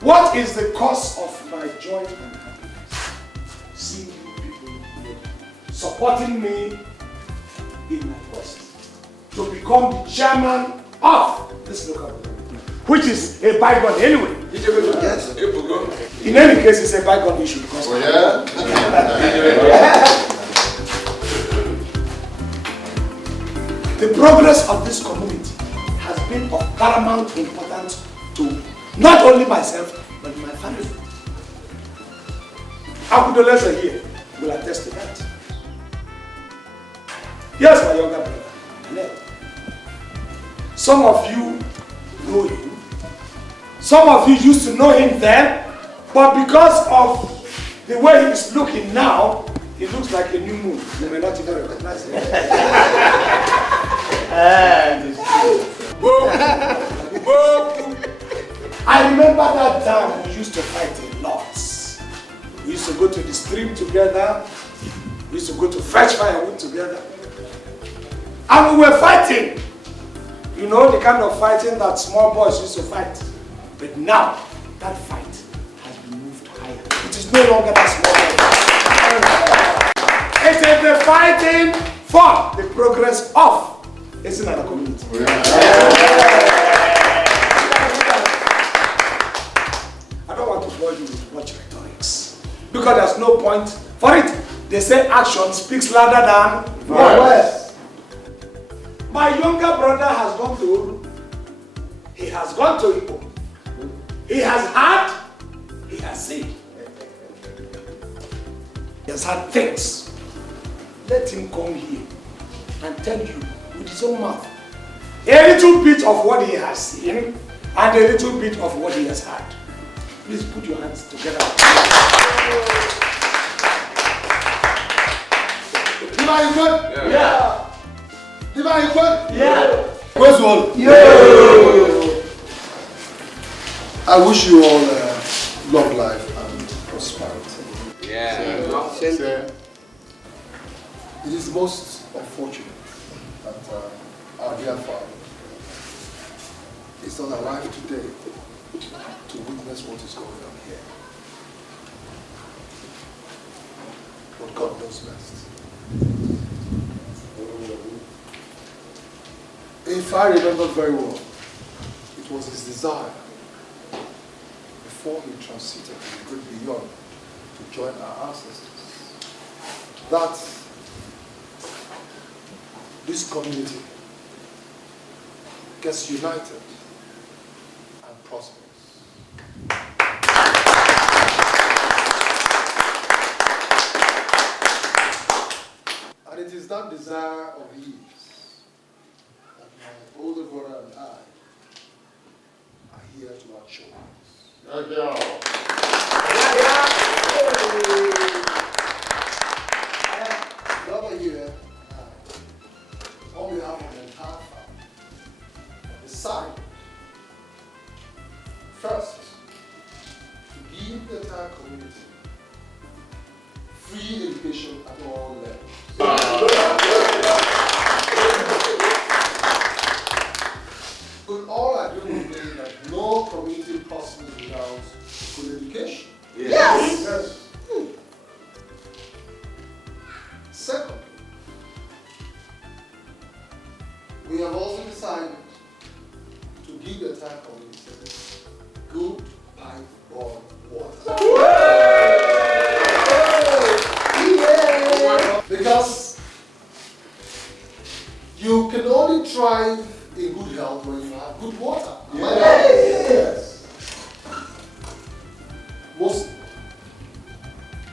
What is the cause of my joy and happiness? Seeing you people here, supporting me in my quest to become the chairman of this local government, which is a bygone anyway. Yes. In any case, it's a bygone issue. Because the progress of this community has been of paramount importance to not only myself, but my family. Akudolese here will attest to that. Here's my younger brother, Clem. Some of you know him. Some of you used to know him then, but because of the way he's looking now, he looks like a new moon. You may not even recognize him. I remember that time we used to fight a lot. We used to go to the stream together. We used to go to fetch firewood together. And we were fighting. You know, the kind of fighting that small boys used to fight. But now, that fight has been moved higher. It is no longer that small boy. It is the fighting for the progress of Ezinala community. I don't want to bore you with much rhetorics, because there's no point for it. They say action speaks louder than words. My younger brother has gone to Owoh. He has gone to Igbo. He has had, he has seen. He has had things. Let him come here and tell you with his own mouth a little bit of what he has seen and a little bit of what he has had. Please put your hands together. Divine good? Yeah. Divine good? Yeah. Where's one? Yeah. I wish you all long life and prosperity. Yeah. It is most unfortunate that our dear father is not alive today to witness what is going on here. But God knows best. If I remember very well, it was his desire before he transited to the great beyond to join our ancestors that this community gets united and prospers. And it is that desire of his that my older brother and I are here to actualize. Another year, on behalf of the entire family, decided first to give the entire community free education at all levels. But all I do is that no community prospers without good education. Yes. Second, we have also decided to give the entire community good pipe-borne water. Because you can only thrive in good health when you have good water. Yes. Most,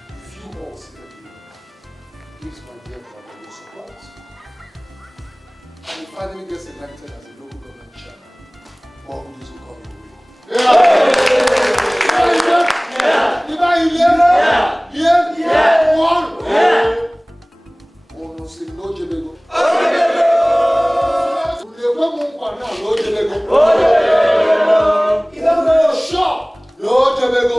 if you all see that gives my dear brother your support, and he finally gets elected as a local government chairman, what would this will come your way? Honestly, no jebego. Sure. No jebego.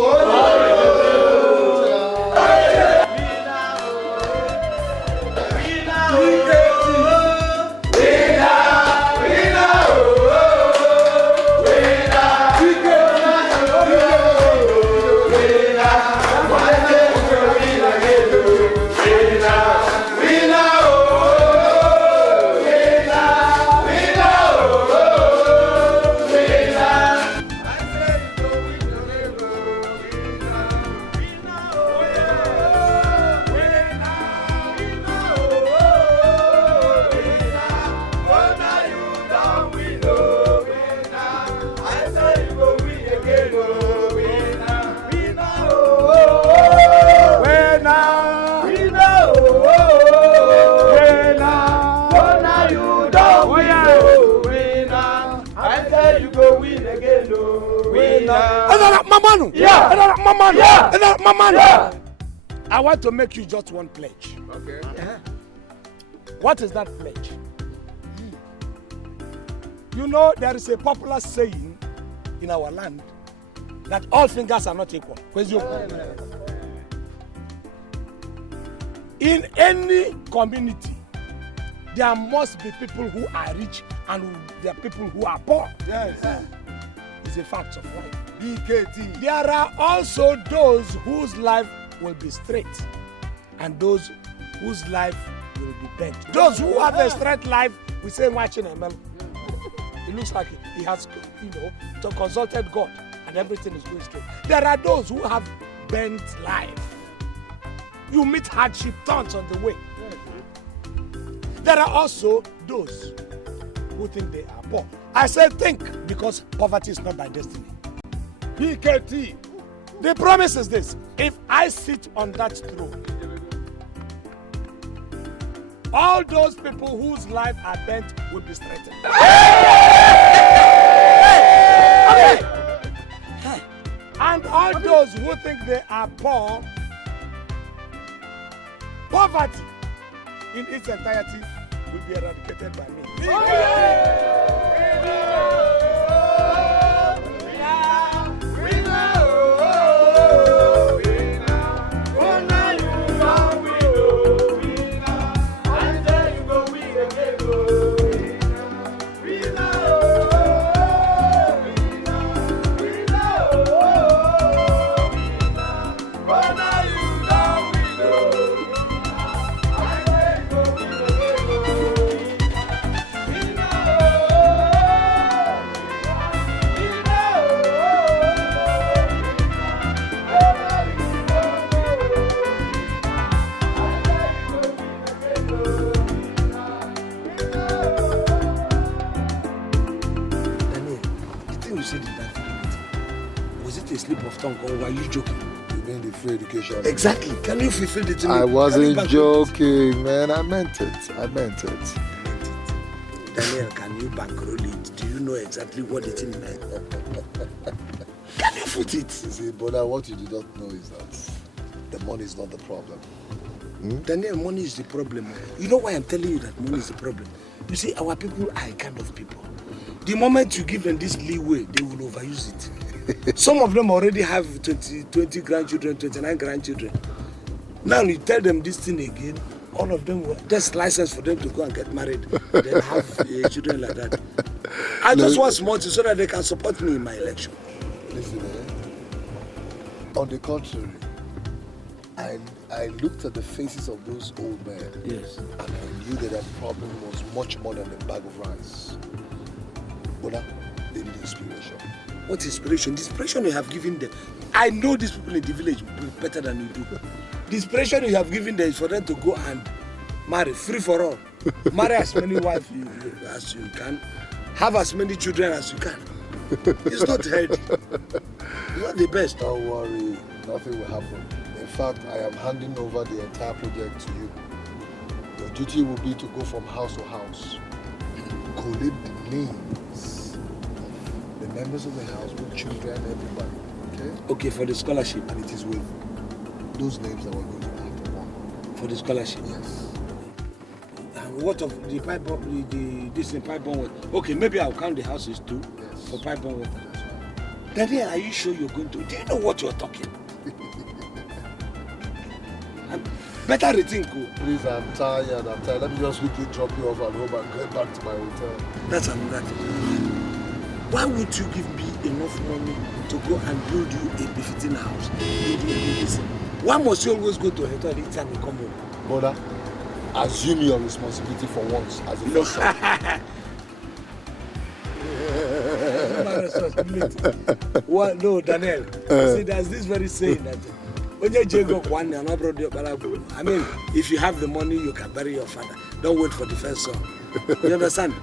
I want to make you just one pledge. Okay. What is that pledge? You know, there is a popular saying in our land that all fingers are not equal. In any community, there must be people who are rich and there are people who are poor. Yes. It's a fact of life. BKT. There are also those whose life will be straight and those whose life will be bent. Those who have a straight life, we say watching ML. It looks like he has, consulted God and everything is going straight. There are those who have bent life. You meet hardship tons on the way. There are also those who think they are poor. I say think because poverty is not my destiny. BKT. The promise is this: if I sit on that throne, all those people whose life are bent will be straightened. And all those who think they are poor, poverty in its entirety will be eradicated by me. Or were you joking? You mean the free education? Exactly. Can you fulfill it to me? I wasn't joking, man. I meant it. Daniel, can you bankroll it? Do you know exactly what it meant? Can you foot it? You see, brother, what you do not know is that the money is not the problem. Daniel, money is the problem. You know why I'm telling you that money is the problem? You see, our people are a kind of people. The moment you give them this leeway, they will overuse it. Some of them already have 20 grandchildren, 29 grandchildren. Now you tell them this thing again, all of them, there's license for them to go and get married, then have children like that. I just want small so that they can support me in my election. Listen, on the contrary, I looked at the faces of those old men. Yes. And I knew that the problem was much more than a bag of rice. But they need inspiration. What inspiration? The inspiration you have given them. I know these people in the village better than you do. The inspiration you have given them is for them to go and marry, free for all. Marry as many wives as you can. Have as many children as you can. It's not healthy. It's not the best. Don't worry, nothing will happen. In fact, I am handing over the entire project to you. Your duty will be to go from house to house, collate the names of the members of the house, with children, everybody. Okay? Okay, for the scholarship. And it is with those names that we're going to act upon. For the scholarship? Yes. What of the pipe bomb, this in pipe bomb water? Okay, maybe I'll count the houses too. Yes. For pipe bomb water. That's right. Daddy, are you sure you're going to? Do you know what you're talking? Better rethink. Please, I'm tired. Let me just quickly drop you off at home and get back to my hotel. That's another thing. Why would you give me enough money to go and build you a befitting house? Why must you always go to a hotel each time you come home? Brother, assume your responsibility for once as a first son. My responsibility. Well, no, Daniel. See, there's this very saying that when you go one and I mean, if you have the money, you can bury your father. Don't wait for the first son. You understand?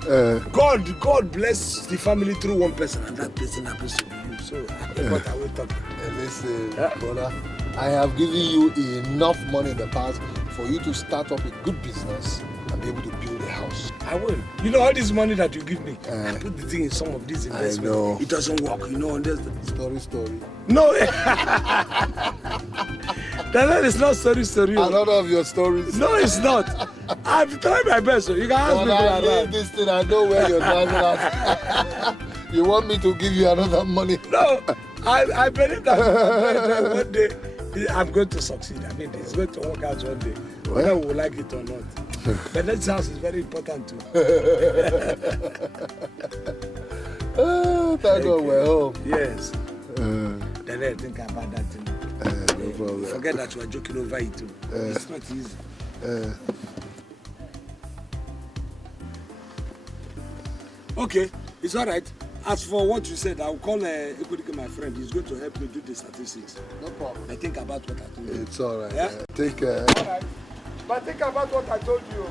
God bless the family through one person, and that person happens to be you. So, what I will talk. Listen, brother, I have given you enough money in the past for you to start up a good business and be able to build a house. I will. You know, all this money that you give me, I put the thing in some of these investments. I know. It doesn't work, you know. Story. No. That is not story. Another of your stories. No, it's not. I've tried my best, so you can ask me. When I leave this thing, I know where you're driving at. You want me to give you another money? No, I believe that one day I'm going to succeed. I mean, it's going to work out one day, whether we like it or not. But that house is very important too. Thank God we're home. Yes. Then I think about that thing. No problem. Forget that you are joking over it too. It's not easy. Okay, it's all right. As for what you said, I'll call Ekwedike, my friend. He's going to help me do the statistics. No problem. I think about what I told you. It's all right. Yeah? Take care. All right. But think about what I told you.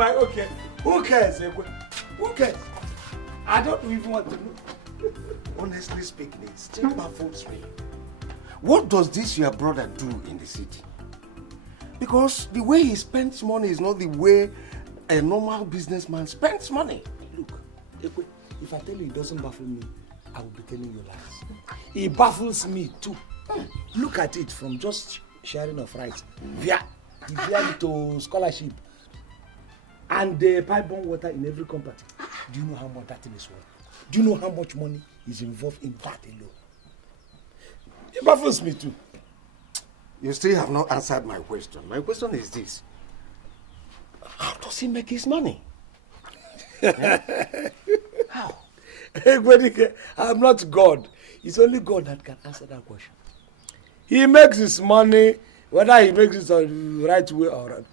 Okay, who cares? Who cares? I don't even want to know. Honestly speaking, it still baffles me. What does this your brother do in the city? Because the way he spends money is not the way a normal businessman spends money. Look, if I tell you it doesn't baffle me, I will be telling you lies. It baffles me too. Look at it from just sharing of rights via to scholarship and the pipe-borne water in every company. Do you know how much that thing is worth? Do you know how much money is involved in that alone? It baffles me too. You still have not answered my question. My question is this. How does he make his money? How? I'm not God. It's only God that can answer that question. He makes his money, whether he makes it the right way or wrong.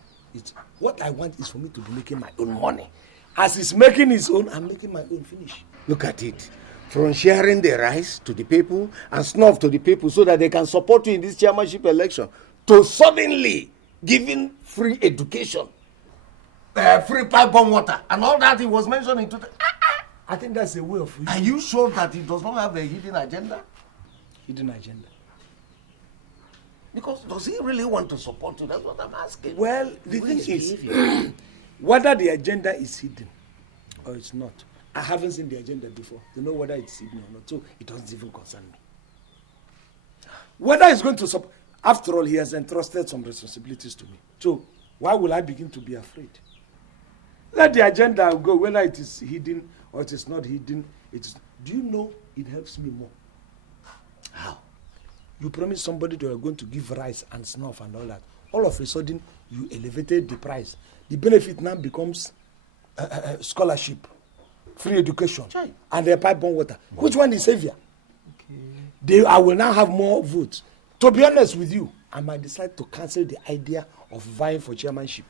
What I want is for me to be making my own money. As he's making his own, I'm making my own finish. Look at it. From sharing the rice to the people and snuff to the people so that they can support you in this chairmanship election, to suddenly giving free education, free pipe-borne water, and all that he was mentioning today. I think that's a way of... Are you sure that he does not have a hidden agenda? Hidden agenda? Because does he really want to support you? That's what I'm asking. Well, the thing is, whether the agenda is hidden or it's not, I haven't seen the agenda before to know whether it's hidden or not, so it doesn't even concern me. Whether he's going to support... After all, he has entrusted some responsibilities to me. So, why will I begin to be afraid? Let the agenda go, whether it is hidden or it is not hidden. It is. Do you know it helps me more? How? You promised somebody they were going to give rice and snuff and all that. All of a sudden, you elevated the price. The benefit now becomes scholarship, free education, and a pipe-borne water. Which one is savior? Okay. I will now have more votes. To be honest with you, I might decide to cancel the idea of vying for chairmanship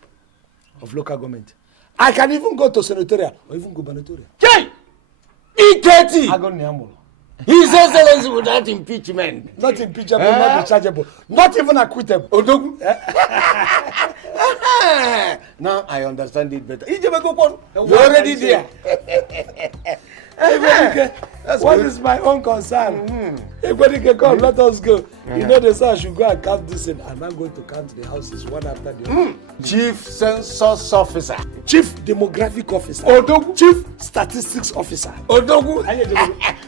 of local government. I can even go to senatorial or even gubernatorial. Jay! E30! I got Nyamolo. His Excellency without impeachment. Not impeachable, not dischargeable, not even acquittable. Odogu. Now I understand it better. You're already there. What is my own concern? Everybody come, let us go. You know, they say I should go and count this in. I'm not going to count the houses one after the other. Chief Census Officer. Chief Demographic Officer. Odogu. Chief Statistics Officer. Odogu.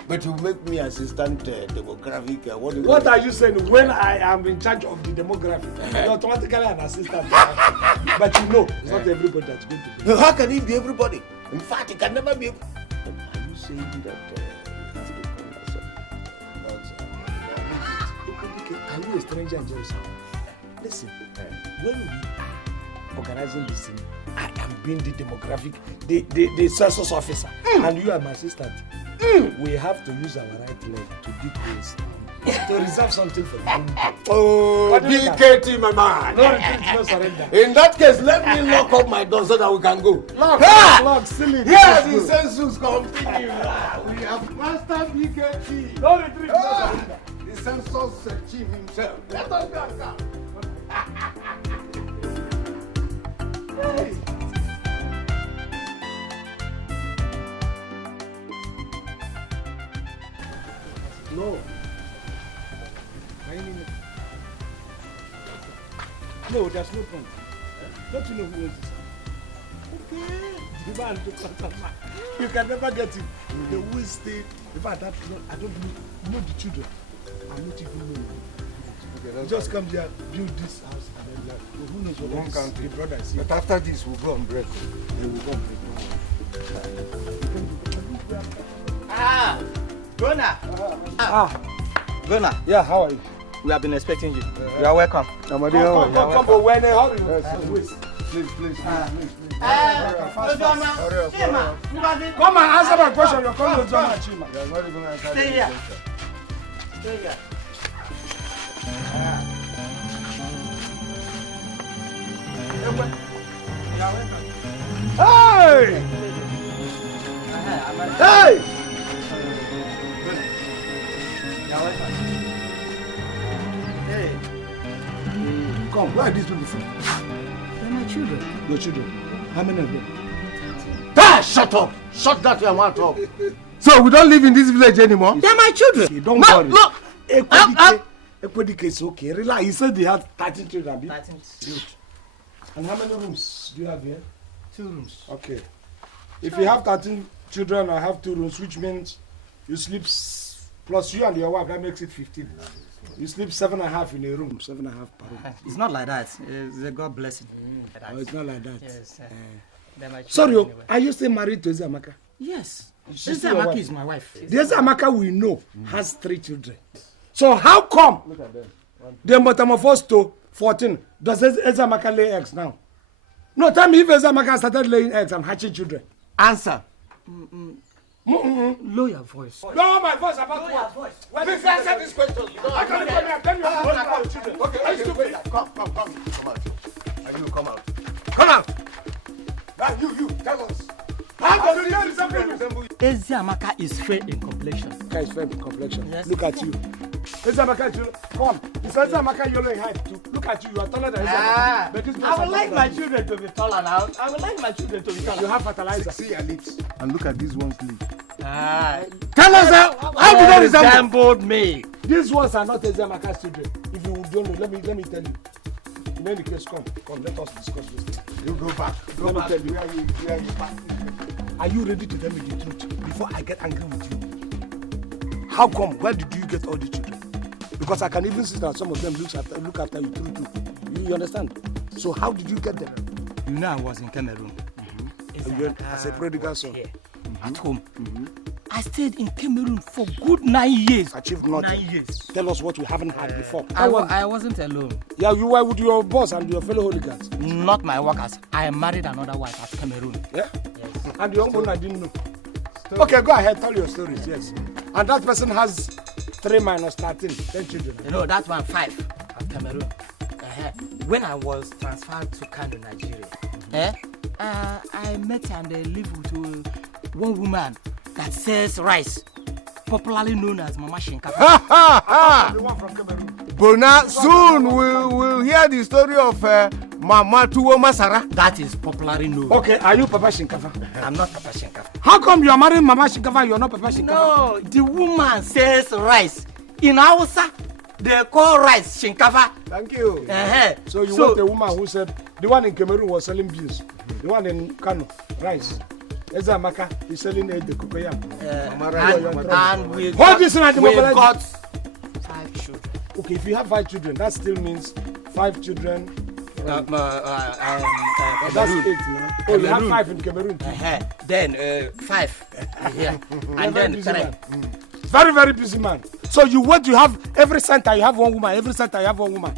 But you make me assistant demographic. What are you saying? When I am in charge of the demographic, you're automatically an assistant. But you know, it's not everybody that's going to be. No, how can it be everybody? In fact, it can never be. Are you saying that? Are you a stranger in Jerusalem? Listen, when we are organizing this thing, I am being the demographic, the census officer, and you are my assistant. We have to use our right leg to dig this, to reserve something for you. Oh, BKT, my man. No retreat, no surrender. In that case, let me lock up my door so that we can go. Lock, silly. Yes, the census continue. We have master BKT. No retreat, no surrender. The census chief himself. Let us go. Hey. No. No, there's no point. Don't you know who is this? Okay. The man you can never get it. The who is stay. In fact, I don't know the children. I'm not even knowing. Okay, just come here, build this house, and then like, who knows what one country the brother is here. But after this, we'll go on break. They will go on break. Brona. Brona. Yeah, how are you? We have been expecting you. You are welcome. Come, but when they hurry. Please. Come and answer my question. You're coming to John Chima. Stay here. Stay here. Hey! Hey! Come, where are these people from? They're my children. Your children. How many of them? Shut up! Shut that your mouth up! So we don't live in this village anymore? They're my children. Okay, don't worry. Look. Equidike is okay. Relax. You said they have 13 children. 13. And how many rooms do you have here? 2 rooms. Okay. If you have 13 children, I have 2 rooms, which means you sleep plus you and your wife. That makes it 15. You sleep 7.5 in a room. 7.5 per room. It's not like that. It's a God blessing. Oh, it's not like that. Yes. They're my children. Sorry, anyway. are you still married to Ezamaka? Yes. She's your wife? Amaki is my wife. The Ezamaka we know has 3 children. So how come they metamorphose to 14? Does Ezamaka lay eggs now? No, tell me if Ezamaka started laying eggs and hatching children. Answer. Lower your voice. Lower my voice about Lower what? your voice. Please answer this question. I can't tell you, I'm telling you about the children. Okay, Are you stupid? come out. And you come out. Come out. Now you tell us. How does it resemble you? Ezamaka is fair in complexion. Guy is fair in complexion. Yes. Look at you. Ezamaka, come. It's Ezamaka yellow in height too. Look at you. You are taller than Ezamaka. But this I would like my children to be taller now. I would like my children to be taller. You have fertilizer. See your lips. And look at this one's lip. Tell us how do they resembled me? These ones are not Ezamaka's children. If you don't know, let me tell you. In any case, come, let us discuss this thing. You go back. Let me tell you. Where you back? Are you ready to tell me the truth before I get angry with you? How come? Where did you get all the children? Because I can even see that some of them look after you too. You understand? So how did you get them? You know I was in Cameroon. As a prodigal son. At home. I stayed in Cameroon for good 9 years. Achieved nothing. 9 years. Tell us what we haven't had before. I wasn't alone. Yeah, you were with your boss and your fellow hooligans. Not my workers. I married another wife at Cameroon. Yeah? Yes. And your own I didn't know. Okay, go ahead, tell your stories, yes. And that person has 3 minus 13, 10 children. You know, that one 5 at Cameroon. When I was transferred to Kano, Nigeria, I met and lived with one woman that sells rice, popularly known as Mama Shinkafa. The one from Cameroon. Bona, soon we'll hear the story of Mama Tuwo Masara. That is popularly known. Okay, are you Papa Shinkafa? I'm not Papa Shinkafa. How come you are marrying Mama Shinkafa, you're not Papa Shinkafa? No, the woman says rice. In Hausa, they call rice Shinkafa. Thank you. So you want a woman who said, the one in Cameroon was selling beans, the one in Kano, rice. Ezamaka is selling the cocoyam. And we got 5 children. Okay, if you have 5 children, that still means 5 children. That's 8 now. Oh, you have 5 in Cameroon too. Then 5 here. And then 3. Very, very busy man. So you want to have every center you have one woman, every center you have one woman.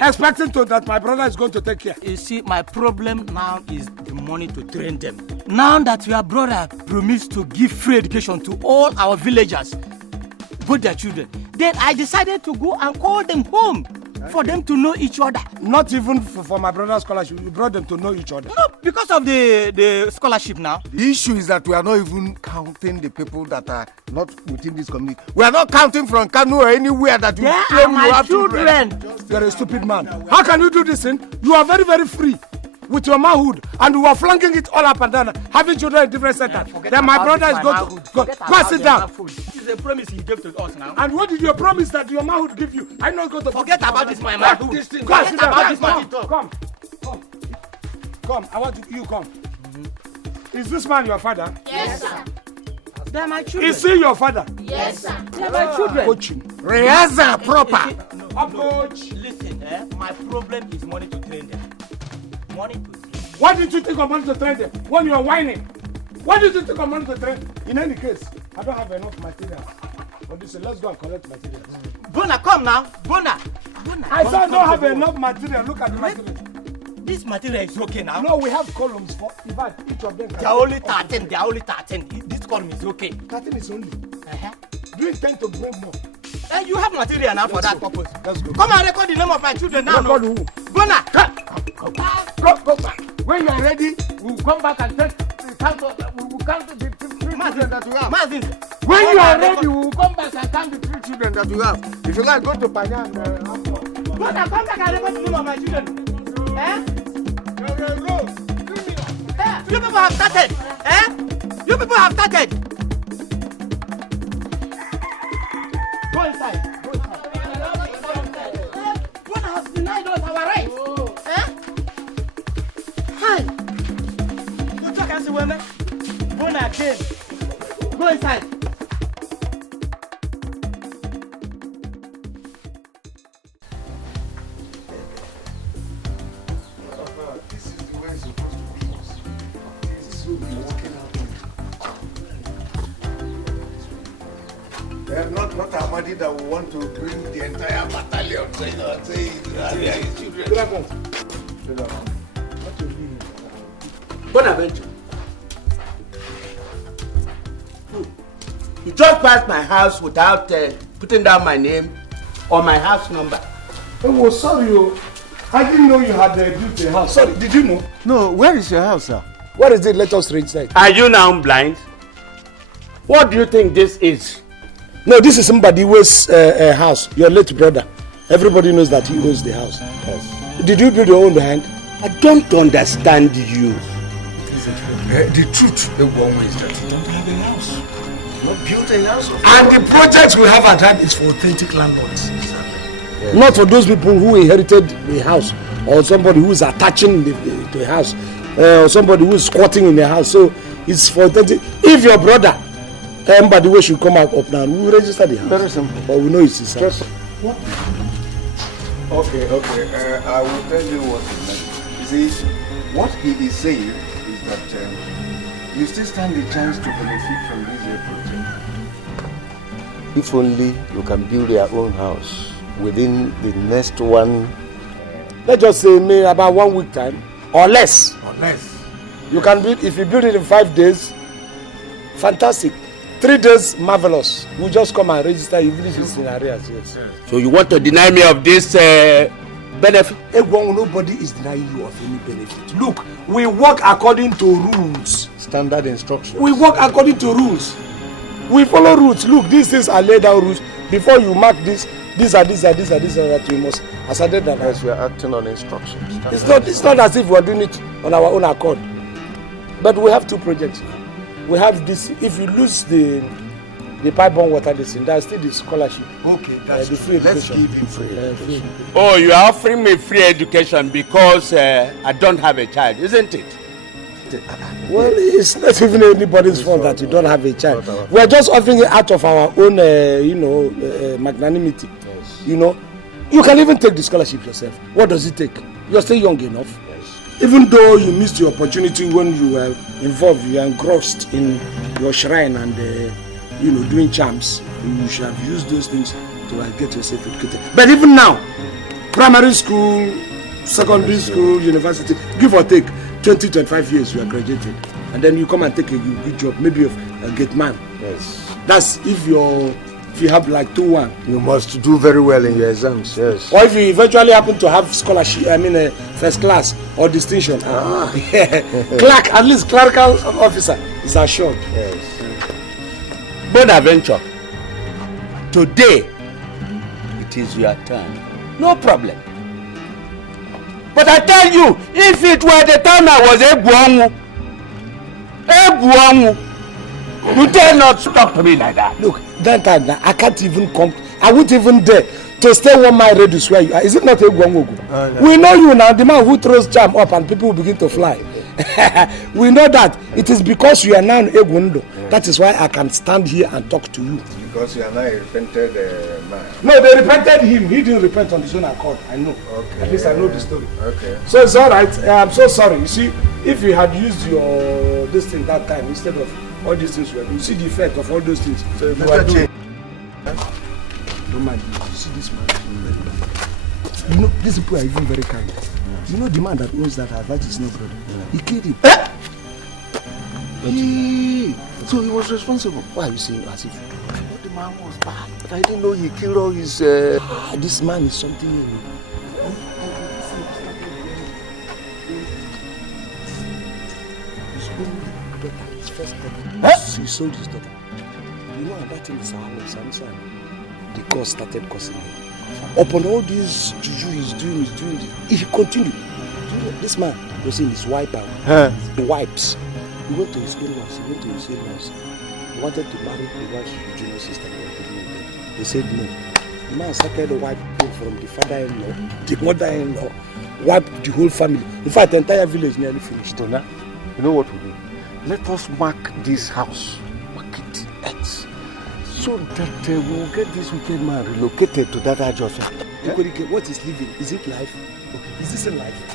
Expecting to that my brother is going to take care. You see, my problem now is the money to train them. Now that your brother promised to give free education to all our villagers, both their children, then I decided to go and call them home for them to know each other. Not even for my brother's scholarship, you brought them to know each other. No, because of the scholarship now. The issue is that we are not even counting the people that are not within this community. We are not counting from Kano or anywhere that you claim you have children. You're a stupid man. How can you do this thing? You are very, very free with your manhood, and you are flanking it all up and down, having children in different centers. Then my brother is going to go sit down. This is a promise he gave to us now. And what did you promise that your manhood give you? I'm not going to forget about this, my manhood. Forget about this, man. Come. I want you come. Is this man your father? Yes, sir. They are my children. Is he your father? Yes, sir. They are my children. Coaching. Reaza proper. Coach. Listen, my problem is money to train them. Money to train. What did you think of money to train them? When you are whining. What did you think of money to train? In any case, I don't have enough material. But this, let's go and collect materials. Bona, come now. Bona. I said I don't have enough material. Look at the material. This material is okay now. No, we have columns for in fact each of them. They are only 13. They are only 13. This column is okay. 13 is only. Do you intend to bring more? You have material now for that purpose. Let's go. Come and record the name of my children now. Record who? Bona. Go back. When you are ready, we will come back and take the count of we will count the 3 children that we have. When you are ready, we will come back and count the 3 children that we have. If you like, go to Panya and Bona, come back and record the name of my children. You people have started. You people have started. Go inside. What has denied us our rights? Hi. You talk and say, women. Bona came. Go inside. Not Amadi that we want to bring the entire battalion saying they are his children. Bonaventure. You just passed my house without putting down my name or my house number. Oh, sorry. I didn't know you had built a house. Sorry, did you know? No, where is your house, sir? What is it? Let us read inside. Are you now blind? What do you think this is? No, this is somebody who owns a house. Your late brother. Everybody knows that he owns the house. Yes. Did you build your own behind? I don't understand you. The truth, is that you don't have a house. Not built a house. And the projects we have at hand is for authentic landlords. Yes. Not for those people who inherited the house, or somebody who is attaching to a house, or somebody who is squatting in the house. So it's for authentic. If your brother, by the way, should come up now, we will register the house. Very simple. But we know it's his house. What? Okay. I will tell you what he meant. You see, what he is saying is that you still stand a chance to benefit from this project. If only you can build your own house within the next one. Let's just say maybe about 1 week time or less. You can build, if you build it in 5 days, fantastic. 3 days, marvelous. We'll just come and register even if it's in areas. Yes. So you want to deny me of this benefit? Nobody is denying you of any benefit. Look, we work according to rules. Standard instructions. We work according to rules. We follow rules. Look, these things are laid down rules. Before you mark this these are that we must. As I did that. Yes, we are acting on instructions. It's not as if we are doing it on our own accord. But we have 2 projects. We have this. If you lose the pipe-borne water, there's still the scholarship. Okay, that's the free education. Let's give him free education. Free. Oh, you are offering me free education because I don't have a child, isn't it? Well, it's not even anybody's fault that you don't have a child. We're just offering it out of our own, magnanimity. Yes. You know, you can even take the scholarship yourself. What does it take? You're still young enough. Yes. Even though you missed the opportunity when you were involved, you are engrossed in your shrine and doing charms. You should have used those things to get yourself educated. But even now, primary school, secondary school, university, give or take 20-25 years, you are graduated, and then you come and take a good job, maybe a gate man. Yes. That's if you have like 2-1. You must do very well in your exams. Yes. Or if you eventually happen to have scholarship, first class or distinction. Clerk, at least clerical officer is assured. Yes. Bonaventure, today it is your turn. No problem. But I tell you, if it were the time I was you dare not talk to me like that. Look, that time I can't even come. I wouldn't even dare to stay 1 mile radius where you are. Is it not Eguangogu? We know you now, the man who throws charm up and people will begin to fly. We know that. It is because you are now in Egundo. That is why I can stand here and talk to you. Because you are not a repented man. No, they repented him. He didn't repent on his own accord. I know. Okay. At least I know the story. Okay. So it's all right. I'm so sorry. You see, if you had used this thing that time instead of all these things, you see the effect of all those things. So you are doing. Don't mind. You see this man. You know, these people are even very kind. You know the man that owns that house, that is no brother. He killed him. So he was responsible. Why are you saying as if the man was bad? But I didn't know he killed all his... This man is something new. His first daughter. He sold his daughter. You know, that thing is Samson. The cause started causing him. Upon all this juju he's doing this. He continued. This man was in his wipe out. The wipes. He went to his in-laws. He wanted to marry the wife's junior sister. They said no. The man started wiping from the father-in-law, the mother-in-law, wiped the whole family. In fact, the entire village nearly finished. Donna, you know what we do? Let us mark this house. Mark it X. So that we will get this wicked man relocated to that address. What is living? Is it life? Okay. Is this a life?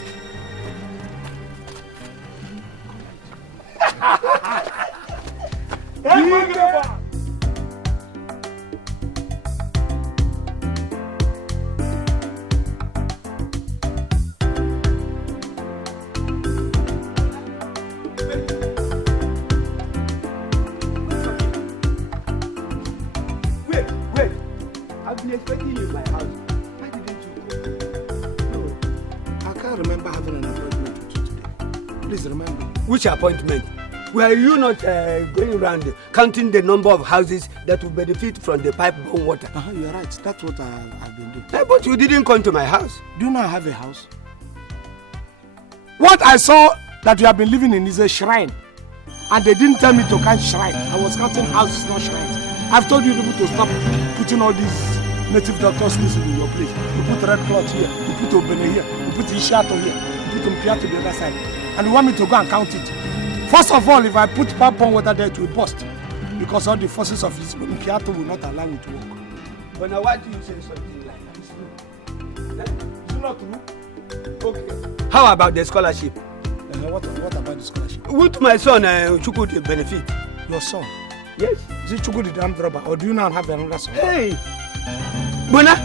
Wait. I've been expecting you in my house. Why didn't you come? No, I can't remember having an appointment with you today. Please remember. Which appointment? Were you not going around counting the number of houses that will benefit from the pipe-borne water? You're right. That's what I've been doing. But you didn't come to my house. Do you know I have a house? What I saw that you have been living in is a shrine. And they didn't tell me to count shrine. I was counting houses, not shrines. I've told you people to stop putting all these native doctors in your place. You put red cloth here, you put Obene here, you put Ishato here, you put Mpia to the other side. And you want me to go and count it. First of all, if I put pipe-borne water there, it will burst. Because all the forces of Mpiato will not allow it to work. But now why do you say something like that? It's not true. Okay. How about the scholarship? What about the scholarship? Would my son Chukwudi benefit? Your son? Yes. Is it Chukwudi the armed robber, or do you now have another son? Hey! Bona,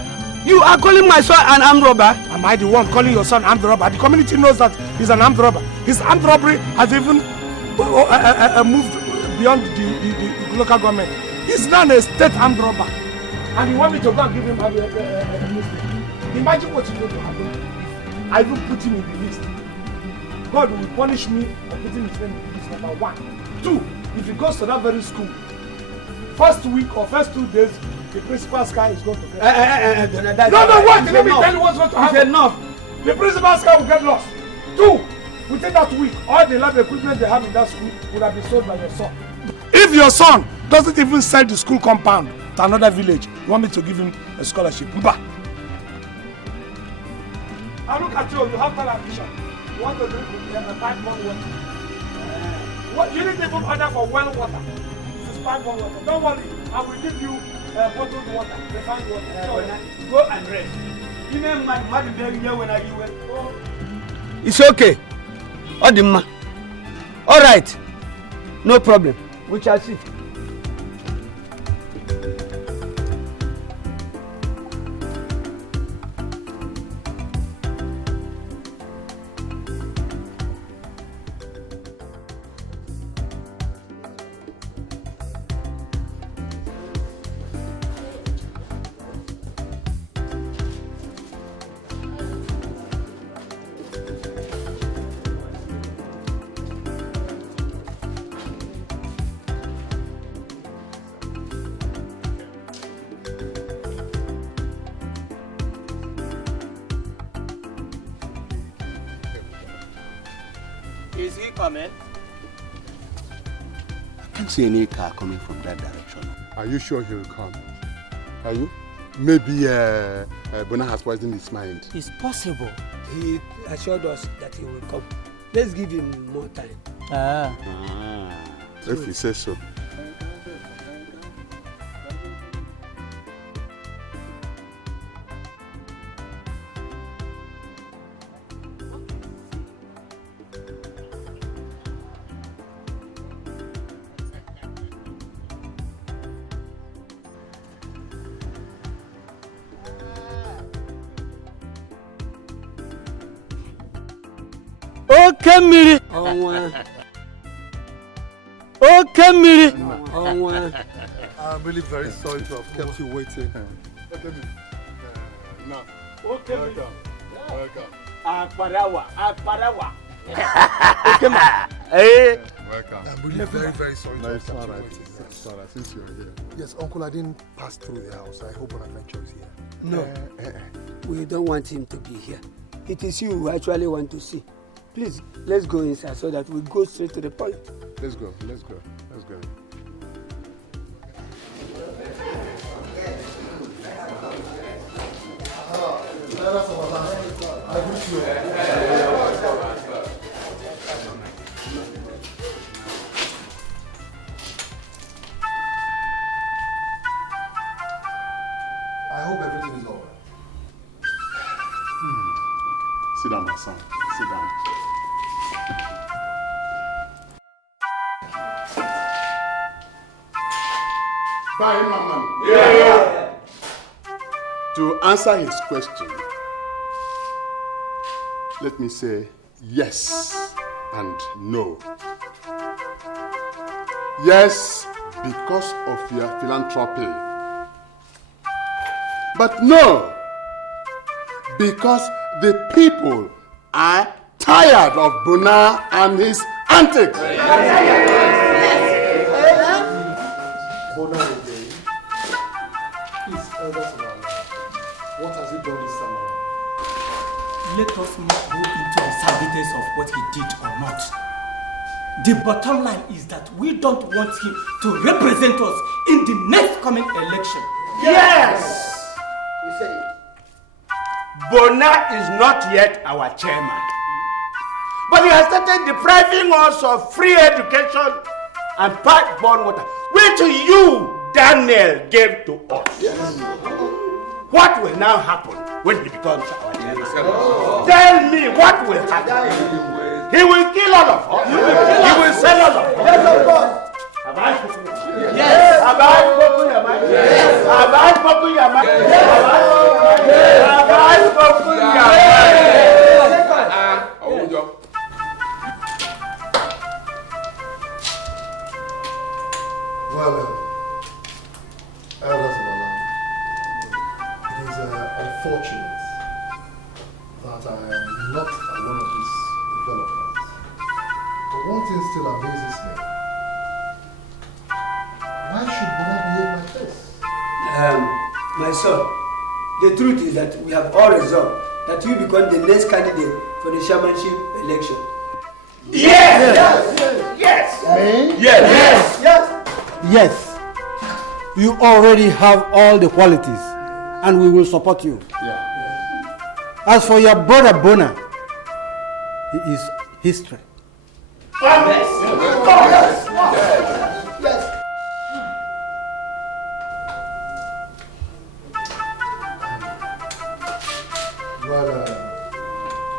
you are calling my son an armed robber? Am I the one calling your son armed robber? The community knows that he's an armed robber. His armed robbery has even moved beyond the local government. He's now a state armed robber. And you want me to go and give him a mistake? Imagine what is going to happen if I even put him in the list. God will punish me for putting his name in the list, number 1. 2, if he goes to that very school, first week or first 2 days, The principal's car is going to get lost. No, what? Let me tell you what's going to happen. It's enough. The principal's car will get lost. 2, within that week, all the lab equipment they have in that school would have been sold by your son. If your son doesn't even sell the school compound to another village, you want me to give him a scholarship? Mba. And look at you have talent vision. You want to drink a 5 month water. What, you didn't even order for well water. This is 5 month water. Don't worry, I will give you bottled water, refined water. Go and rest. It's okay. All right. No problem. We shall see. Is he coming? I can't see any car coming from that direction. Are you sure he'll come? Are you? Maybe Bona has poisoned his mind. It's possible. He assured us that he will come. Let's give him more time. If he says so. Kamiri. Oh, Kamiri. I'm really very sorry to have kept you waiting. Now, welcome. Akparawa. Welcome. I'm really very, very sorry to have kept you waiting. Since you're here. Yes, Uncle, I didn't pass through the house. I hope Bonaventure is here. No, we don't want him to be here. It is you who actually want to see. Please, let's go inside so that we go straight to the point. Let's go. I hope everything is all right. Sit down, my son. Sit down. Bye, Mama. Yeah. To answer his question, let me say yes and no. Yes, because of your philanthropy. But no, because the people are tired of Bona and his antics. Bona again. Please, elders of our land, what has he done this time around? Let us not go into the sabotage of what he did or not. The bottom line is that we don't want him to represent us in the next coming election. Yes! You said it. Bona is not yet our chairman. But he has started depriving us of free education and pipe-borne water, which you, Daniel, gave to us. Yes. What will now happen when he becomes our chairman? Tell me what will happen. He will kill all of us. He will sell all of us. Yes, of course. Have I spoken? Yes. Have I spoken? Yes. Have I spoken? Yes. Have I spoken? Well, elders of our land, it is unfortunate that I am not at one of these developments. But one thing still amazes me. Why should Bona behave like this? My son, the truth is that we have all resolved that you become the next candidate for the chairmanship election. Yes! Yes! Yes, you already have all the qualities and we will support you. As for your brother Bona, he is history. Well,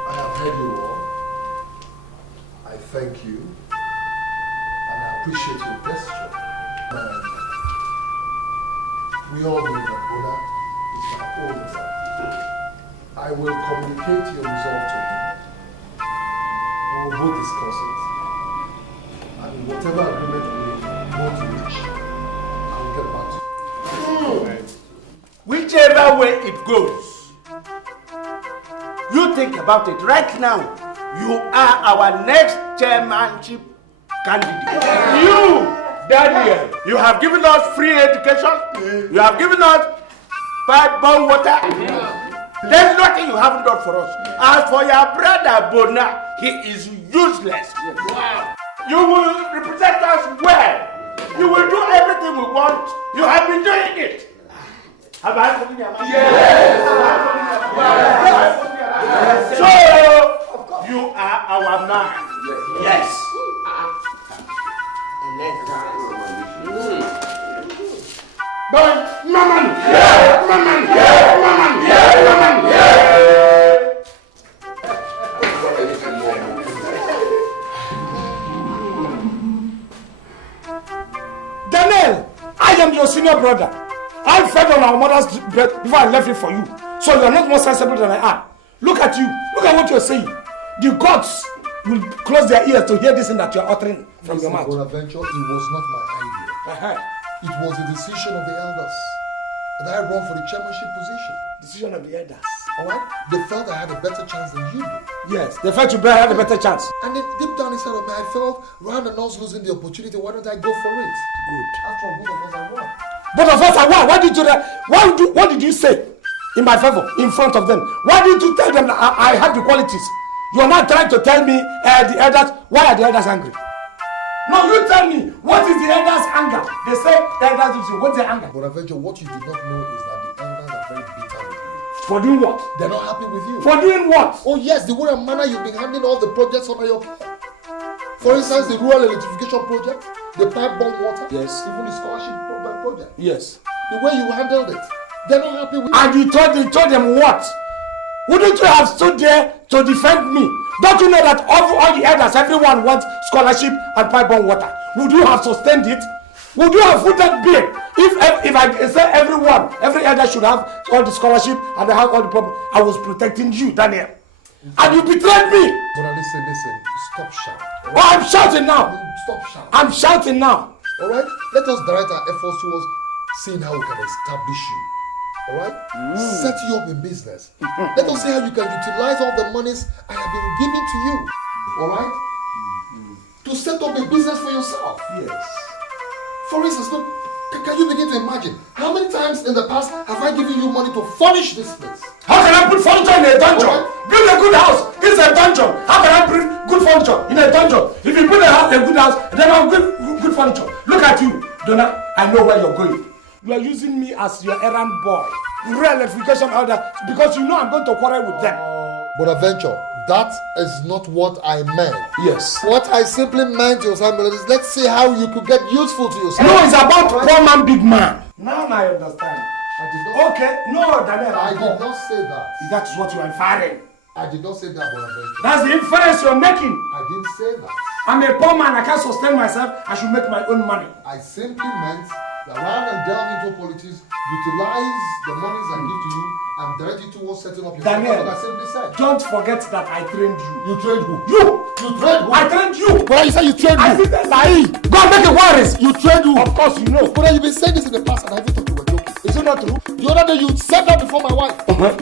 I have heard you all. I thank you. And I appreciate your gesture. We all know that Bona is my own son. I will communicate your resolve to him. We will both discuss it. And whatever agreement we want to reach, I will get back to you. Whichever way it goes, you think about it right now. You are our next chairmanship candidate. You, Daniel, you have given us free education. You have given us pipe-borne water. There's nothing you haven't done for us. As for your brother Bona, he is useless. Wow. You will represent us well. You will do everything we want. You have been doing it. Have I spoken your mind? Yes. So, you are our man. Yes. But, Maman! Yeah! Maman! Yeah! Maman! Yeah! Maman! Yeah! Daniel, I am your senior brother. I fed on our mother's bread before I left it for you. So you are not more sensible than I am. Look at you. Look at what you are saying. The gods will close their ears to hear this thing that you are uttering from your mouth. Bonaventure, it was not my idea. It was a decision of the elders. And I ran for the chairmanship position. Decision of the elders. Alright? They felt I had a better chance than you did. Yes, they felt you had a better chance. And then deep down inside of me, I felt rather than us losing the opportunity, why don't I go for it? Good. After all, both of us are wrong. Both of us are wrong. What did you say in my favor in front of them? Why did you tell them that I have the qualities? You are not trying to tell me the elders, why are the elders angry? No, you tell me, what is the elders' anger? They say elders do what's their anger? Bonaventure, what you do not know is that the elders are very bitter with you. For doing what? They're not happy with you. For doing what? Oh yes, the way and manner you've been handling all the projects under your care. For instance, the rural electrification project, the pipe-borne water, yes, even the scholarship project. Yes. The way you handled it, they're not happy with you. And you told them what? Wouldn't you have stood there to defend me? Don't you know that all the elders, everyone wants scholarship and pipe-borne water? Would you have sustained it? Would you have footed bill? If I say every elder should have all the scholarship and they have all the problem, I was protecting you, Daniel. And you betrayed me. But listen, stop shouting. Oh, I'm shouting now. Stop shouting. I'm shouting now. Alright? Let us direct our efforts towards seeing how we can establish you. Alright? Set you up in business. Let us see how you can utilize all the monies I have been giving to you. Alright? To set up a business for yourself. Yes. For instance, look, can you begin to imagine how many times in the past have I given you money to furnish this place? How can I put furniture in a dungeon? Build a good house. It's a dungeon. How can I bring good furniture in a dungeon? If you build a good house, then I'll give good furniture. Look at you, Donna. I know where you're going. You are using me as your errand boy. Real electrification order because you know I'm going to quarrel with them. Bonaventure, that is not what I meant. Yes. What I simply meant, is let's see how you could get useful to yourself. No, it's about poor man, big man. Now I understand. I did not. Okay, no, Daniel. I did not say that. That is what you are inferring. I did not say that, Bonaventure. That's the inference you're making. I didn't say that. I'm a poor man. I can't sustain myself. I should make my own money. I simply meant that rather than delve into politics, utilize the monies I give to you and direct it towards setting up your Daniel, what I simply said. Don't forget that I trained you. You trained who? You trained who? I trained you. But you said you trained who? I didn't lie. Go and make a warrant. You trained who? Of course you know. But you've been saying this in the past and I even thought you were joking. Is it not true? The other day you said that before my wife. But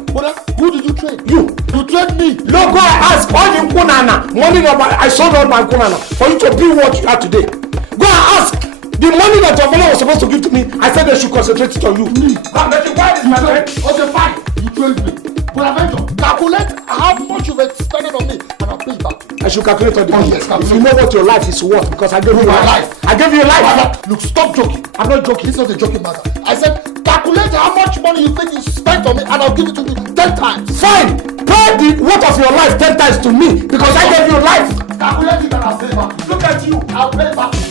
who did you train? You trained me. No, go and ask all the Kunana. Money I sold all my Kunana for you to be what you are today. Go and ask. The money that your father was supposed to give to me, I said they should concentrate it on you. Why is my friend? Okay, fine. You told me. Bonaventure, calculate how much you've expended on me and I'll pay it back to you. I should calculate on the money. Yes, if you know what your life is worth, because I gave you my life. I gave you a life. Look, stop joking. I'm not joking. It's not a joking matter. I said, calculate how much money you think you spent on me and I'll give it to you 10 times. Fine. Pay the worth of your life 10 times to me because I gave you life. Calculate it and I'll pay it back. Look at you. I'll pay it back to you.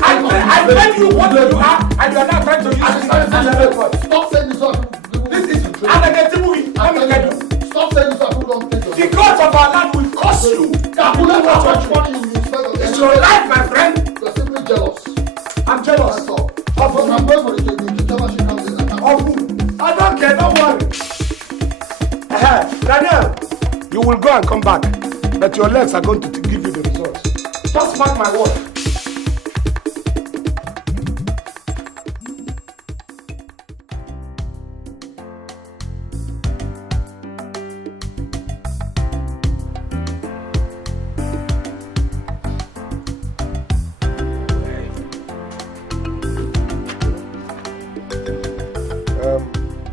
I paid you what you are and you are not trying to use it. Stop saying this one. This is an negative movie. Let me tell you. Stop saying this one. People don't take your The gods of our land will cost you. Calculate how much money you spend on me. It's your life, my friend. You're simply jealous. I'm jealous. That's all. Of who? I'm going for the chairmanship council. Of who? I don't care, don't worry. Daniel, you will go and come back. But your legs are going to give you the results. Just mark my word.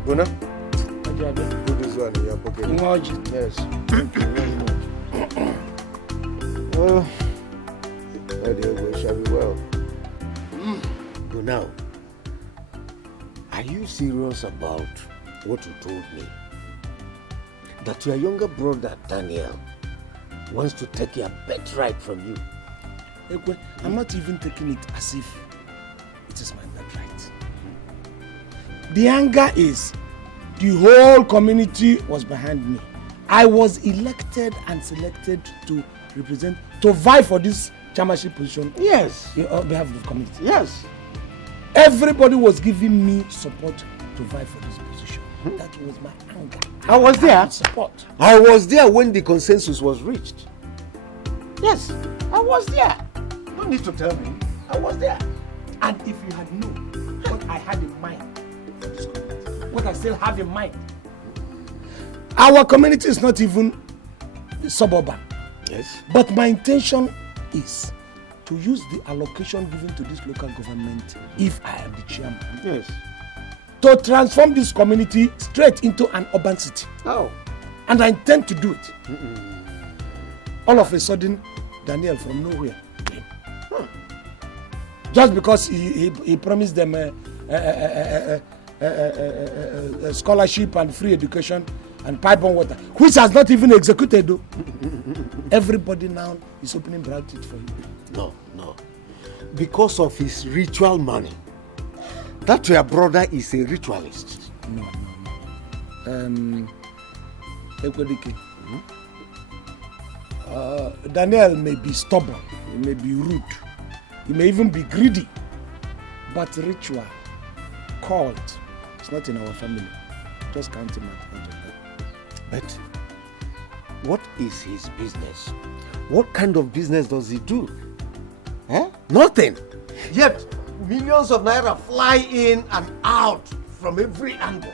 Bona, put this one in your pocket. Yes. Thank you very much. Oh, we shall be well. But now, are you serious about what you told me? That your younger brother, Daniel, wants to take your birthright from you? Ekwe, I'm not even taking it as if it is my birthright. The anger is the whole community was behind me. I was elected and selected to represent, to vie for this chairmanship position. Yes. On behalf of the community. Yes. Everybody was giving me support to vie for this position. That was my anger. I was there. Support. I was there when the consensus was reached. Yes, I was there. No need to tell me. I was there. And if you had known what I had in mind for this community, what I still have in mind, our community is not even suburban. Yes. But my intention is to use the allocation given to this local government, if I am the chairman, Yes. to transform this community straight into an urban city. Oh. And I intend to do it. All of a sudden, Daniel from nowhere came. Just because he promised them a scholarship and free education and pipe on water, which has not even executed though. Everybody now is opening branches for him. No. Because of his ritual money. That your brother is a ritualist. No. Ekwedike. Daniel may be stubborn, he may be rude, he may even be greedy, but ritual, cult, it's not in our family. Just count him out of that. But what is his business? What kind of business does he do? Nothing. Yet millions of naira fly in and out from every angle.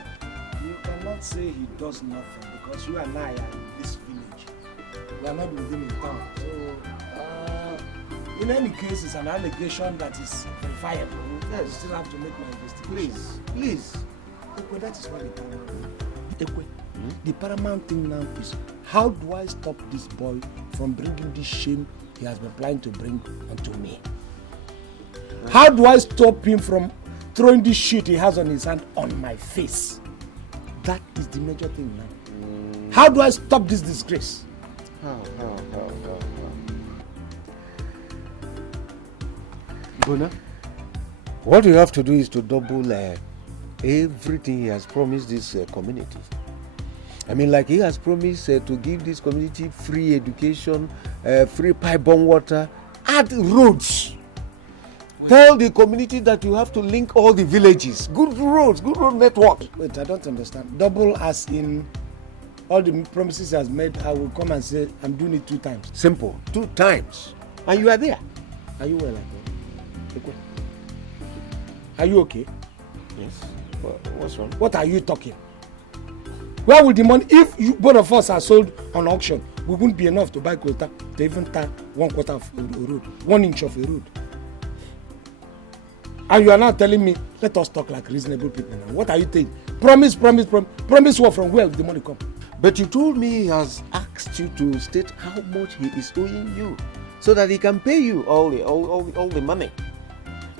You cannot say he does nothing because you and I are in this village. We are not within the town. So, in any case, it's an allegation that is verifiable. Yes. You still have to make my investigation. Please. Ekwe, that is what the paramount thing. Ekwe, the paramount thing now is how do I stop this boy from bringing this shame he has been planning to bring onto me? How do I stop him from throwing this shit he has on his hand on my face? That is the major thing now. How do I stop this disgrace? How? Bona, what you have to do is to double everything he has promised this community. I mean, like he has promised to give this community free education, free pipe bomb water, add roads. Tell the community that you have to link all the villages. Good road network. Wait, I don't understand. Double as in all the promises he has made, I will come and say, I'm doing it 2 times. Simple. 2 times. And you are there. Are you well? Are you okay? Yes. What's wrong? What are you talking? Where will the money, if both of us are sold on auction, we wouldn't be enough to buy quota to even tar 1/4 of a road, 1 inch of a road. And you are now telling me, let us talk like reasonable people now. What are you saying? Promise what, from where will the money come? But you told me he has asked you to state how much he is owing you, so that he can pay you all the money.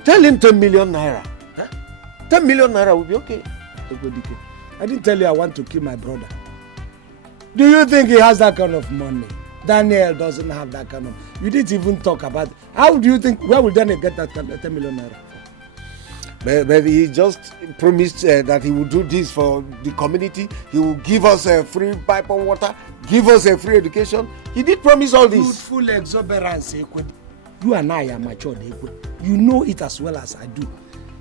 Tell him 10 million naira. Huh? 10 million naira will be okay. I didn't tell you I want to kill my brother. Do you think he has that kind of money? Daniel doesn't have that kind of. You didn't even talk about it. How do you think? Where will Daniel get that 10 million naira? But he just promised that he will do this for the community. He will give us a free pipe of water, give us a free education. He did promise all this. Youthful exuberance, Ekwe. You and I are matured, Ekwe. You know it as well as I do.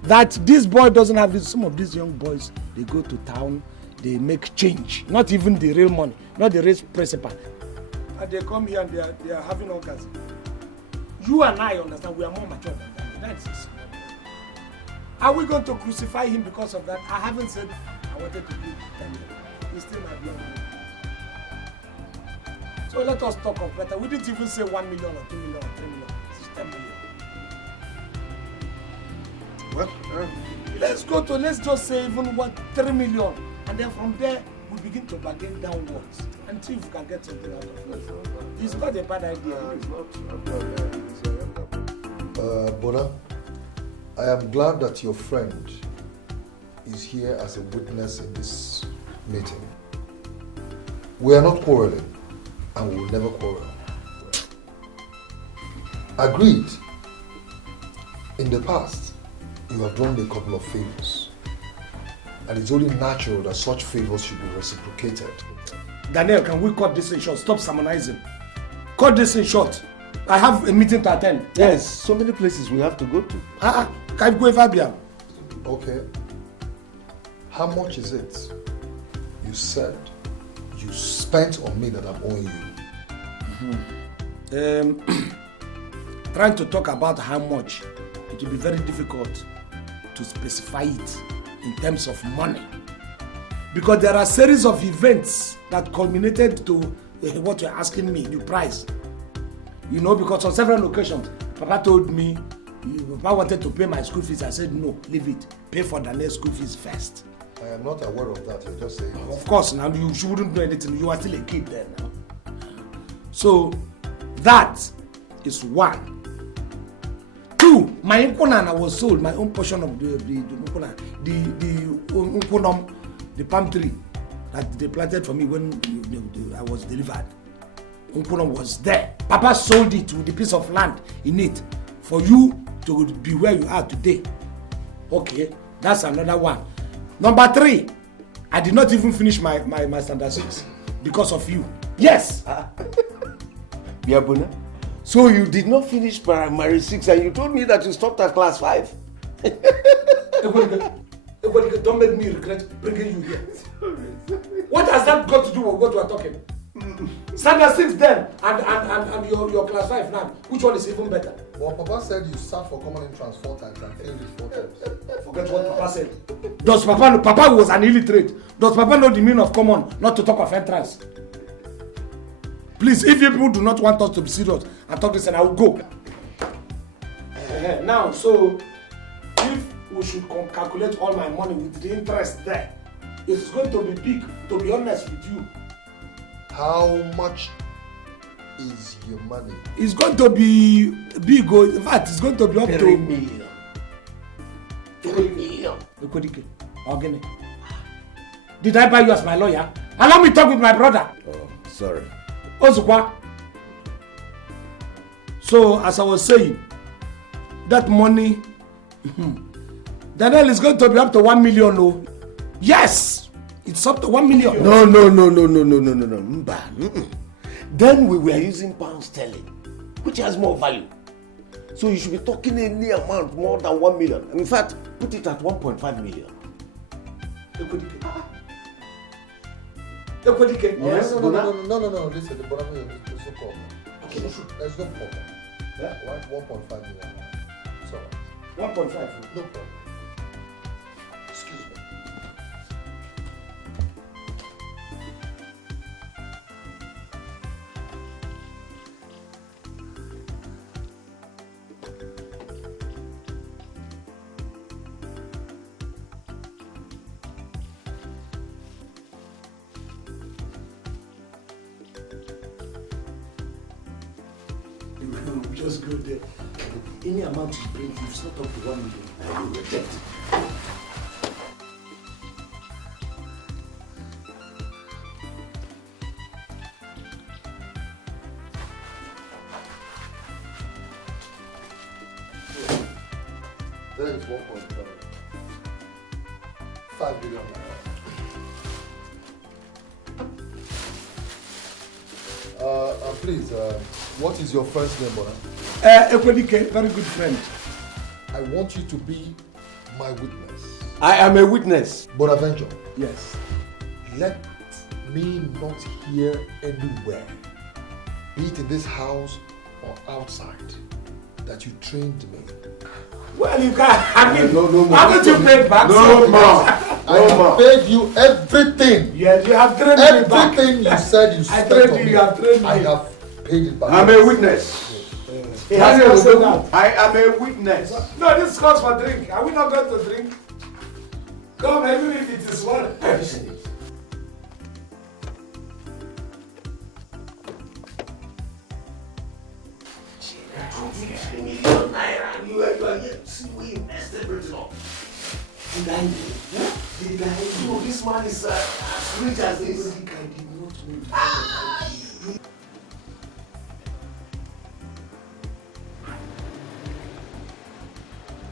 That this boy doesn't have this. Some of these young boys, they go to town, they make change. Not even the real money, not the real principal. And they come here and they are having all kinds. You and I understand we are more mature than that. That's it. Are we going to crucify him because of that? I haven't said I wanted to give him. He's still my blood. So let us talk of better. We didn't even say 1 million or 2 million or 3 million. It's 10 million. Well, let's just say even 3 million. And then from there, we begin to bargain downwards. And see if we can get something out of it. It's not a bad idea. Bona, I am glad that your friend is here as a witness in this meeting. We are not quarreling, and we will never quarrel. Agreed. In the past, you have done a couple of favors, and it's only natural that such favors should be reciprocated. Daniel, can we cut this in short? Stop sermonizing. Cut this in short. I have a meeting to attend. Yes, so many places we have to go to. Can I go Fabian? Okay. How much is it you said you spent on me that I'm owing you? Trying to talk about how much, it will be very difficult to specify it in terms of money. Because there are a series of events that culminated to what you're asking me, the price. You know, because on several occasions, Papa told me, Papa wanted to pay my school fees. I said, no, leave it. Pay for Daniel's school fees first. I am not aware of that. You're just saying it. Of course, now you wouldn't know anything. You are still a kid then. Now. So, that is one. Two, my Nkunana was sold, my own portion of the palm tree that they planted for me when I was delivered. Nkunam was there. Papa sold it with the piece of land in it for you to be where you are today. Okay, that's another one. Number three, I did not even finish my standard 6 because of you. Yes. Biabuna, so you did not finish primary 6 and you told me that you stopped at class 5? Don't make me regret bringing you here. What has that got to do with what we are talking? Standard 6 then and your class 5 now. Which one is even better? Well, Papa said you sat for common entrance 4 times and failed it 4 times. Forget what Papa said. Does Papa know? Papa was an illiterate. Does Papa know the meaning of common, not to talk of entrance? Please, if you people do not want us to be serious and talk this, and I will go. Now, so if we should calculate all my money with the interest there, it's going to be big, to be honest with you. How much is your money? It's going to be big. In fact, it's going to be up 3 million. 3 million. Organic. Did I buy you as my lawyer? Allow me to talk with my brother. Oh, sorry. Ozukwa. So, as I was saying, that money, Daniel is going to be up to 1 million. Oh. Yes, it's up to 1 million. No. Mba. Then we were using pound sterling, which has more value. So you should be talking any amount more than 1 million. In fact, put it at 1.5 million. Yes, no. Listen, the bottom is no problem. Okay, there's no problem. Yeah, 1.5 million. Sorry. 1.5. No problem. Excuse me. just go there. Any amount you bring, if it's not up to 1 million, I will reject it. That is 1.5 billion. Please, what is your friend's name, brother? Ekwenike, very good friend. I want you to be my witness. I am a witness. Bonaventure. Yes. Let me not hear anywhere, be it in this house or outside, that you trained me. Well, you can't. I mean, no, haven't you paid back? No more. I have paid you everything. Yes, you have trained me back. Everything you said you spent on me. You have trained me. I have paid it back. I'm a witness. He has not said that. I am a witness. No, this calls for drink. Are we not going to drink? Come, even if it is one. You are yet to see we messed everything up. Did I know this man is as rich as this? I did not know.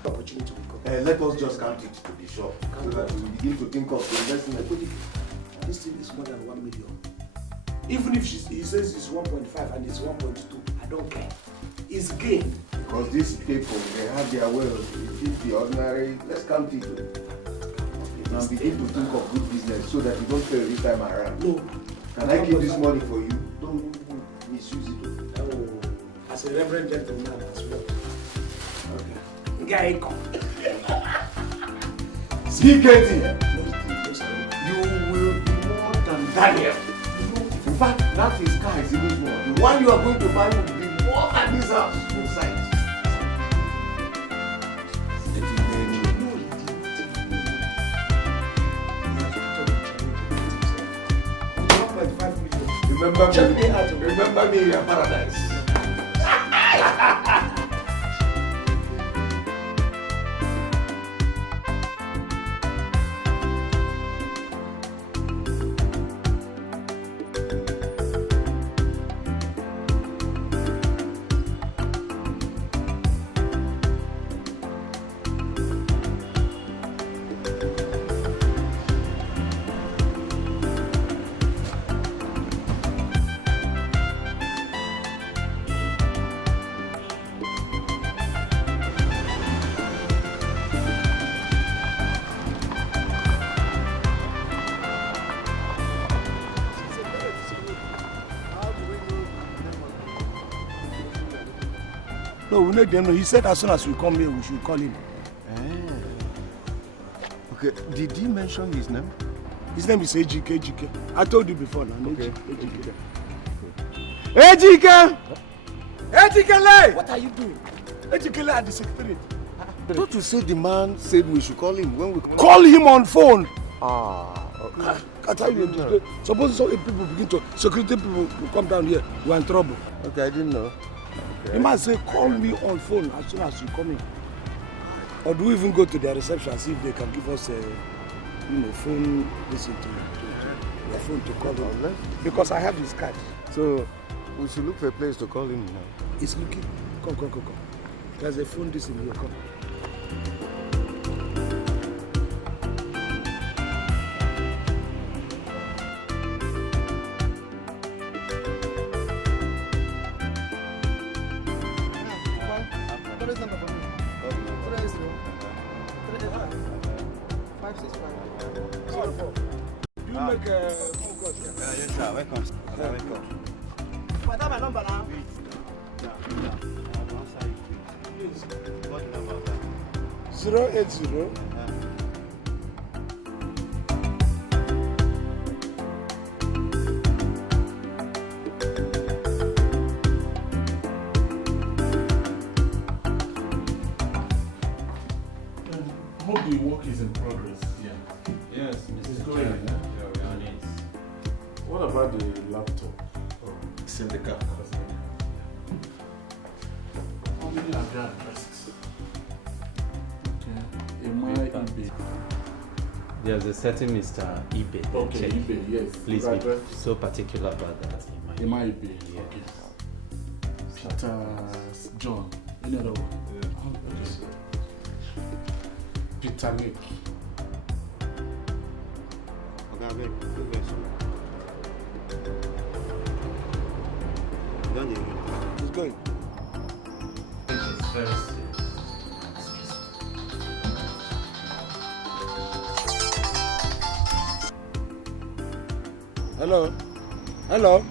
Opportunity will come. Let us just count it to the shop so that we begin to think of investing. This thing is more than 1 million. Even if he says it's 1.5 and it's 1.2, I don't care. It's gain. Because these people, they have their way of it. The ordinary. Let's count it. Now begin to think of good business so that you don't fail this time around. No. Can I keep this money for you? Don't misuse it. Oh, as a reverend gentleman as well. Okay. Guy, come. CKT, you will be more than Daniel. In fact, that is car is even more. The one you are going to buy will be more than this house inside. Remember me in your paradise. No, we make them know. He said as soon as we come here, we should call him. Okay, did he mention his name? His name is Ejike. I told you before now. Okay. Ejike! Ejike! What are you doing? Ejike at the secretariat. Don't you say the man said we should call him when we call him on phone? Okay. I tell you, suppose so if people begin to, security people will come down here, we're in trouble. Okay, I didn't know. Okay. You must say, call me on phone as soon as you come in. Or do we even go to their reception and see if they can give us a, phone, listen to your phone to call him? Because I have his card. So, we should look for a place to call him now. He's looking. Come. There's a phone this in here, come. Welcome. What my number now? What number? 080. Hope the work is in progress. Yeah. Yes, It's going. What about the laptop? It's in the car. Give me their addresses. Okay. Ibe. There's a certain Mr. Ibe. Okay, Ibe, yes. Please be so particular about that. Ibe. Yeah. Okay. Peter, John. Any other one? Okay. Peter Nick. He's going. Hello? Hello?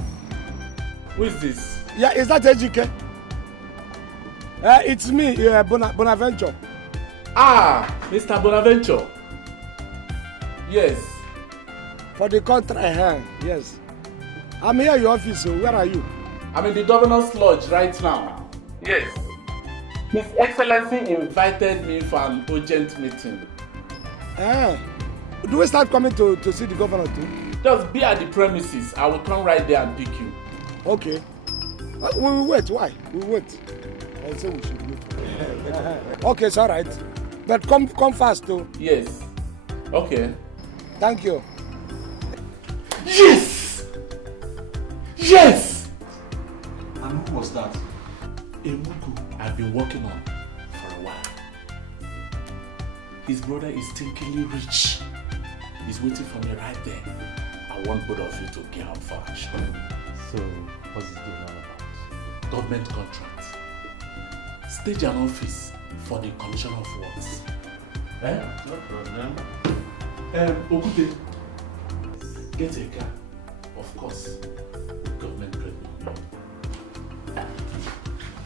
Who is this? Yeah, is that Ejike? It's me, Bonaventure. Ah, Mr. Bonaventure. Yes. For the contract, yes. I'm here at your office, so where are you? I'm in the governor's lodge right now. Yes. His Excellency invited me for an urgent meeting. Do we start coming to see the governor too? Just be at the premises. I will come right there and pick you. Okay. We will wait. Why? We will wait. I say we should wait. Okay, it's all right. But come fast too. Yes. Okay. Thank you. Yes! Yes! And who was that? A Mugu I've been working on for a while. His brother is stinkingly rich. He's waiting for me right there. I want both of you to gear up for action. So, what's this deal all about? Government contract. Stage an office for the Commissioner of Works. No problem. Okude, get a car. Of course, government credit.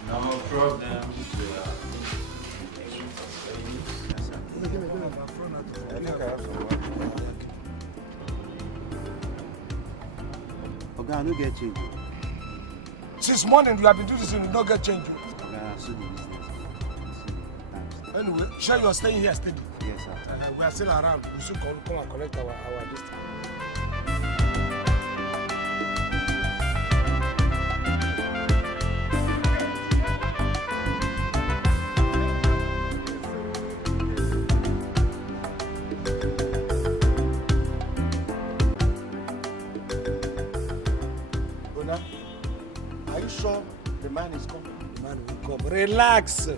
No problem. I don't get change. Since morning you have been doing this and you don't get change. Anyway, sure you're staying here steady. Yes, sir. We are still around. We should come and collect our distance. Are you sure the man is coming? The man will come. Relax.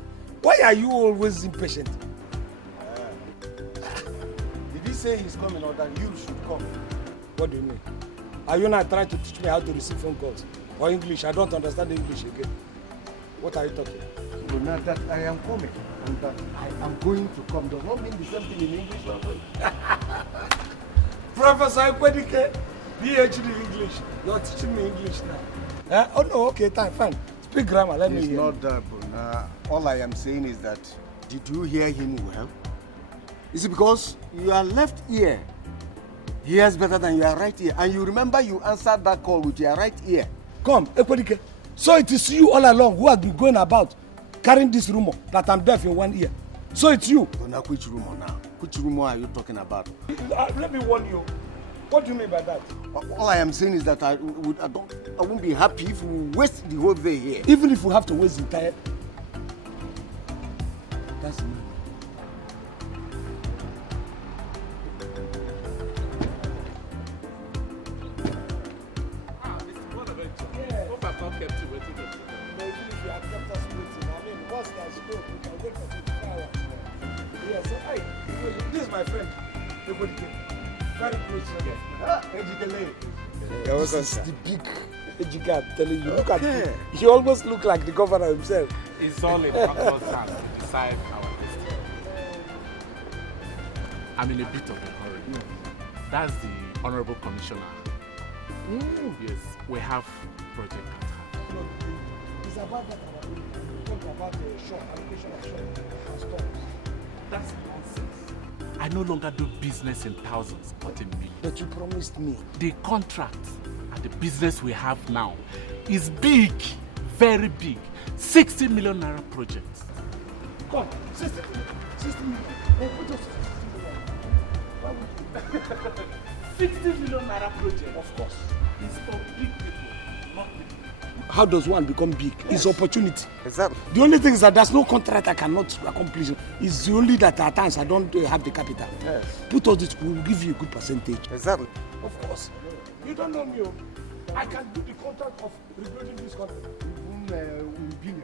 Why are you always impatient? Did he say he's coming or that you should come? What do you mean? Are you not trying to teach me how to receive phone calls? Or English? I don't understand English again. What are you talking? No, not that I am coming and that I am going to come does not mean the same thing in English language. Professor Ikwedike, PhD English. You're teaching me English now. Oh no, okay, fine. Speak grammar, let me hear. It's not that, all I am saying is that, did you hear him well? Is it because your left ear hears better than your right ear? And you remember you answered that call with your right ear. Come, Ikwedike. So it is you all along who have been going about carrying this rumor that I'm deaf in one ear. So it's you. But now, which rumor now? Which rumor are you talking about? Let me warn you. What do you mean by that? All I am saying is that I won't be happy if we waste the whole day here. Even if we have to waste the entire... That's the man. Mr. Bonaventure. Yeah. Hope I've not kept you waiting. No, even if you have kept us waiting, I mean, once there's scope, we can wait for 24 hours. Yeah, so, hey, this is my friend. Everybody very close to me. This is the big Ejike, I'm telling you. Look at him. He almost looks like the governor himself. It's all in Doctor's hands to decide our destiny. I'm in a bit of a hurry. That's the Honorable Commissioner. Yes, we have project at hand. No, it's about that. Talk about the shop, allocation of shop and stores. That's nonsense. I no longer do business in thousands, but in millions. But you promised me. The contract and the business we have now is big, very big. 60 million naira project. Come, 60 million. Oh, put us 60 million naira project. Of course. It's for big people, not big people. how does one become big? Yes. It's opportunity. Exactly. The only thing is that there's no contract I cannot accomplish. It's the only that at times I don't have the capital. Yes. Put all this, we will give you a good percentage. Exactly. Of course. You don't know me. I can do the contract of rebuilding this country in billions.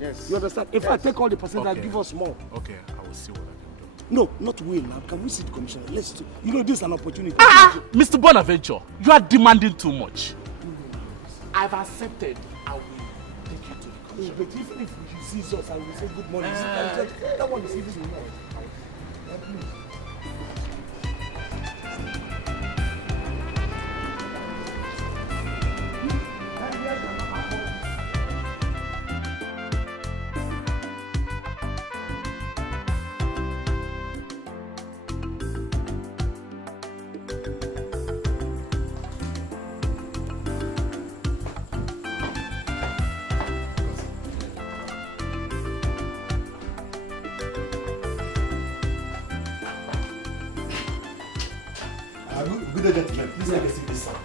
Yes. You understand? If I take all the percentage, okay, give us more. Okay, I will see what I can do. No, not will now. Can we see the commissioner? Let's do. You know, this is an opportunity. Mr. Bonaventure, you are demanding too much. I've accepted. I will take you to the commissioner. But even if he sees us and we say good morning, that one is even more. Please. Good gentlemen, please take a seat this side.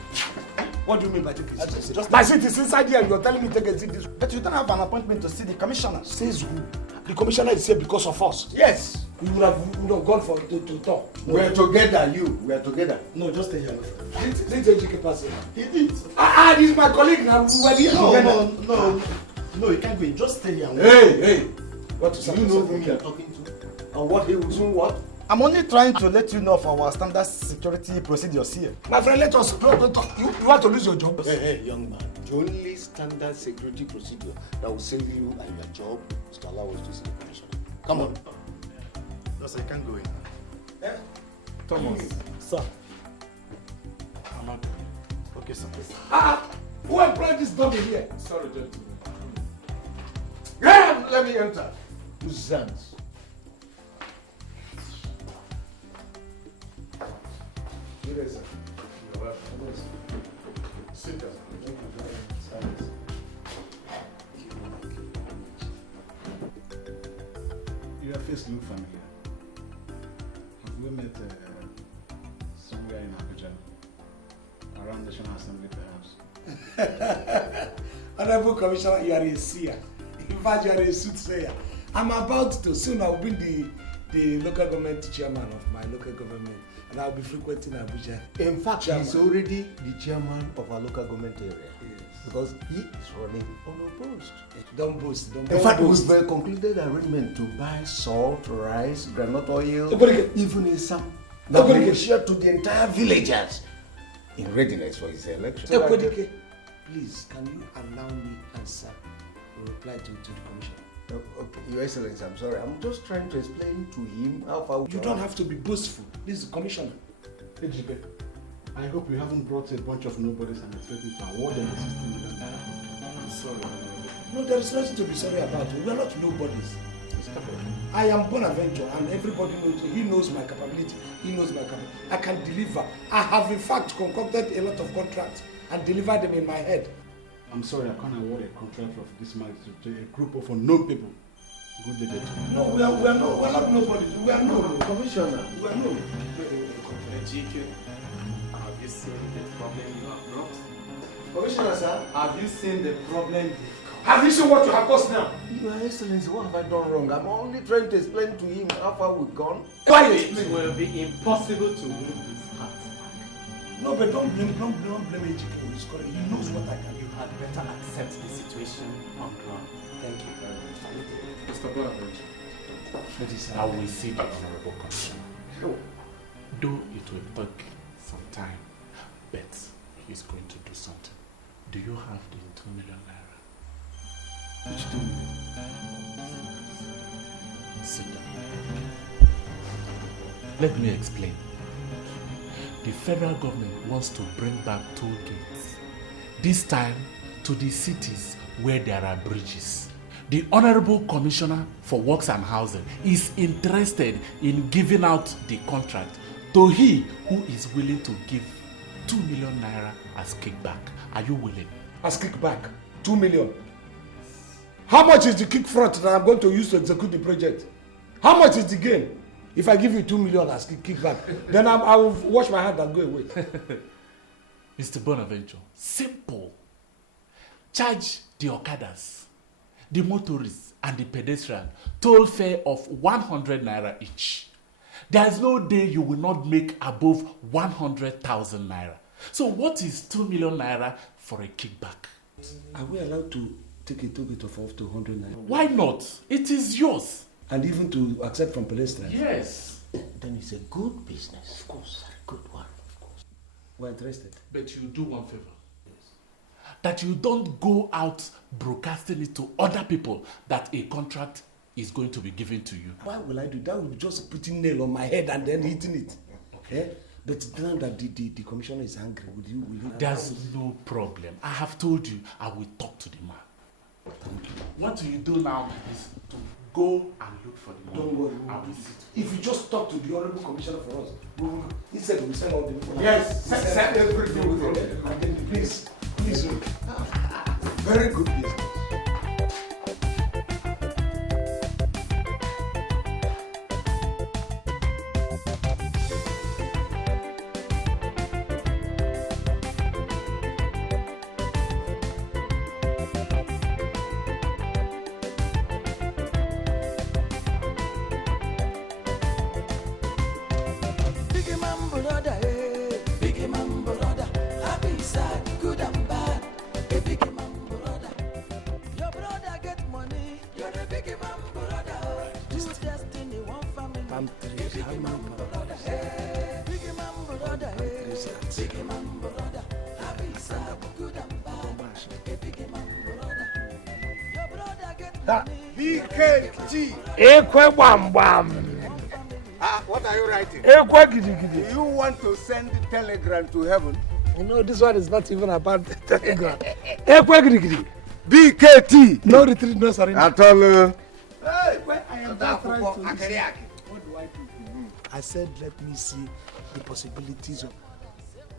What do you mean by take a seat? My seat is inside here and you're telling me take a seat this way. But you don't have an appointment to see the commissioner. Says who? The commissioner is here because of us. Yes. We would have gone for to talk. No. We're together, We're together. No, just stay here. Didn't Ejike pass it? He did. This is my colleague now. We were here together. No, you can't go in. Just stay here. Hey. What do you know whom you are talking to? And what he was doing what? I'm only trying to let you know of our standard security procedures here. My friend, let us talk. You want to lose your job? Hey, young man. The only standard security procedure that will save you and your job is to allow us to see the commissioner. Come on. No, sir, you can't go in. Yeah? Thomas. Sir. I'm not. Okay, sir. Who employed this dummy here? Sorry, gentlemen. Yeah, let me enter. Use hands. Yes, sir. You're welcome. Sit down. Your face looks familiar. Have we met somewhere in Abuja? Around the National Assembly, perhaps? Honorable Commissioner, you are a seer. In fact, you are a soothsayer. I'm about to. Soon I will be the local government chairman of my local government. And I'll be frequenting Abuja. In fact, he's already the chairman of our local government area. Yes. Because he is running unopposed. Don't boast. In fact, we've concluded arrangement to buy salt, rice, groundnut oil, even in some that we will share to the entire villagers in readiness for his election. Please, can you allow me answer or reply to the commissioner? Okay, Your Excellency, I'm sorry. I'm just trying to explain to him how far we You don't have to be boastful. This is the commissioner. Ejike, I hope you haven't brought a bunch of nobodies and expect me to award them the 16 million naira. I'm sorry. No, there is nothing to be sorry about. We are not nobodies. I am Bonaventure and everybody knows. He knows my capability. He knows my capability. I can deliver. I have in fact concocted a lot of contracts and delivered them in my head. I'm sorry, I can't award a contract of this magnitude to a group of unknown people. Good day, gentlemen. No, we are not nobodies. We are no commissioner. We are no. GQ, have you seen the problem you have brought? Commissioner, sir. Have you seen the problem? Have you seen what you have caused now? Your Excellency, what have I done wrong? I'm only trying to explain to him how far we've gone. It will be impossible to win his heart back. No, but don't blame Ejike. He knows what I can do. You had better accept the situation on ground. Thank you very much. Mr. Bonaventure, I will see the Honorable Commissioner. Though it will take some time, but he's going to do something. Do you have the 2 million naira? Which 2 million? Sit down. Let me explain. The federal government wants to bring back toll gates. This time to the cities where there are bridges. The Honorable Commissioner for Works and Housing is interested in giving out the contract to he who is willing to give 2 million naira as kickback. Are you willing? As kickback? 2 million? How much is the kick front that I'm going to use to execute the project? How much is the gain? If I give you 2 million as kickback, then I will wash my hand and go away. Mr. Bonaventure, simple. charge the Okadas, the motorists, and the pedestrian toll fare of 100 naira each. There is no day you will not make above 100,000 naira. So what is 2 million naira for a kickback? Are we allowed to take a toll gate of up to 100 naira? Why not? It is yours. And even to accept from pedestrians? Yes. Then it's a good business. Of course, a good one. Of course. We're interested. But you do one favor. That you don't go out broadcasting it to other people that a contract is going to be given to you. Why will I do that? Will be just putting nail on my head and then hitting it. Okay? But now that the commissioner is angry, will you? There's no problem. I have told you I will talk to the man. Thank you. What you do now is to go and look for the money. Don't worry. I will sit. If you just talk to the honorable commissioner for us, he said we send all the people. Yes, send everything with him. And then please. Very good business. BKT. Ekwe bam bam. What are you writing? Ekwe gidi gidi. Do you want to send the telegram to heaven? You know, this one is not even about the telegram. Ekwe gidi gidi. BKT. No retreat, no surrender. At all. I am just trying to listen. What do I do? I said, let me see the possibilities of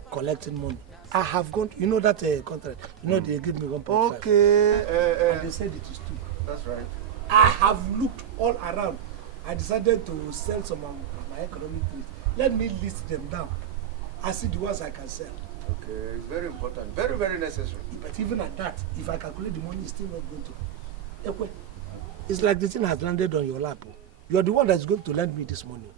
collecting money. I have gone, you know that contract, you know they give me 1.5. Okay. And they said it is 2. That's right. I have looked all around. I decided to sell some of my economic things. Let me list them down. I see the ones I can sell. Okay, it's very important. Very, very necessary. But even at that, if I calculate the money, it's still not going to. Ekwe, it's like the thing has landed on your lap. You're the one that's going to lend me this money.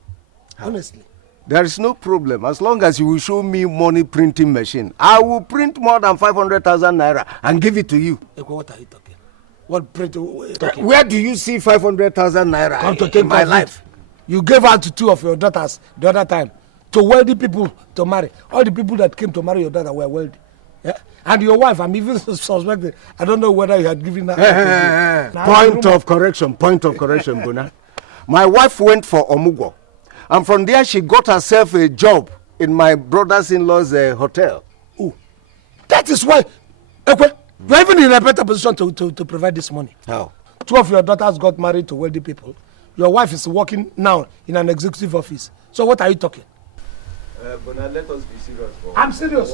Honestly. There is no problem. As long as you will show me money printing machine, I will print more than 500,000 naira and give it to you. Ekwe, what are you talking? What print are you talking? Where do you see 500,000 naira Come to in my life? You gave out to 2 of your daughters the other time to wealthy people to marry. All the people that came to marry your daughter were wealthy. Yeah? And your wife, I'm even suspecting. I don't know whether you had given her. Point of correction, Bona. My wife went for Muongor. And from there, she got herself a job in my brother-in-law's hotel. Oh, that is why, Ekwe, you're even in a better position to provide this money. How? 2 of your daughters got married to wealthy people. Your wife is working now in an executive office. So what are you talking? Bona, let us be serious. I'm serious.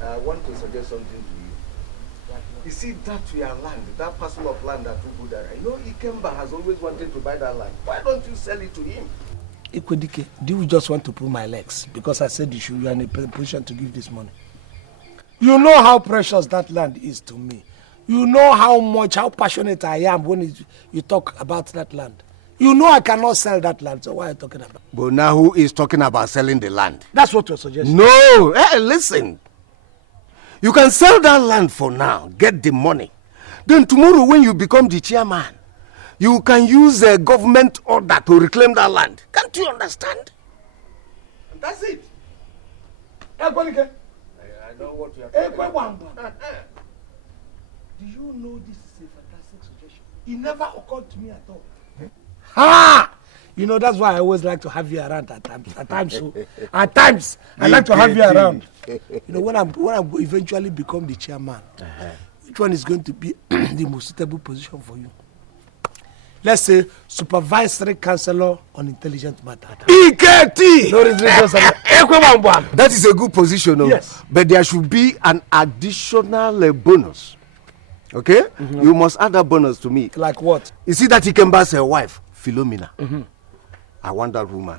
I want to suggest something to you. You see that your land, that parcel of land that Ubudara, you know, Ikemba has always wanted to buy that land. Why don't you sell it to him? Ikwedike, do you just want to pull my legs? Because I said you are in a position to give this money. You know how precious that land is to me. You know how passionate I am when you talk about that land. You know I cannot sell that land, so what are you talking about? But now who is talking about selling the land? That's what you're suggesting. No, hey, listen. You can sell that land for now, get the money. Then tomorrow when you become the chairman, you can use a government order to reclaim that land. Can't you understand? And that's it. I know what you are talking about. Do you know this is a fantastic suggestion? It never occurred to me at all. Ha! You know, that's why I always like to have you around at times. At times, I like to have you around. You know, when I eventually become the chairman, which one is going to be the most suitable position for you? Let's say supervisory counselor on intelligent matter. EKT! That is a good position, no? Yes. But there should be an additional bonus. Okay? You must add that bonus to me. Like what? You see that Ikemba's wife, Philomena. I want that woman.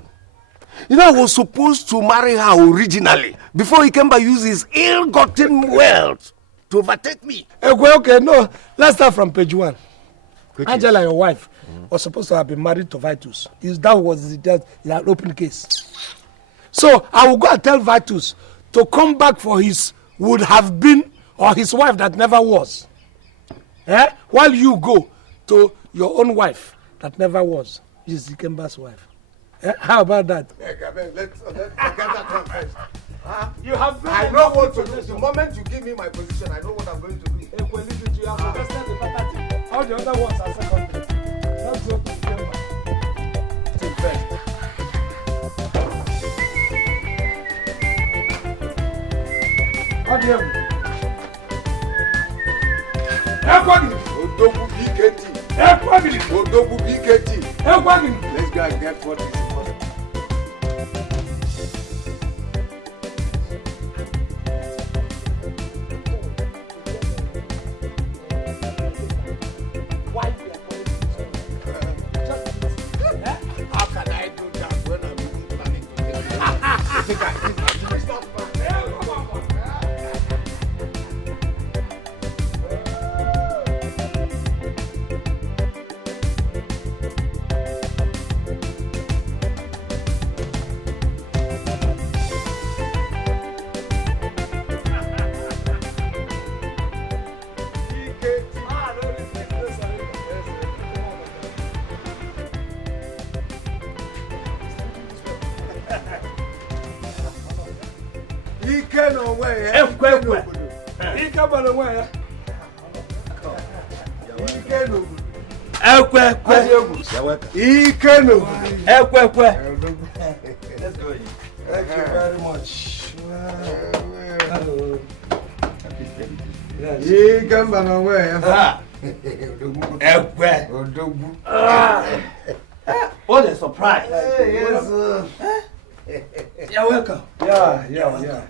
You know, I was supposed to marry her originally before Ikemba used his ill-gotten wealth to overtake me. Okay, no. Let's start from page 1. Angela, your wife, was supposed to have been married to Vitus. That was an open case. So I will go and tell Vitus to come back for his would have been or his wife that never was. While you go to your own wife that never was. She's Ikemba's wife. How about that? Let's forget that one first. You have I know what to do. The moment you give me my position, I know what I'm going to do. You have understand the pattern. All the other ones are secondary. Let's go to Ikemba. Ordeal. Odogu BKT. Odogu BKT. Let's go and get what is important. How can I do that when I'm even planning to do that? Let's go. Thank you very much. What a surprise. Yes. You're welcome. Yeah.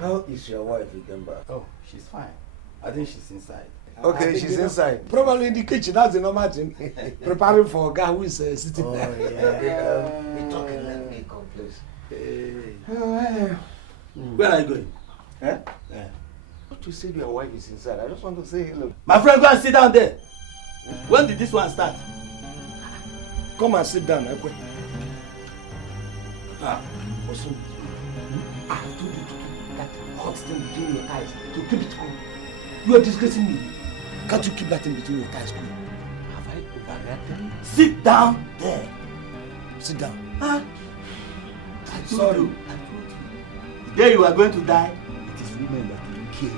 How is your wife, Ikemba? Oh, she's fine. I think she's inside. Okay, she's inside. Probably in the kitchen. That's the normal thing. Preparing for a guy who is sitting there. We're talking, let me come, please. Where are you going? What you say your wife is inside? I just want to say hello. My friend, go and sit down there. When did this one start? Come and sit down, Ekwe. I have told you to keep that hot thing between your eyes, to keep it cool. You are disgracing me. Can't you keep that in between your thighs cool? Have I overreacted? Sit down there. Sit down. I told you. The day you are going to die, it is women that will kill.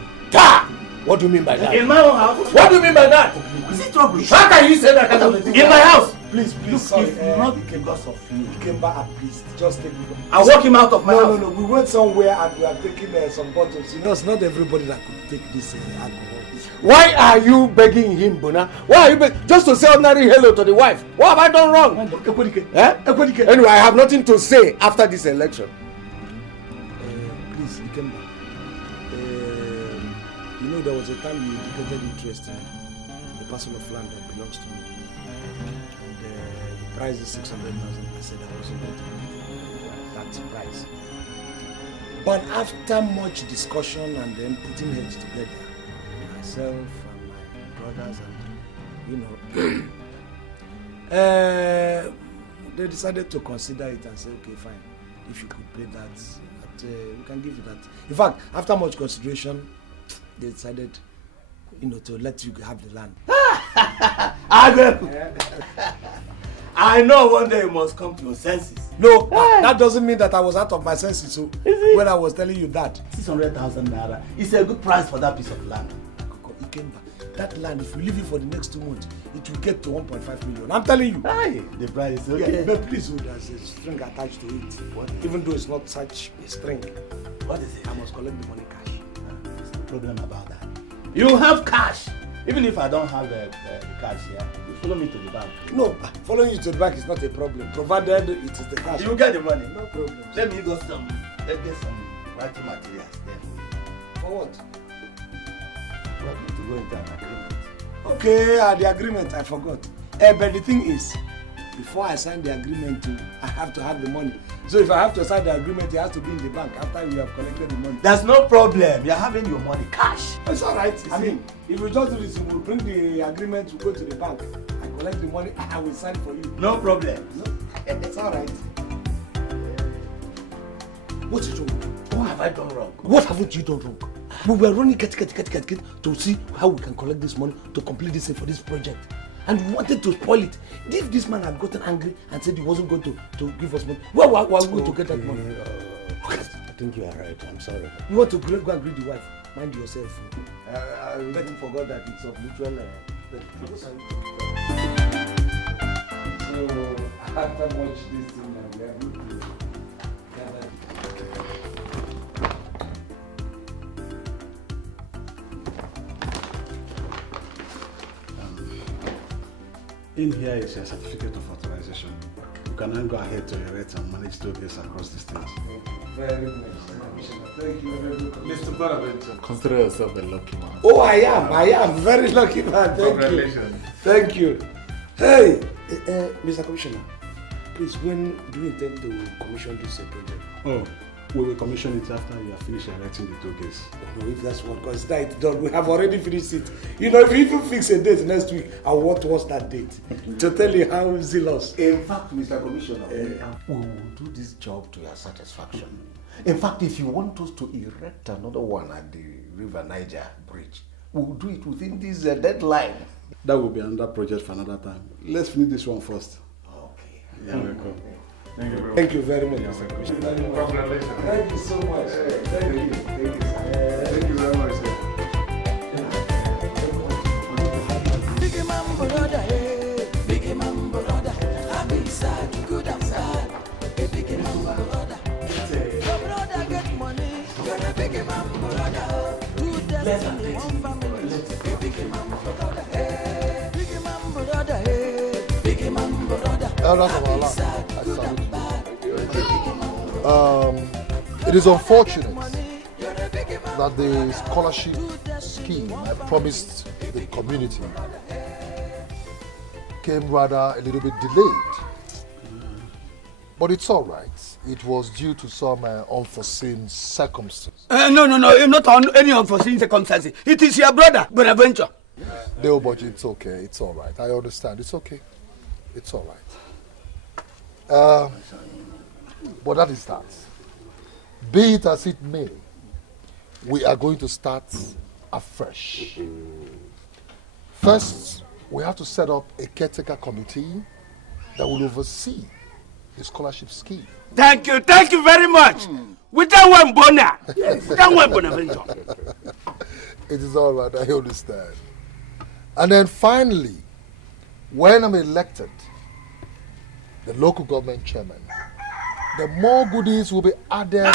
What do you mean by that? In my own house. What do you mean by that? Is it rubbish? How can you say that kind of thing? In my house. Please, Look, sorry. if not because of you. Ikemba, please, just take me. I'll walk him out of my house. No. We went somewhere and we are taking some bottles. You know, it's not everybody that could take this alcohol. Why are you begging him, Bona? Why are you begging? Just to say ordinary hello to the wife. What have I done wrong? Anyway, I have nothing to say after this election. Please, Ikemba. You know, there was a time you indicated interest in the parcel of land that belongs to me. And the price is 600,000. I said I wasn't going to give that price. But after much discussion and then putting heads together, myself and my brothers and, they decided to consider it and say, okay, fine. If you could pay that, we can give you that. In fact, after much consideration, they decided, to let you have the land. I know one day you must come to your senses. No, that doesn't mean that I was out of my senses. So when I was telling you that, 600,000 naira is a good price for that piece of land. That land, if you leave it for the next 2 months, it will get to 1.5 million. I'm telling you. The price is okay. Yeah, but please, there's a string attached to it. Even though it's not such a string. What is it? I must collect the money cash. There's no problem about that. You have cash. Even if I don't have cash here, you follow me to the bank. No, following you to the bank is not a problem. Provided it is the cash. You get the money. No problem. Let me get some writing materials there. For what? We are going to go into an agreement. Okay, the agreement, I forgot. But the thing is, before I sign the agreement, I have to have the money. So if I have to sign the agreement, it has to be in the bank after we have collected the money. There's no problem. You're having your money cash. It's all right. I mean, if you just do this, we'll bring the agreement, we'll go to the bank, I collect the money, I will sign for you. No problem. No, it's all right. What is wrong? What have I done wrong? What haven't you done wrong? We were running get to see how we can collect this money to complete this thing for this project. And we wanted to spoil it. If this man had gotten angry and said he wasn't going to give us money, where were we going to get that money? I think you are right. I'm sorry. You want to go and greet the wife? Mind yourself. I even forgot that it's of mutual. So after much this thing, we are going to gather. In here is your certificate of authorization. You can then go ahead to erect and manage toll gates across the state. Thank you very much, Commissioner. Thank you very much. Mr. Bonaventure. Consider yourself a lucky man. Oh, I am very lucky man. Thank Congratulations. you. Thank you. Hey, Mr. Commissioner, please, when do you intend to commission this project? Oh, we will commission it after you have finished erecting the toll gates. No, if that's what consider it done, we have already finished it. You know, if you even fix a date next week, I want to watch that date to tell you how zealous. In fact, Mr. Commissioner, we will do this job to your satisfaction. In fact, if you want us to erect another one at the River Niger Bridge, we will do it within this deadline. That will be another project for another time. Let's finish this one first. Okay. You're welcome. Thank you very much, Mr. Commissioner. Congratulations. Thank you so much. Thank you. Thank you, sir. Thank you very much, sir. Big man brother, big man brother, I'm inside, good outside. Big man brother, your brother get money, you're a big man brother. Good destiny, one family. Big man brother, big man brother, big man brother. It is unfortunate that the scholarship scheme I promised the community came rather a little bit delayed. But it's all right. It was due to some unforeseen circumstances. No, not on any unforeseen circumstances. It is your brother, Bonaventure. No, but it's okay. It's all right. I understand. It's okay. It's all right. But that is that. Be it as it may, we are going to start afresh. First, we have to set up a caretaker committee that will oversee the scholarship scheme. Thank you very much. With that one, Bona. Yes, that one, Bonaventure. It is all right, I understand. And then finally, when I'm elected, the local government chairman, the more goodies will be added.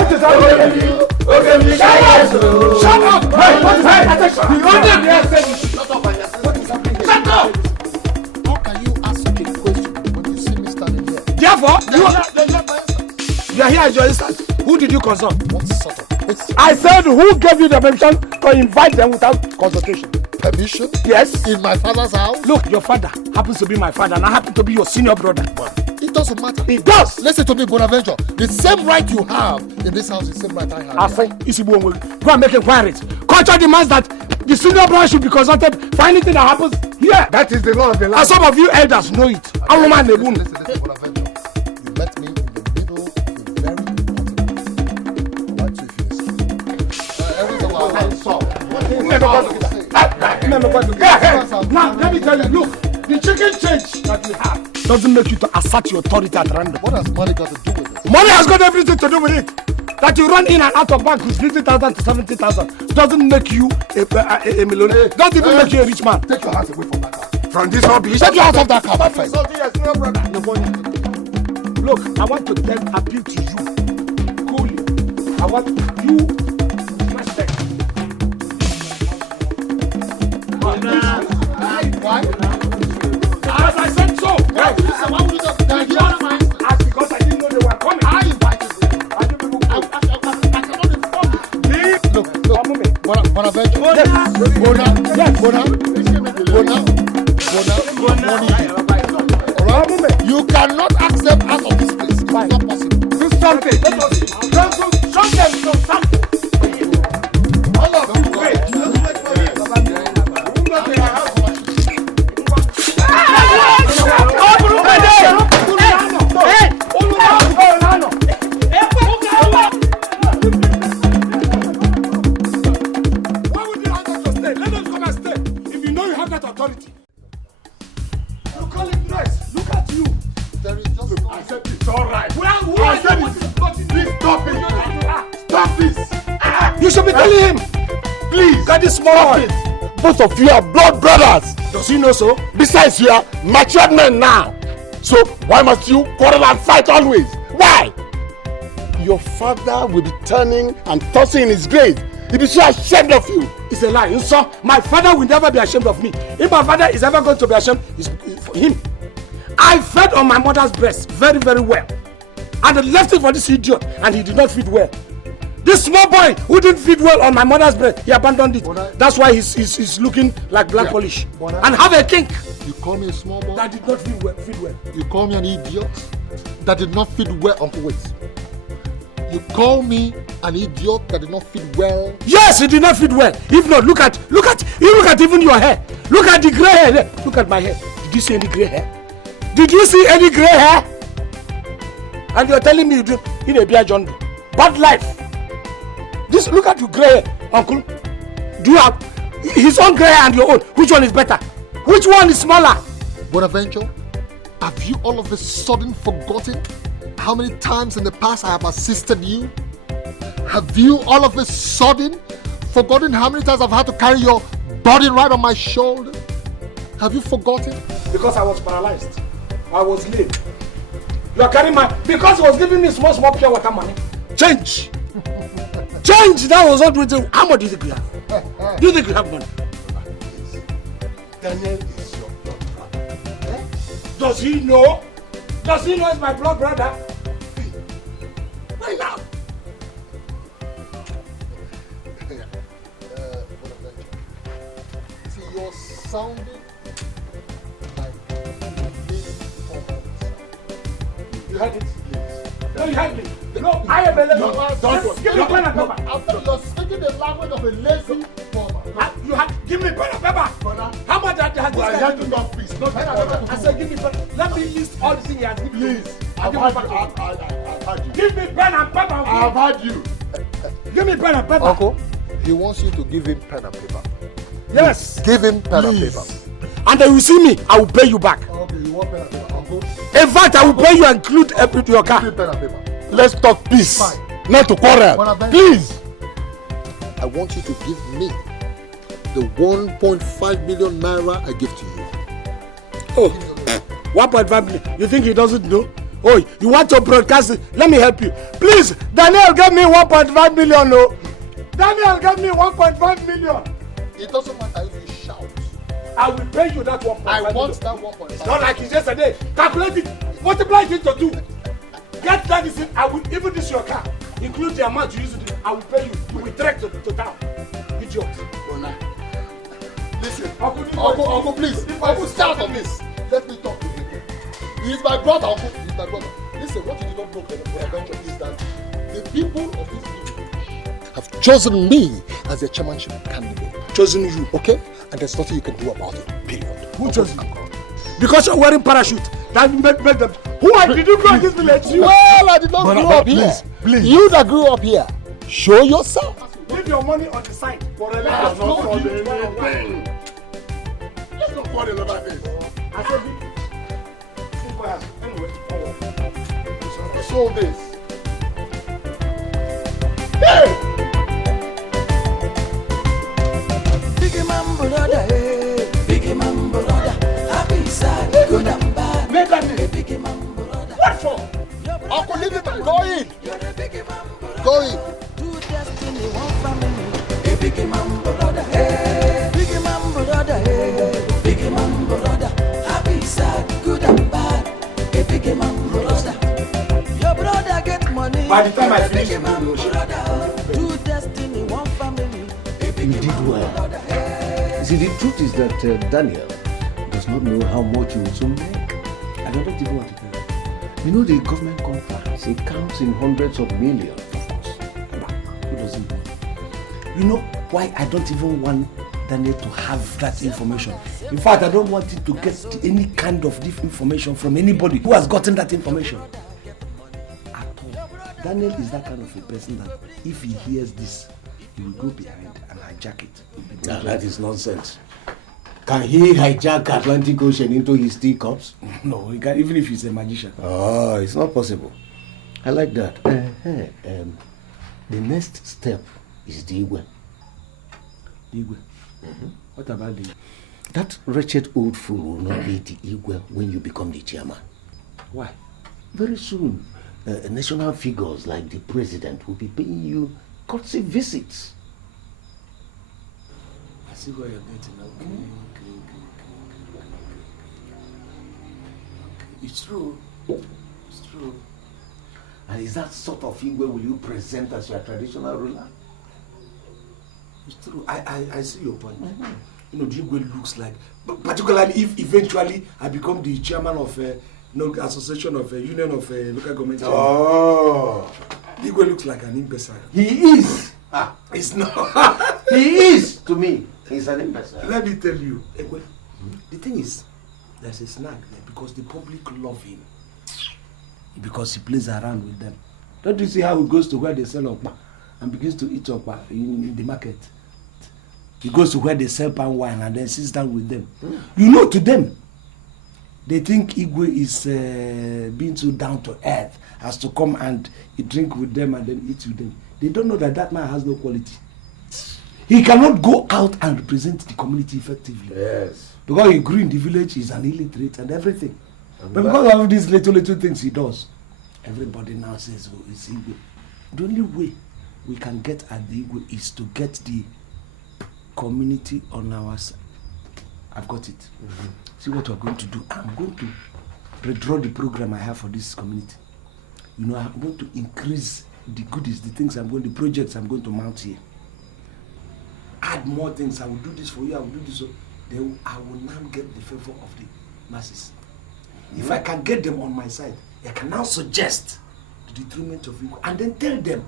What is happening? Shut up! Hey, what is happening? Shut up! Shut up! How can you ask a question when you see me standing here? Therefore, you are here as your instance. Who did you consult? What sort of question? I said, who gave you the permission to invite them without consultation? Permission? Yes. In my father's house? Look, your father happens to be my father, and I happen to be your senior brother. It doesn't matter. It does. Listen to me, Bonaventure. The same right you have in this house is the same right I have. I say, go and make inquiries. Culture demands that the senior brother should be consulted for anything that happens here. That is the law of the land. And some of you elders know it. Listen, Bonaventure. You met me in the middle of a very important Now, let me tell you, look, the chicken change that we have doesn't make you to assert your authority at random. What has money got to do with it? Money has got everything to do with it. That you run in and out of bank with 50,000 to 70,000 doesn't make you a millionaire. Don't even make you a rich man. Take your hands away from that car. From this rubbish. Take your hands off that car, my friend. Look, I want to appeal to you. Cool. I want you respect. Why would you say? Why would you say? That's That's because I didn't know they were coming. I invited them. I cannot inform you. Look, Bonaventure. Alright? You cannot accept out of this place. It's not possible. Do something. Let us show them some something. All of you, wait. Why would you have that to stay? Let them come and stay. If you know you have that authority. You call it dress. Look at you. There is just no. I said it's all right. Who I said please stop it. Stop this. You should be telling him. Please. Got this small one. Both of you are blood brothers. Does he know so? Besides, you are matured men now. So why must you quarrel and fight always? Why? Your father will be turning and tossing in his grave. He'll be so ashamed of you. It's a lie. So my father will never be ashamed of me. If my father is ever going to be ashamed, it's for him. I fed on my mother's breast very, very well. And I left it for this idiot, and he did not feed well. This small boy who didn't feed well on my mother's breast, he abandoned it. That's why he's looking like black polish. And have a kink. You call me a small boy? That did not feed well. You call me an idiot? That did not feed well. Uncle, wait. You call me an idiot that did not feed well? Yes, he did not feed well. If not, look at even your hair. Look at the gray hair. Look at my hair. Did you see any gray hair? Did you see any gray hair? And you're telling me you do in a beer John bad life. This look at your gray hair, uncle. Do you have his own gray hair and your own? Which one is better? Which one is smaller? Bonaventure, have you all of a sudden forgotten how many times in the past I have assisted you? Have you all of a sudden forgotten how many times I've had to carry your body right on my shoulder? Have you forgotten? Because I was paralyzed. I was lame. You are carrying my... Because he was giving me small pure water money. Change. Change. That was not with you. How much do you think you have? Do you think you have money? Daniel is your blood brother. Does he know? Does he know it's my blood brother? Right now. See, you're sounding like you heard it? No, you heard me. No, I am a lazy woman. Give me pen and paper. You're speaking the language of a lazy woman. You have give me pen and paper. How much has this guy given me? I said, give me pen. Let me list all the things he has given me. Please, I've had you. Give me pen and paper. I've had you. Give me pen and paper. Uncle, he wants you to give him pen and paper. Yes. Give him pen and paper. And then you see me, I will pay you back. Okay, you want pen and paper, Uncle? In fact, I will pay you and include your car. Give me pen and paper. Let's talk peace, not to quarrel. Please. I want you to give me the 1.5 million naira I give to you. Oh, 1.5 million. You think he doesn't know? Oh, you want to broadcast it? Let me help you. Please, Daniel, give me 1.5 million. No. Daniel, give me 1.5 million. It doesn't matter if you shout. I will pay you that 1.5 million. I want that 1.5. It's not like it's yesterday. Calculate it. Multiply it into 2. Get that is it. I will even this your car. Include the amount you use it. I will pay you. You will trek to town. Idiot. Listen, Uncle, please. Uncle, start on this. Let me talk to him. He is my brother, Uncle. He is my brother. Listen, what you did not know Bonaventure is that the people of this village have chosen me as their chairmanship candidate. Chosen you. Okay? And there's nothing you can do about it. Period. Who chose you? Because you're wearing parachute. That made them. Who did you grow in this village? You. Well, I did not grow up here. Please. You that grew up here, show yourself. Leave your money on the side. For a Let's not quarrel about this. I said, anyway, show this. Hey! Biggie man brother, hey. Biggie man brother. Happy sad, good and bad. Biggie man brother. What for? Uncle, leave it. Go in. Go in. Two destiny, one family. A biggie man brother, hey. Biggie man brother, hey. Biggie man brother. Happy sad, good and bad. By the time I finish the Two destiny, one family. You did well. See, the truth is that Daniel does not know how much you will soon make. I don't even want to tell you. You know the government contracts, it counts in hundreds of millions, of course. Who doesn't know? You know why I don't even want Daniel to have that information? In fact, I don't want him to get any kind of this information from anybody who has gotten that information. At all. Daniel is that kind of a person that if he hears this, he will go behind and hijack it. Now, that is nonsense. Can he hijack Atlantic Ocean into his teacups? No, he can, even if he's a magician. Oh, it's not possible. I like that. The next step is the Igwe. Igwe? What about the... That wretched old fool will not be the Igwe when you become the chairman. Why? Very soon, national figures like the president will be paying you courtesy visits. I see where you're getting. Okay. It's true. It's true. And is that sort of Igwe will you present as your traditional ruler? It's true. I see your point. You know, the Igwe looks like, particularly if eventually I become the chairman of association of a union of local government. Oh. The Igwe looks like an imbecile. He is. It's not. He is to me. He's an imbecile. Let me tell you, Igwe, the thing is, there's a snag there because the public love him. Because he plays around with them. Don't you see how he goes to where they sell okpa and begins to eat okpa in the market? He goes to where they sell palm wine and then sits down with them. You know, to them, they think Igwe is being so down to earth as to come and drink with them and then eat with them. They don't know that that man has no quality. He cannot go out and represent the community effectively. Yes. Because he grew in the village, he's an illiterate and everything. But because of these little things he does, everybody now says, oh, it's Igwe. The only way we can get at the Igwe is to get the community on our side. I've got it. See what we're going to do. I'm going to redraw the program I have for this community. You know, I'm going to increase the goodies, the things the projects I'm going to mount here. Add more things. I will do this for you, I will do this. So then I will now get the favor of the masses. If I can get them on my side, I can now suggest the detriment of Igwe and then tell them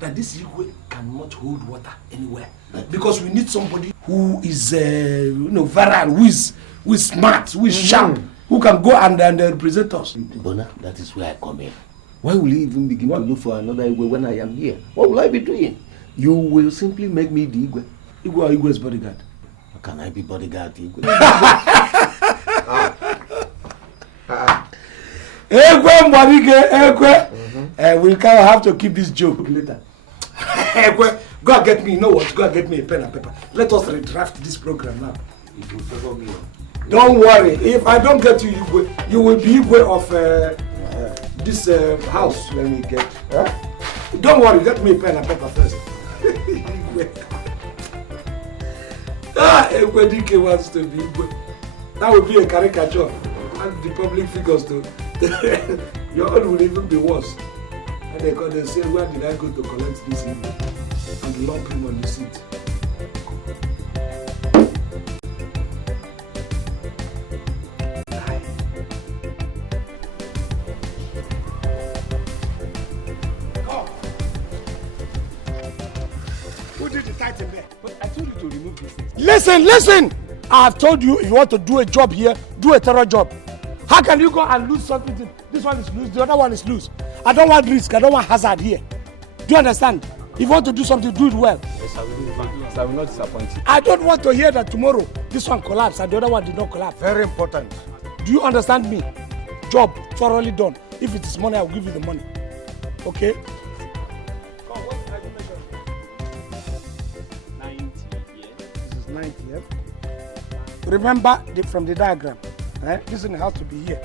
that this Igwe cannot hold water anywhere. Because we need somebody who is virile, who is smart, who is sharp, who can go and represent us. Bona, that is where I come in. Why will you even begin to look for another Igwe when I am here? What will I be doing? You will simply make me the Igwe. Igwe or Igwe's bodyguard? How can I be bodyguard to Igwe? We'll kind of have to keep this joke later. Go and get me, you know what? Go and get me a pen and paper. Let us redraft this program now. It will favor me. Don't worry. If I don't get you, you will be Igwe of this house. Let me get. Don't worry. Get me a pen and paper first. Igwe DK wants to be Igwe. That would be a caricature. And the public figures to your own will even be worse. And they say, where did I go to collect this Igwe? And lump him on the seat. Who did the title there? But I told you to remove these things. Listen! I have told you if you want to do a job here, do a thorough job. How can you go and lose something? This one is loose, the other one is loose. I don't want risk, I don't want hazard here. Do you understand? If you want to do something, do it well. Yes, I will do it fine. Yes, I will not disappoint you. I don't want to hear that tomorrow this one collapsed and the other one did not collapse. Very important. Do you understand me? Job thoroughly done. If it is money, I will give you the money. Okay? Come, what are you measuring? 90, yeah. This is 90, yeah? Remember from the diagram, this one has to be here.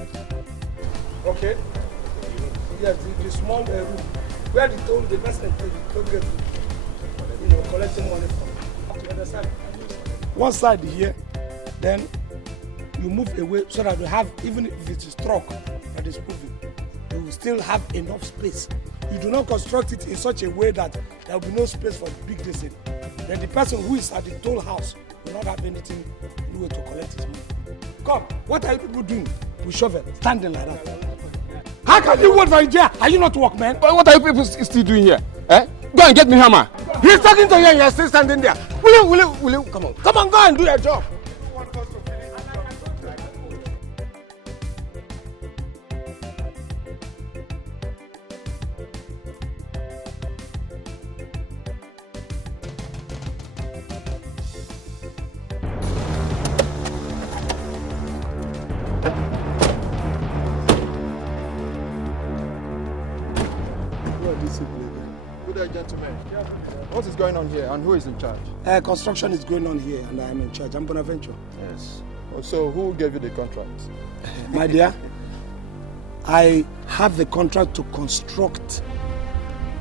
Okay? Yes, the small room where the person don't get collecting money from. You understand? One side here, then you move away so that you have, even if it is truck that is moving, you will still have enough space you do not construct it in such a way that there will be no space for big distance, then the person who is at the toll house will not have anything anywhere to collect his money. Come, what are you people doing with shovel, standing like that? How can you work for a jail? Are you not workmen? But what are you people still doing here? Eh? Go and get me hammer. He's talking to you and you're still standing there. Will you? Come on, go and do your job. Gentlemen, what is going on here and who is in charge? Construction is going on here and I am in charge. I'm Bonaventure. Yes. So who gave you the contract? My dear, I have the contract to construct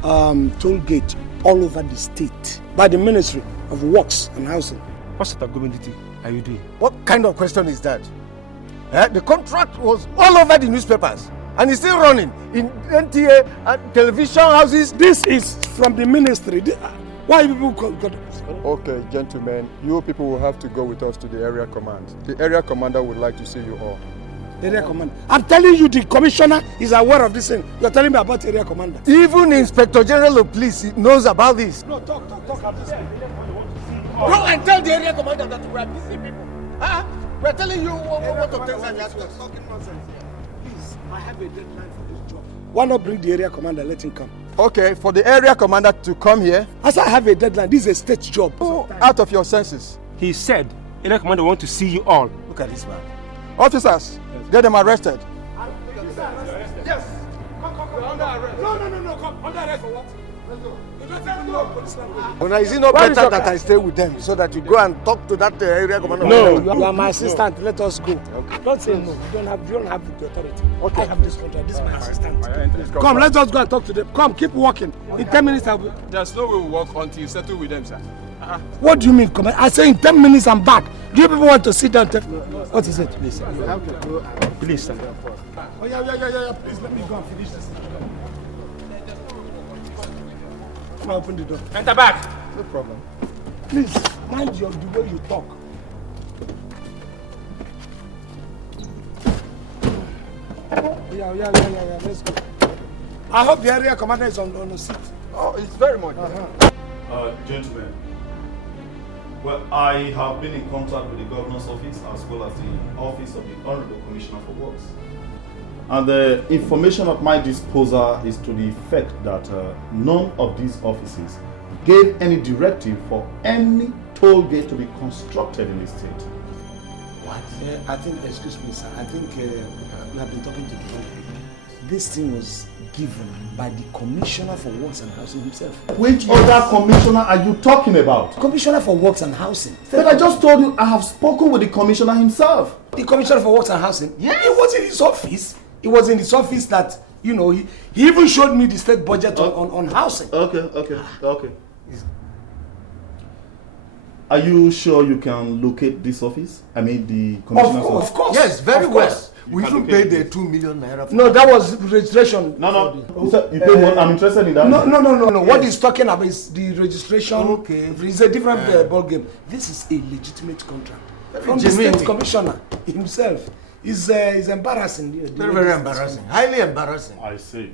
toll gate all over the state by the Ministry of Works and Housing. What sort of government are you doing? What kind of question is that? The contract was all over the newspapers. And it's still running in NTA and television houses. This is from the ministry. Why people got it? Okay, gentlemen, you people will have to go with us to the area command. The area commander would like to see you all. Area commander? I'm telling you, the commissioner is aware of this thing. You're telling me about area commander. Even Inspector General of Police knows about this. No, talk. Go and tell the area commander that we are busy people. We're telling you what of things and you're talking nonsense. I have a deadline for this job. Why not bring the area commander, let him come? Okay, for the area commander to come here. As I have a deadline, this is a state job. Oh, out of your senses. He said, area commander want to see you all. Look at this man. Officers, get them arrested. Yes. Come. We're under arrest. No. Come. Under arrest for what? Let's go. Is it not better that I stay with them so that you go and talk to that area commander? No, you are my assistant. Let us go. Okay. Don't say no. You don't have the authority. Okay. I have this contract. This is my assistant. Come, let us go and talk to them. Come, keep walking. In 10 minutes, I'll be... There's no way we'll walk until you settle with them, sir. What do you mean? Come, I say in 10 minutes, I'm back. Do you people want to sit down? What is it? Please, you have to go. Please, sir. Oh, yeah. Please, let me go and finish this. Open the door. Enter back. No problem. Please, mind the way you talk. Yeah. Let's go. I hope the area commander is on the seat. Oh, it's very much. Gentlemen, well, I have been in contact with the governor's office as well as the office of the Honorable Commissioner for Works. And the information at my disposal is to the effect that none of these offices gave any directive for any toll gate to be constructed in the state. What? I think, excuse me, sir, I think we have been talking to the government. This thing was given by the Commissioner for Works and Housing himself. Which other commissioner are you talking about? Commissioner for Works and Housing. But I just told you I have spoken with the commissioner himself. The Commissioner for Works and Housing? Yes. It was in his office. It was in his office that, you know, he even showed me the state budget on housing. Okay. Are you sure you can locate this office? I mean, the commissioner's office? Of course. Yes, very well. You We can even locate paid the this. 2 million naira. No, that was registration. No. You paid what? I'm interested in that. No. Yes. What he's talking about is the registration. Okay. It's a different ball game. This is a legitimate contract from the state commissioner himself. It's embarrassing. Very embarrassing. Highly embarrassing. I see.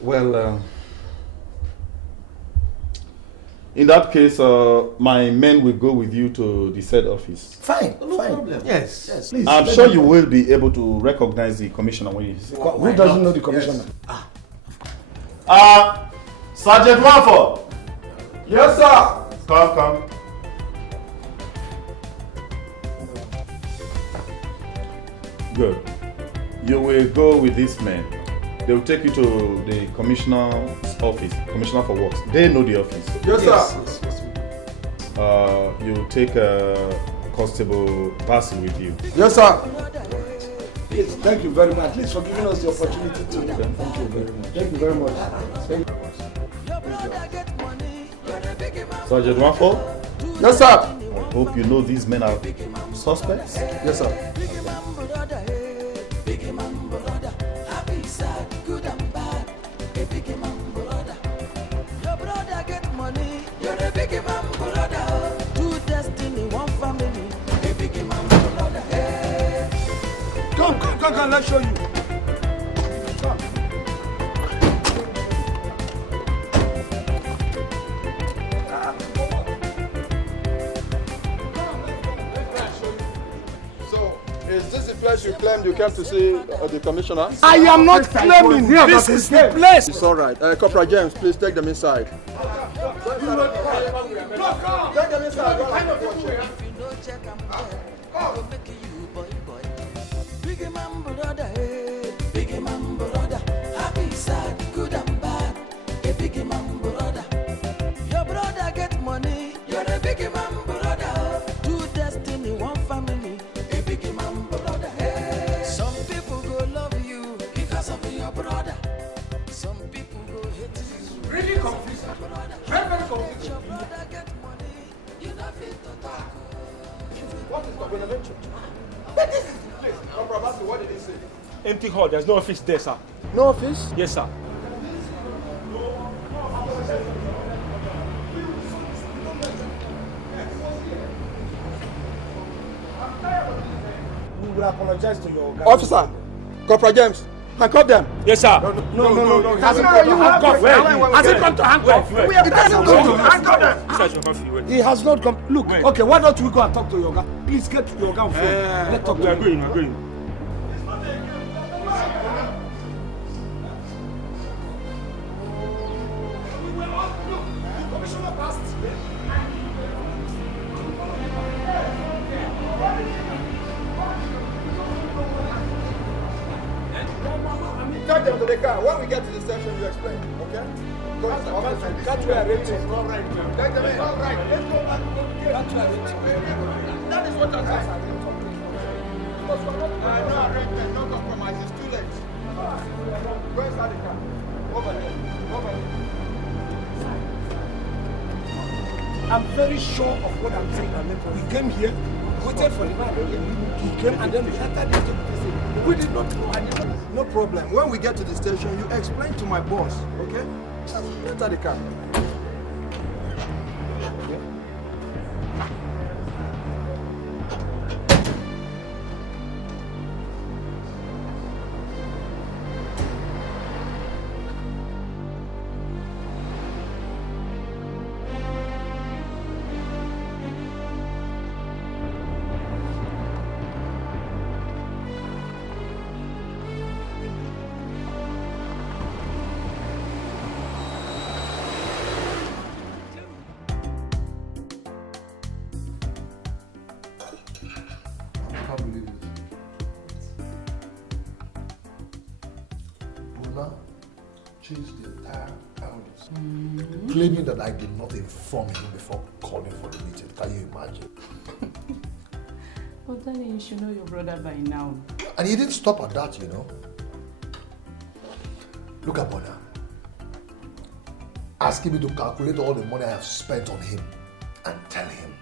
Well, in that case, my men will go with you to the said office. Fine. No problem. Yes. Please. I'm sure you will be able to recognize the commissioner when you see him. Who doesn't know the commissioner? Sergeant Wanford. Yes, sir. Come. Good. You will go with these men. They will take you to the commissioner's office, Commissioner for Works. They know the office. Yes, sir. You take Constable Basil with you. Yes, sir. Yes, thank you very much. Please for giving us the opportunity to. Thank you very much. Thank you very much. Sergeant Wanford, Yes, sir. I hope you know these men are suspects. Yes, sir. Come, let's show you. Come. So, is this the place you claimed you came to see the commissioner? I am not claiming. This is the place. It's all right. Corporal James, please take them inside. Take them inside. Big man brother, hey, big man brother, happy, sad, good and bad. A big man brother, your brother get money, you're a big man brother. Two destiny, one family, a big man brother. Hey, some people go love you because of your brother. Some people go hate you. Really confused. Very, very confused. Your brother get money, you don't fit to talk. What is Bonaventure? But this is the place. Corporal, what did he say? Empty hall. There's no office there, sir. No office? Yes, sir. We will apologize to your guys. Officer, Corporal James, handcuff them. Yes, sir. No. It hasn't come to handcuff. Has it come to handcuff? It hasn't come to handcuff them. He has not come. Look, okay, why don't we go and talk to Yoga? Please get to Yoga on phone. Let's talk to him. We are going. Take them to the car. When we get to the station, you explain, okay? Go inside. That's where I read it. All right. Take them in. All right. Let's go back. That's where I read it. That is what I'm saying. No arrangement, no compromise. It's too late. Go inside the car. Over there. I'm very sure of what I'm saying. We came here, waited for the man. He came and then we entered into the station. We did not know. No problem. When we get to the station, you explain to my boss, okay? Enter the car. Changed the entire elders, claiming that I did not inform him before calling for the meeting. Can you imagine? But then you should know your brother by now. And he didn't stop at that, you know. Look at Bona. Asking me to calculate all the money I have spent on him and tell him.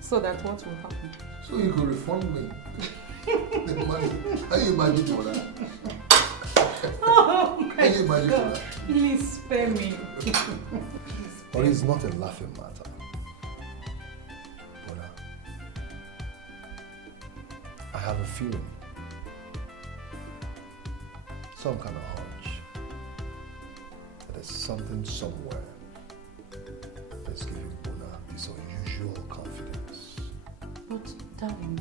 So that what will happen? So he could refund me the money. Can you imagine, Bona? Oh my God. God. Please spare me. But it's not a laughing matter. Bona, I have a feeling, some kind of hunch, that there's something somewhere that's giving Bona this unusual confidence. But darling,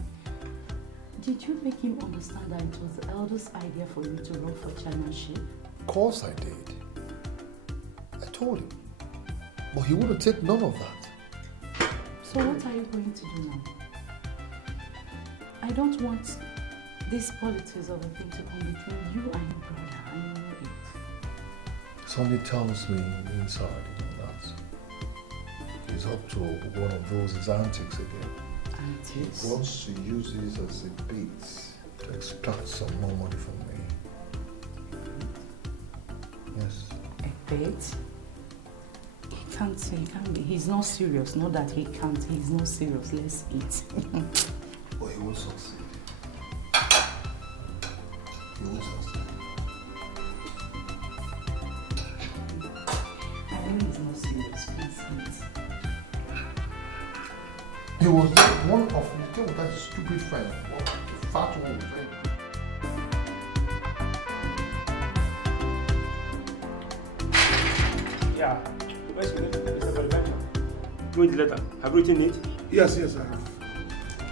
did you make him understand that it was the eldest idea for you to run for chairmanship? Of course I did. I told him. But he wouldn't take none of that. So what are you going to do now? I don't want this politics of a thing to come between you and your brother. I know it. Something tells me inside, that he's up to one of his antics again. Antics? He wants to use this as a bait to extract some more money from me. Yes. A bait? He can't be. He's not serious. Not that he can't. He's not serious. Let's eat. But he will succeed. He will succeed. I know he's not serious. Please eat. He was one of the stupid friend, fat one friend. letter. Where's the letter? Read the letter. Have you written it? Yes, I have.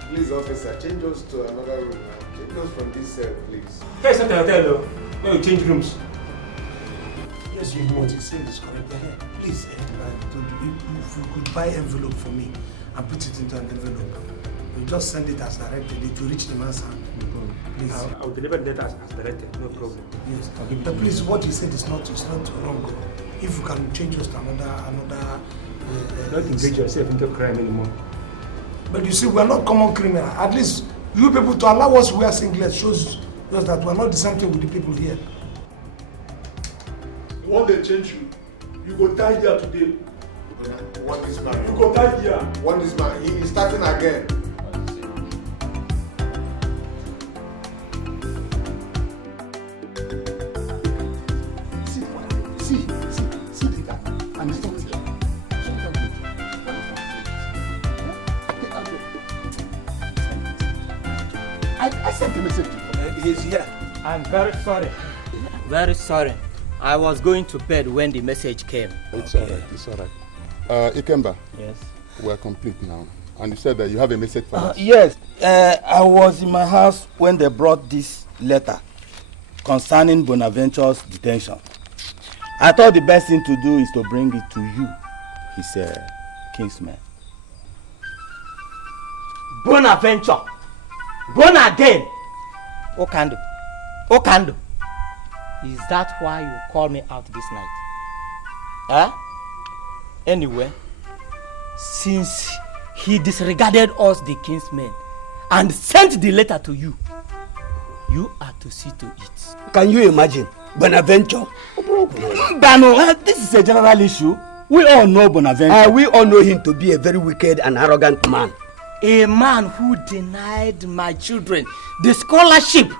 Please, officer, change us to another room. Take us from this cell, please. Hey, it's not a hotel, though. No, you change rooms. Yes, you know what you're saying is correct. Please, if you could buy envelope for me and put it into an envelope, you just send it as directed. It will reach the man's hand. Please. I'll deliver the letter as directed. No problem. Yes. But please, what you said is not wrong. If you can change us to another. Don't engage yourself into crime anymore. But you see, we are not common criminal. At least you people to allow us to wear singlets shows us that we are not the same thing with the people here. When they change you, you go die here today. What this man? You go die here. What this man? He is starting again. See the guy. And he's not here. I sent a message to him. He's here. I'm very sorry. Very sorry. I was going to bed when the message came. It's alright, it's alright. Ikemba. Yes. We're complete now. And you said that you have a message for us. Yes. I was in my house when they brought this letter concerning Bonaventure's detention. I thought the best thing to do is to bring it to you, his kinsman. Bonaventure. Born again. Okando. Okando. Is that why you called me out this night? Huh? Anyway, since he disregarded us, the kinsmen, and sent the letter to you, you are to see to it. Can you imagine? Bonaventure? Bano, this is a general issue. We all know Bonaventure. We all know him to be a very wicked and arrogant man. A man who denied my children the scholarship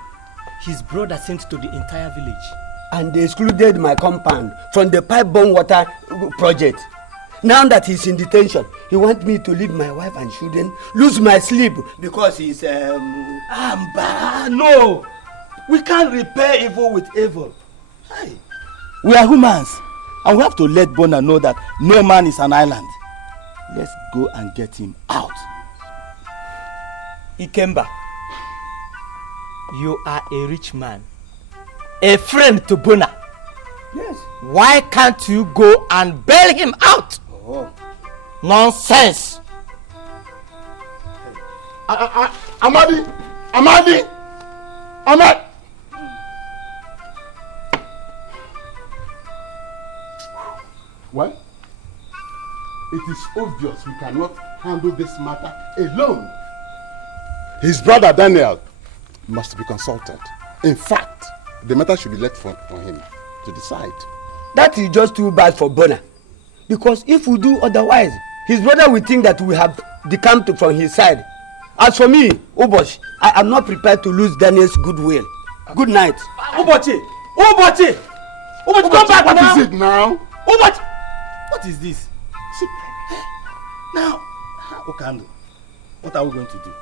his brother sent to the entire village. And they excluded my compound from the pipe-borne water project. Now that he's in detention, he wants me to leave my wife and children, lose my sleep because he's no, we can't repay evil with evil. Hey. We are humans, and we have to let Bona know that no man is an island. Let's go and get him out. Ikemba, you are a rich man, a friend to Bona. Yes. Why can't you go and bail him out? Oh. Nonsense. Amadi! Well, it is obvious we cannot handle this matter alone. His brother Daniel must be consulted. In fact, the matter should be left for him to decide. That is just too bad for Bona. Because if we do otherwise, his brother will think that we have decamped from his side. As for me, Obosh, I am not prepared to lose Daniel's goodwill. Good night. Obochi, come back now. now. What is it now? Obochi. What is this? See, now, Okando, what are we going to do?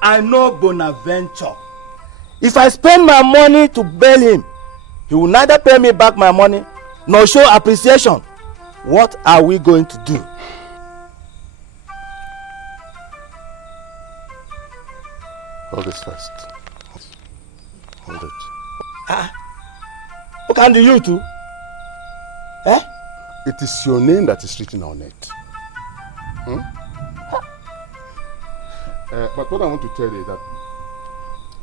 I know Bonaventure. If I spend my money to bail him, he will neither pay me back my money nor show appreciation. What are we going to do? Hold this first. Hold it. Okando, you too? It is your name that is written on it. But what I want to tell you is that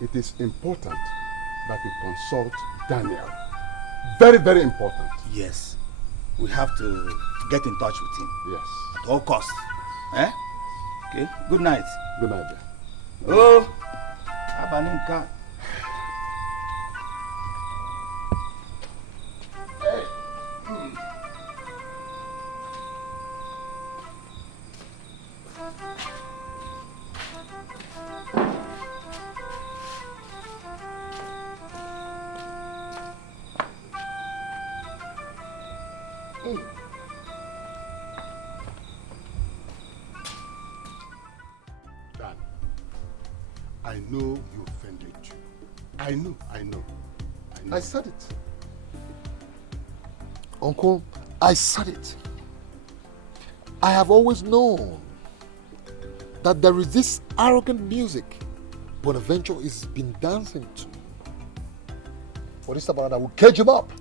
it is important that you consult Daniel. Very, very important. Yes. We have to get in touch with him. Yes. At all costs. Okay. Good night. Good night, dear. Oh, Abaninka. Dan, I know you offended you. I know. I said it. Uncle, I said it. I have always known that there is this arrogant music Bonaventure has been dancing to. For this time around, I will cage him up.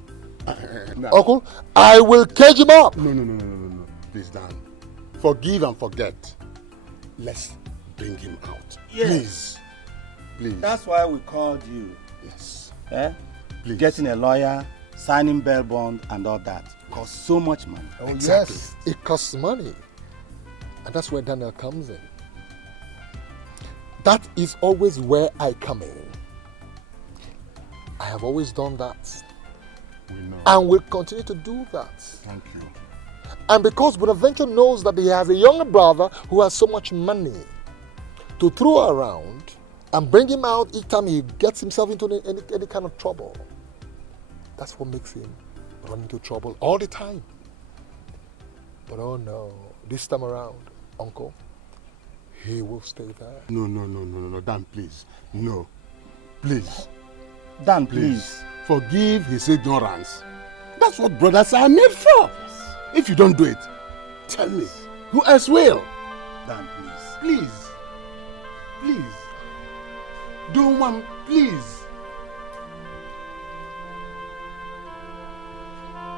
No. Uncle, I will cage him up. No. Please, Dan. Forgive and forget. Let's bring him out. Yes. Please. That's why we called you. Yes. Please. Getting a lawyer, signing bail bond, and all that costs so much money. Oh, exactly. Yes, it costs money. And that's where Daniel comes in. That is always where I come in. I have always done that. We know. And will continue to do that. Thank you. And because Bonaventure knows that he has a younger brother who has so much money to throw around and bring him out each time he gets himself into any kind of trouble. That's what makes him run into trouble all the time. But oh no, this time around, Uncle, he will stay there. No, Dan, please. No. Please. Dan, please. Forgive his ignorance. That's what brothers are made for. If you don't do it, tell me, who else will? Dan, please. Please. Do one, please.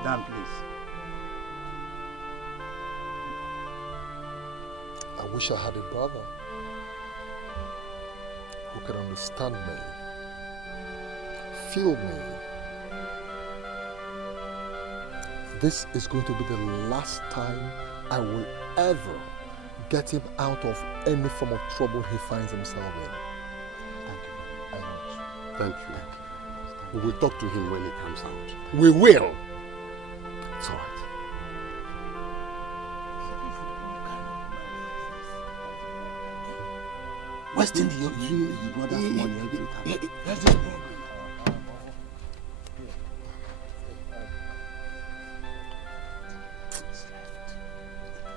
Dan, please. I wish I had a brother who could understand me, feel me. This is going to be the last time I will ever get him out of any form of trouble he finds himself in. Thank you very much. Thank you. We will talk to him when he comes out. We will. It's all right. Wasting your brother's money every time. Let's just go.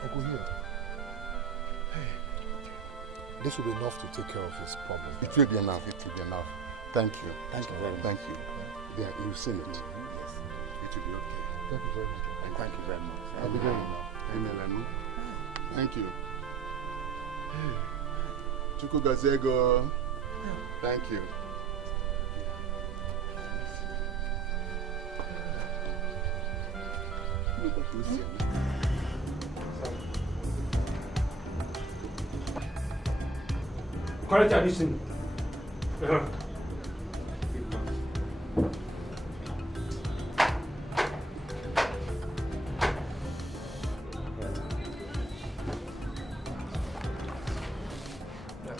Uncle here. This will be enough to take care of his problem. It will be enough. Thank you. Thank you very much. Thank you. Yeah, you've seen it. Yes. It will be okay. Thank you very much. Thank you very much. I'll be going now. Thank you. Chukugazego. Thank you. Correct, I listen.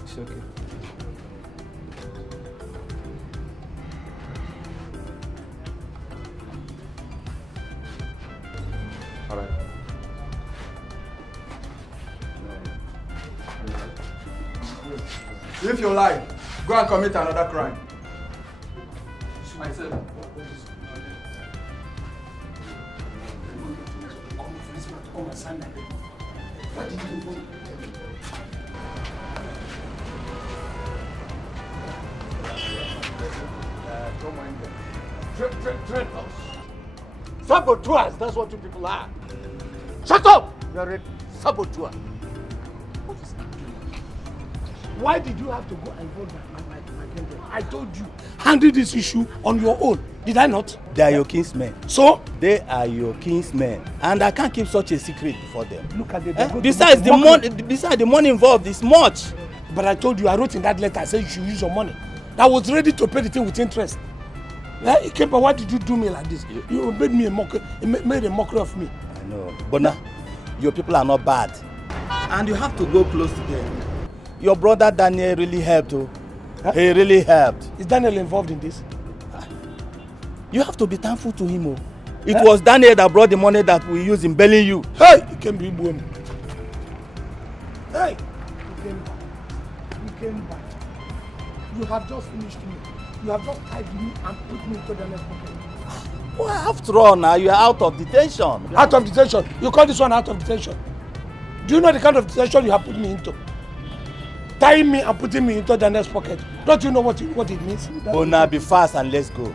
It's okay. All right. If you lie, go and commit another crime. Myself. Don't mind them. Traitors. Saboteurs, that's what you people are. Shut up! You're a saboteur. Why did you have to go and vote my candidate? I told you, handle this issue on your own. Did I not? They are your kinsmen. So? They are your kinsmen. And I can't keep such a secret before them. Look at the Besides the money involved is much. But I told you, I wrote in that letter, I said you should use your money. I was ready to pay the thing with interest. Kepa, why did you do me like this? You made me made a mockery of me. I know. But now, your people are not bad. And you have to go close to them. Your brother Daniel really helped. He really helped. Is Daniel involved in this? You have to be thankful to him. It was Daniel that brought the money that we use in bailing you. Hey! You can be boom. Hey! You came back. You have just finished me. You have just tied me and put me into Daniel's pocket. Well, after all, now you are out of detention. Out of detention? You call this one out of detention? Do you know the kind of detention you have put me into? Tying me and putting me into Daniel's pocket. Don't you know what it means? Oh, now be fast and let's go.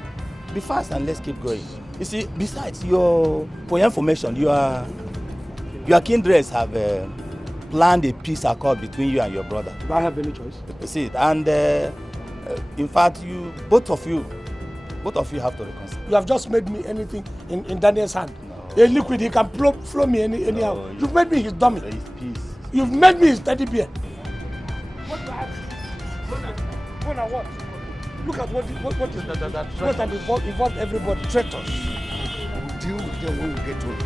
be fast and let's keep going. You see, besides, for your information, your kindreds have planned a peace accord between you and your brother. Do I have any choice? You see, and in fact, both of you have to reconcile. You have just made me anything in Daniel's hand. A liquid, he can flow me anyhow. No, you've made me his dummy. There is peace. You've made me his teddy bear. What do I have? What? Look at what has involved everybody. Traitors. We'll deal with them when we get home.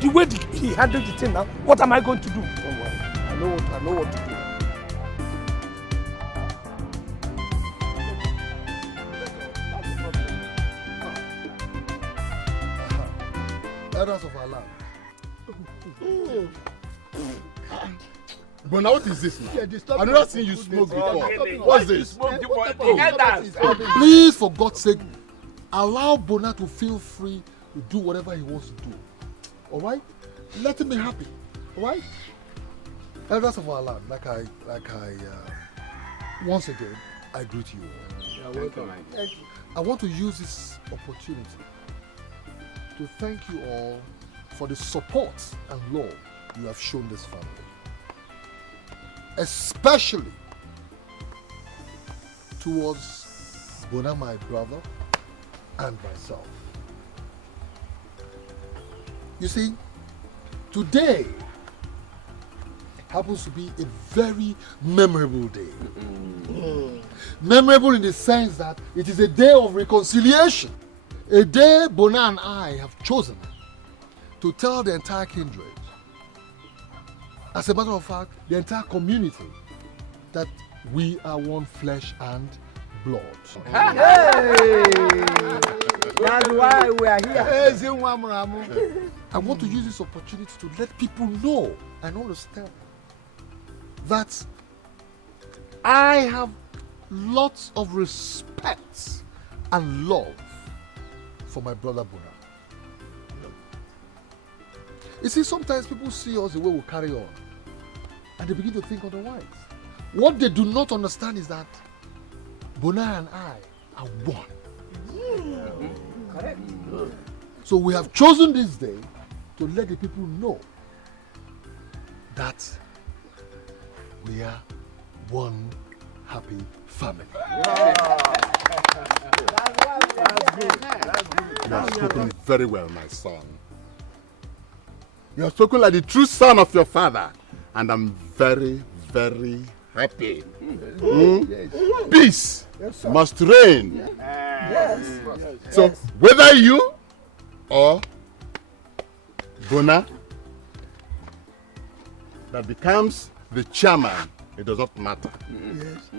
The way he handled the thing now, what am I going to do? Don't worry. I know what to do. Elders of our land. But now what is this now? I've never seen you smoke before. What's this? Please, for God's sake, allow Bona to feel free to do whatever he wants to do. Alright? Let him be happy. Alright? Elders of our land, like I once again, I greet you all. You're welcome. Thank you. I want to use this opportunity to thank you all for the support and love you have shown this family. Especially towards Bona, my brother, and myself. You see, today happens to be a very memorable day. Memorable in the sense that it is a day of reconciliation. A day Bona and I have chosen to tell the entire kindred, as a matter of fact, the entire community, that we are one flesh and blood. Hey! That's why we are here. I want to use this opportunity to let people know and understand that I have lots of respect and love for my brother Bona. You see, sometimes people see us the way we carry on and they begin to think otherwise. What they do not understand is that Bona and I are one. Correct. So we have chosen this day to let the people know that we are one happy family. You have spoken very well, my son. You have spoken like the true son of your father, and I'm very, very happy. Yes. Peace must reign. Yes. So whether you or Bona that becomes the chairman, it does not matter. Yes.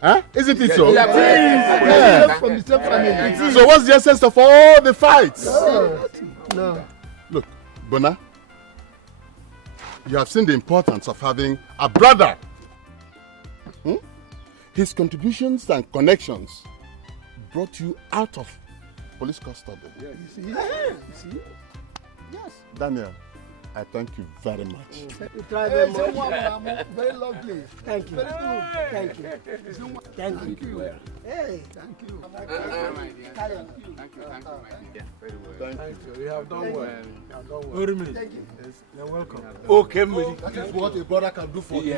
Huh? Isn't it so? Yeah. Yeah. From the same family. So what's the essence of all the fights? No. Look, Bona, you have seen the importance of having a brother. His contributions and connections brought you out of police custody. Yeah, you see? Yes. Daniel, I thank you very much. You try very much. Very lovely. Thank you. Very good. Thank you. Thank you. Hey, thank you. Thank you. Thank you. You have done well. Thank you. You're welcome. Okay, that is what a brother can do for you.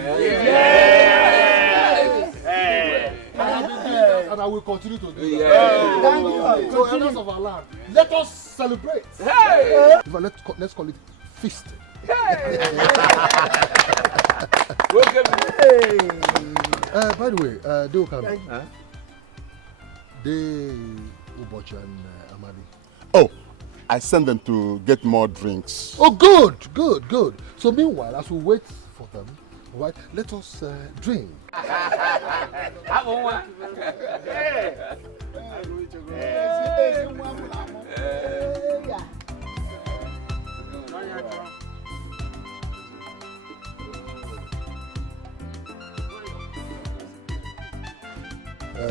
And I will continue to do that. Thank you. So, elders of our land, let us celebrate. Let's call it feasting. By the way, they will come. They, Ubochi and Amadi. Oh, I sent them to get more drinks. Oh, good. So meanwhile, as we wait for them, right, let us drink.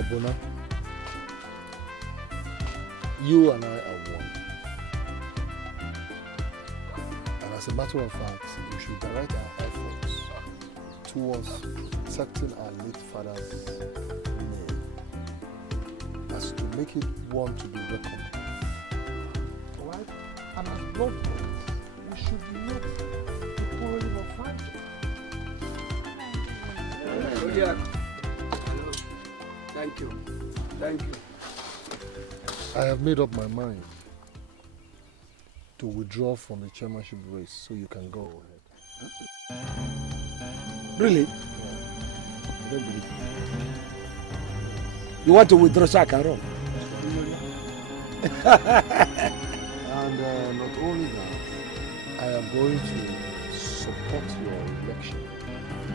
Bona, you and I are one. And as a matter of fact, we should direct our efforts towards protecting our late father's name, as to make it one to be reckoned. Alright? And as blood brothers, we should not be quarreling or fighting. Thank you. Thank you. I have made up my mind to withdraw from the chairmanship race so you can go ahead. Really? I don't believe you. You want to withdraw so I can run? And not only that, I am going to support your election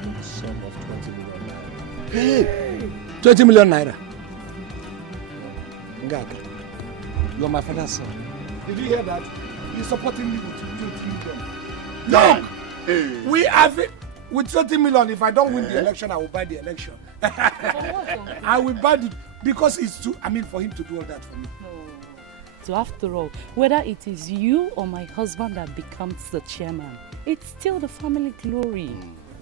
in the sum of 20 million naira. Hey! 20 million naira. Ngaka, you're my father's son. Did you hear that? He's supporting me with 20 million. Look! Hey. We have it. With 20 million, if I don't win the election, I will buy the election. I will buy it because it's too, for him to do all that for me. So after all, whether it is you or my husband that becomes the chairman, it's still the family glory.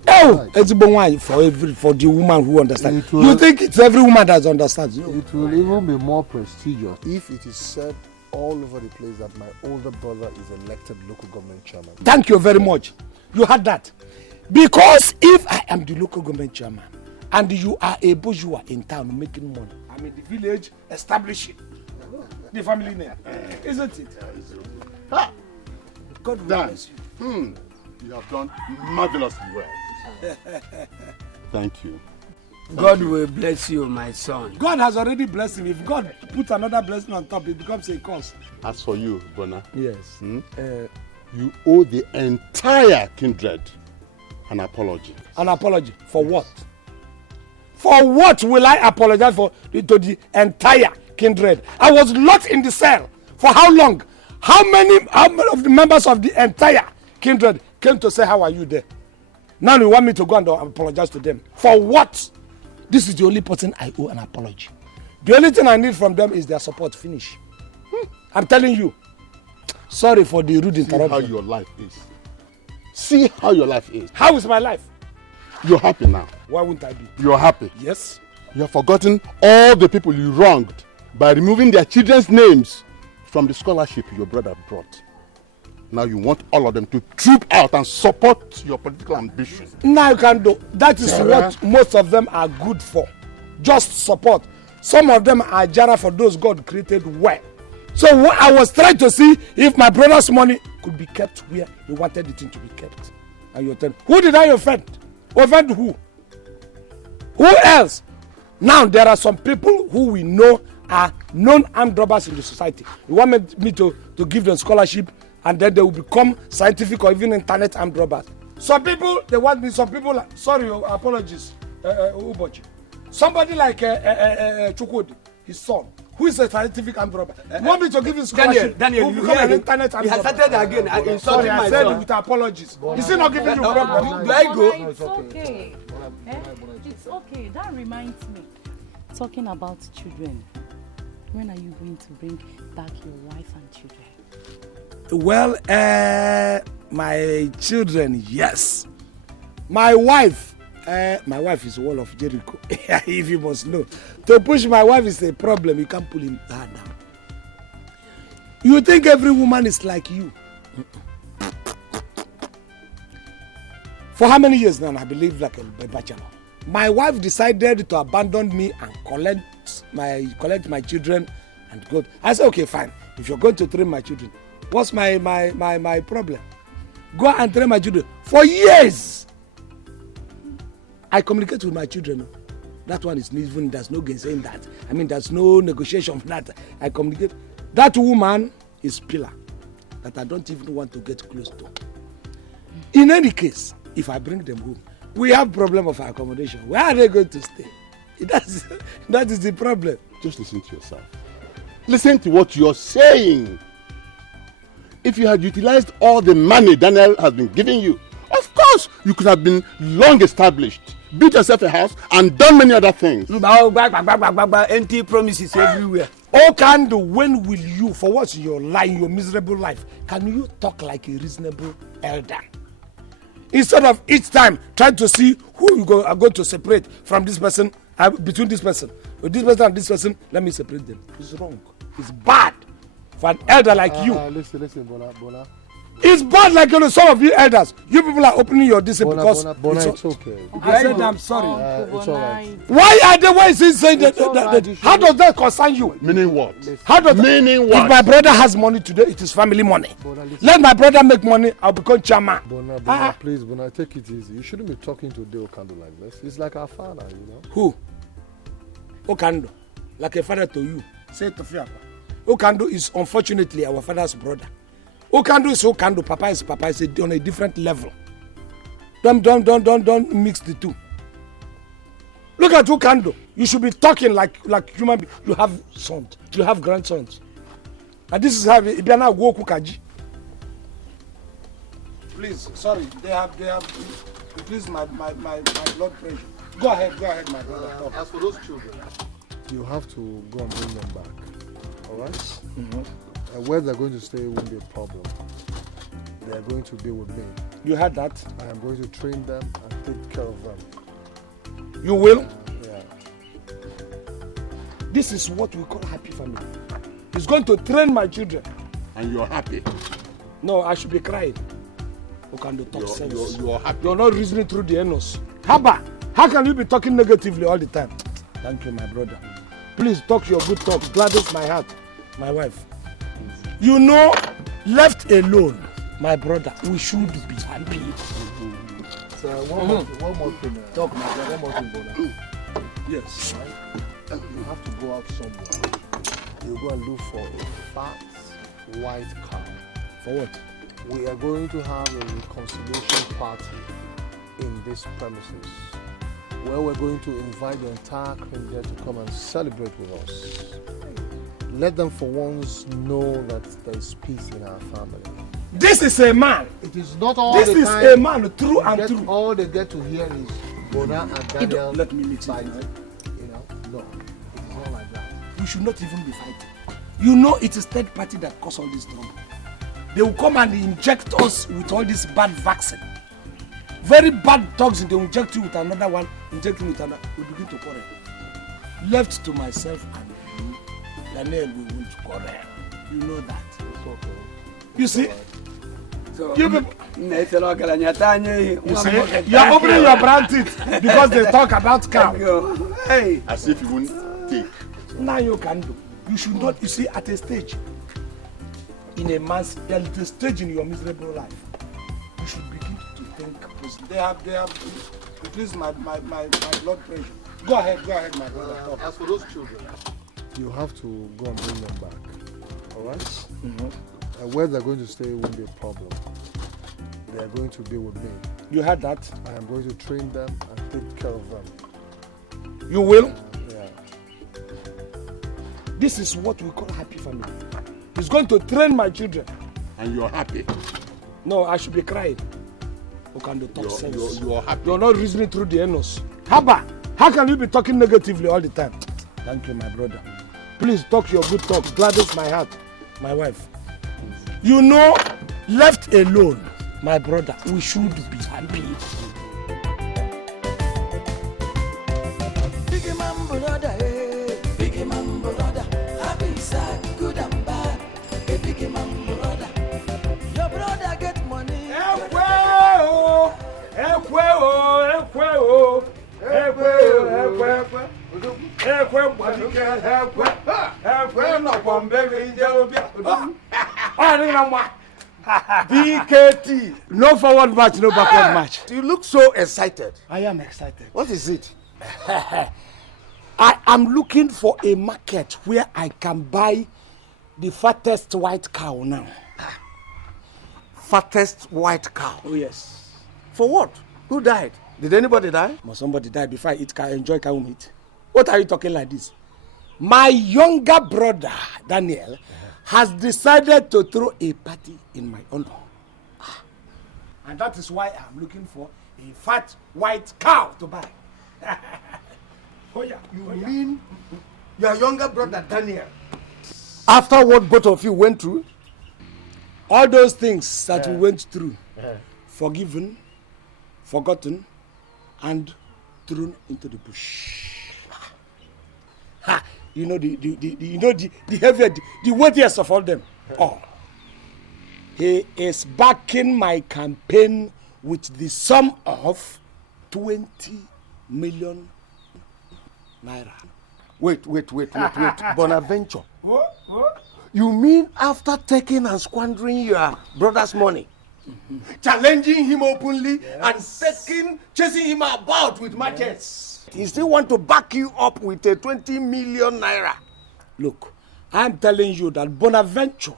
Oh, it's a one for the woman who understands. You think it's every woman that understands? No. It will even be more prestigious if it is said all over the place that my older brother is elected local government chairman. Thank you very much. You had that. Because if I am the local government chairman and you are a bourgeois in town making money, I'm in the village establishing the family name, isn't it? God will bless you. You have done marvelously well. Thank you. God will bless you, my son. God has already blessed him. If God puts another blessing on top, it becomes a curse. As for you, Bona, yes, you owe the entire kindred an apology. An apology for what? For what will I apologize for to the entire kindred? I was locked in the cell for how long? How many of the members of the entire kindred came to say how are you there? Now you want me to go and apologize to them for what? This is the only person I owe an apology. The only thing I need from them is their support. Finish. I'm telling you. Sorry for the rude interruption. See how your life is. See how your life is. How is my life? You're happy now. Why wouldn't I be? You're happy. Yes. You have forgotten all the people you wronged by removing their children's names from the scholarship your brother brought. Now you want all of them to troop out and support your political ambition. Now you can do. That is what most of them are good for. Just support. Some of them are jara for those God created well. So what I was trying to see if my brother's money could be kept where he wanted it to be kept. And you're telling, who did I offend? Offend who? Who else? Now there are some people who we know are known armed robbers in the society. You want me to give them scholarship and then they will become scientific or even internet armed robbers. Some people, they want me, some people, sorry, apologies, Ubochi. Somebody like Chukwudi, his son, who is a scientific armed robber. You want me to give him scholarship? Daniel, you become an internet armed robber. He has started again insulting my son. I said it with apologies. Is he not giving you property? Do I go? It's okay. It's okay. That reminds me. Talking about children. When are you going to bring back your wife and children? Well, my children, yes. My wife is wall of Jericho. If you must know. To push my wife is a problem. You can't pull her down. You think every woman is like you? For how many years now I believe like a bachelor? My wife decided to abandon me and collect my children and go. I said, okay, fine. If you're going to train my children, what's my problem? Go and train my children. For years, I communicate with my children. That one is even, there's no gainsaying that. There's no negotiation for that. I communicate. That woman is pillar that I don't even want to get close to. In any case, if I bring them home, we have problem of accommodation. Where are they going to stay? That is the problem. Just listen to yourself. Listen to what you're saying. If you had utilized all the money Daniel has been giving you, of course you could have been long established, built yourself a house, and done many other things. Empty promises everywhere. Oh, Kando, when will you, for what's your life, your miserable life, can you talk like a reasonable elder? Instead of each time trying to see who you are going to separate from this person between this person, with this person and this person, let me separate them. It's wrong. It's bad for an elder like you. Listen, Bona. It's bad like some of you elders. You people are opening your discipline because Bona, it's okay. I said I'm sorry. It's all right. Why is he saying that? How does that concern you? Meaning what? How does Meaning what? If my brother has money today, it is family money. Let my brother make money, I'll become chairman. Bona, please, Bona, take it easy. You shouldn't be talking to Deo Kando like this. He's like our father, you know. Who? Okando, like a father to you. Say it to Fiapa. Okando is unfortunately our father's brother. Okando is Okando, Papa is Papa. It's on a different level. Don't mix the two. Look at Okando. You should be talking like human being. You have sons. You have grandsons. And this is how Ibiana go Kukaji. Please, sorry. They have increased my blood pressure. Go ahead, my brother. As for those children, you have to go and bring them back. All right? Mm-hmm. Where they're going to stay won't be a problem. They are going to be with me. You heard that? I am going to train them and take care of them. You will? Yeah. This is what we call happy family. He's going to train my children. And you're happy? No, I should be crying. Okando talk sense. You're happy? You're not reasoning through the anus. Haba, how can you be talking negatively all the time? Thank you, my brother. Please talk your good talk. Gladdens my heart. My wife. You know, left alone, my brother, we should be happy. So one more thing. Talk, my One brother. more thing, brother. Yes. Right? You have to go out somewhere. You go and look for a fat white cow. For what? We are going to have a reconciliation party in this premises, where we're going to invite the entire Kingdom to come and celebrate with us. Let them for once know that there is peace in our family. This is a man. It is not all this the is time. A man, true and true. All they get to hear is Bona and Daniel. Let me meet fight. You know, no, it is not like that. We should not even be fighting. You know, it is third party that cause all this trouble. They will come and inject us with all this bad vaccine. Very bad toxin. They will inject you with another one, inject you with another. We begin to quarrel. Left to myself and you, Daniel, we won't quarrel. You know that. You see? So, you see? You're opening your brand teeth because they talk about cow. Hey. As if you wouldn't take. Now you can do. You should not, you see, at a stage, in a man's, there is a stage in your miserable life. You should begin to think positive. They have increased my blood pressure. Go ahead, my brother. As for those children, you have to go and bring them back. All right? Mm-hmm. Where they're going to stay won't be a problem. They are going to be with me. You heard that? I am going to train them and take care of them. You will? Yeah. This is what we call happy family. He's going to train my children. And you're happy? No, I should be crying. Okando talk sense. You're happy? You're not reasoning through the anus. Haba, how can you be talking negatively all the time? Thank you, my brother. Please talk your good talk. Gladdens my heart. My wife. You know, left alone, my brother, we should be happy. Big man brother, big man brother, happy, sad, good and bad. A big man brother, your brother get money. BKT. No forward match, no backward match. You look so excited. I am excited. What is it? I am looking for a market where I can buy the fattest white cow now. Fattest white cow? Oh, yes. For what? Who died? Did anybody die? Must somebody die before I eat cow, enjoy cow meat? What are you talking like this? My younger brother, Daniel, has decided to throw a party in my honor. And that is why I'm looking for a fat white cow to buy. Oh yeah. You mean your younger brother, Daniel? After what both of you went through? All those things that we went through, forgiven, forgotten, and thrown into the bush. Ha! You know the heavier, the weightiest of all them. Oh. He is backing my campaign with the sum of 20 million naira. Wait. Bonaventure. You mean after taking and squandering your brother's money, challenging him openly and chasing him about with machetes, he still want to back you up with a 20 million naira? Look, I'm telling you that Bonaventure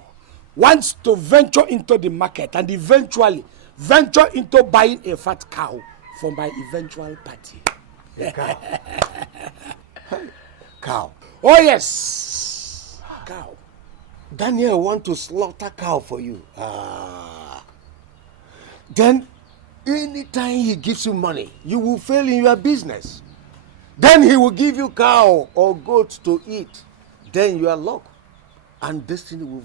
wants to venture into the market and eventually venture into buying a fat cow for my eventual party. Cow. Oh yes, cow. Daniel want to slaughter cow for you. Then anytime he gives you money, you will fail in your business. Then he will give you cow or goat to eat. Then your luck and destiny will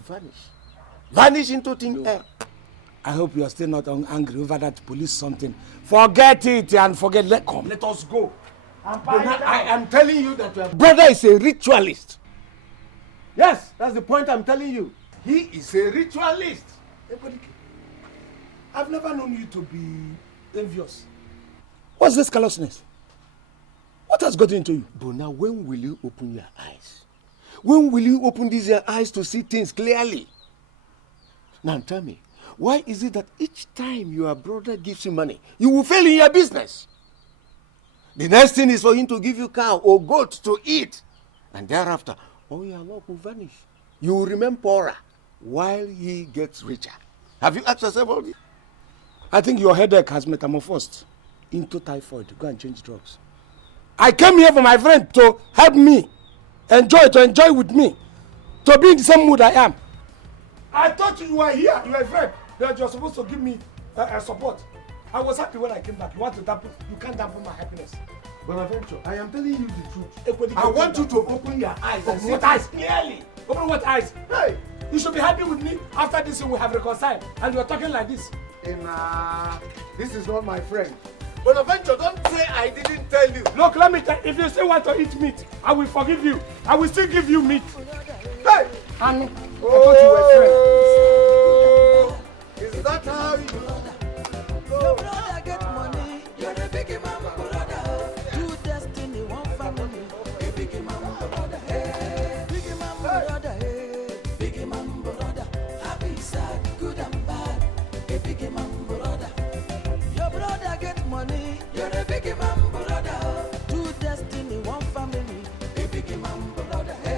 vanish into thin air. I hope you are still not angry over that police something. Forget it and forget. Let us go. I am telling you that your brother is a ritualist. Yes, that's the point I'm telling you. He is a ritualist. I've never known you to be envious. What's this callousness? What has gotten into you? But now, when will you open your eyes? When will you open these your eyes to see things clearly? Now tell me, why is it that each time your brother gives you money, you will fail in your business? The next thing is for him to give you cow or goat to eat. And thereafter, all your luck will vanish. You will remain poorer while he gets richer. Have you asked yourself all this? I think your headache has metamorphosed into typhoid. Go and change drugs. I came here for my friend to help me, enjoy with me, to be in the same mood I am. I thought you were here, you were a friend, that you were supposed to give me support. I was happy when I came back. You can't dampen my happiness. Bonaventure, I am telling you the truth. I want you to open your eyes and see what eyes? Clearly. Open what eyes? Hey, you should be happy with me. After this, we have reconciled, and you are talking like this. This is not my friend. Bonaventure, don't say I didn't tell you. Look, let me tell you, if you still want to eat meat, I will forgive you. I will still give you meat. Hey! And I thought you were friends. Is that how you Your brother get money, you're a big man, brother. Two destiny, one family. A big man, brother. Hey, big man, brother. Hey, big man, brother. Happy, sad, good and bad. A big man, brother. Your brother get money, you're a big man, brother. Two destiny, one family. A big man, brother. Hey.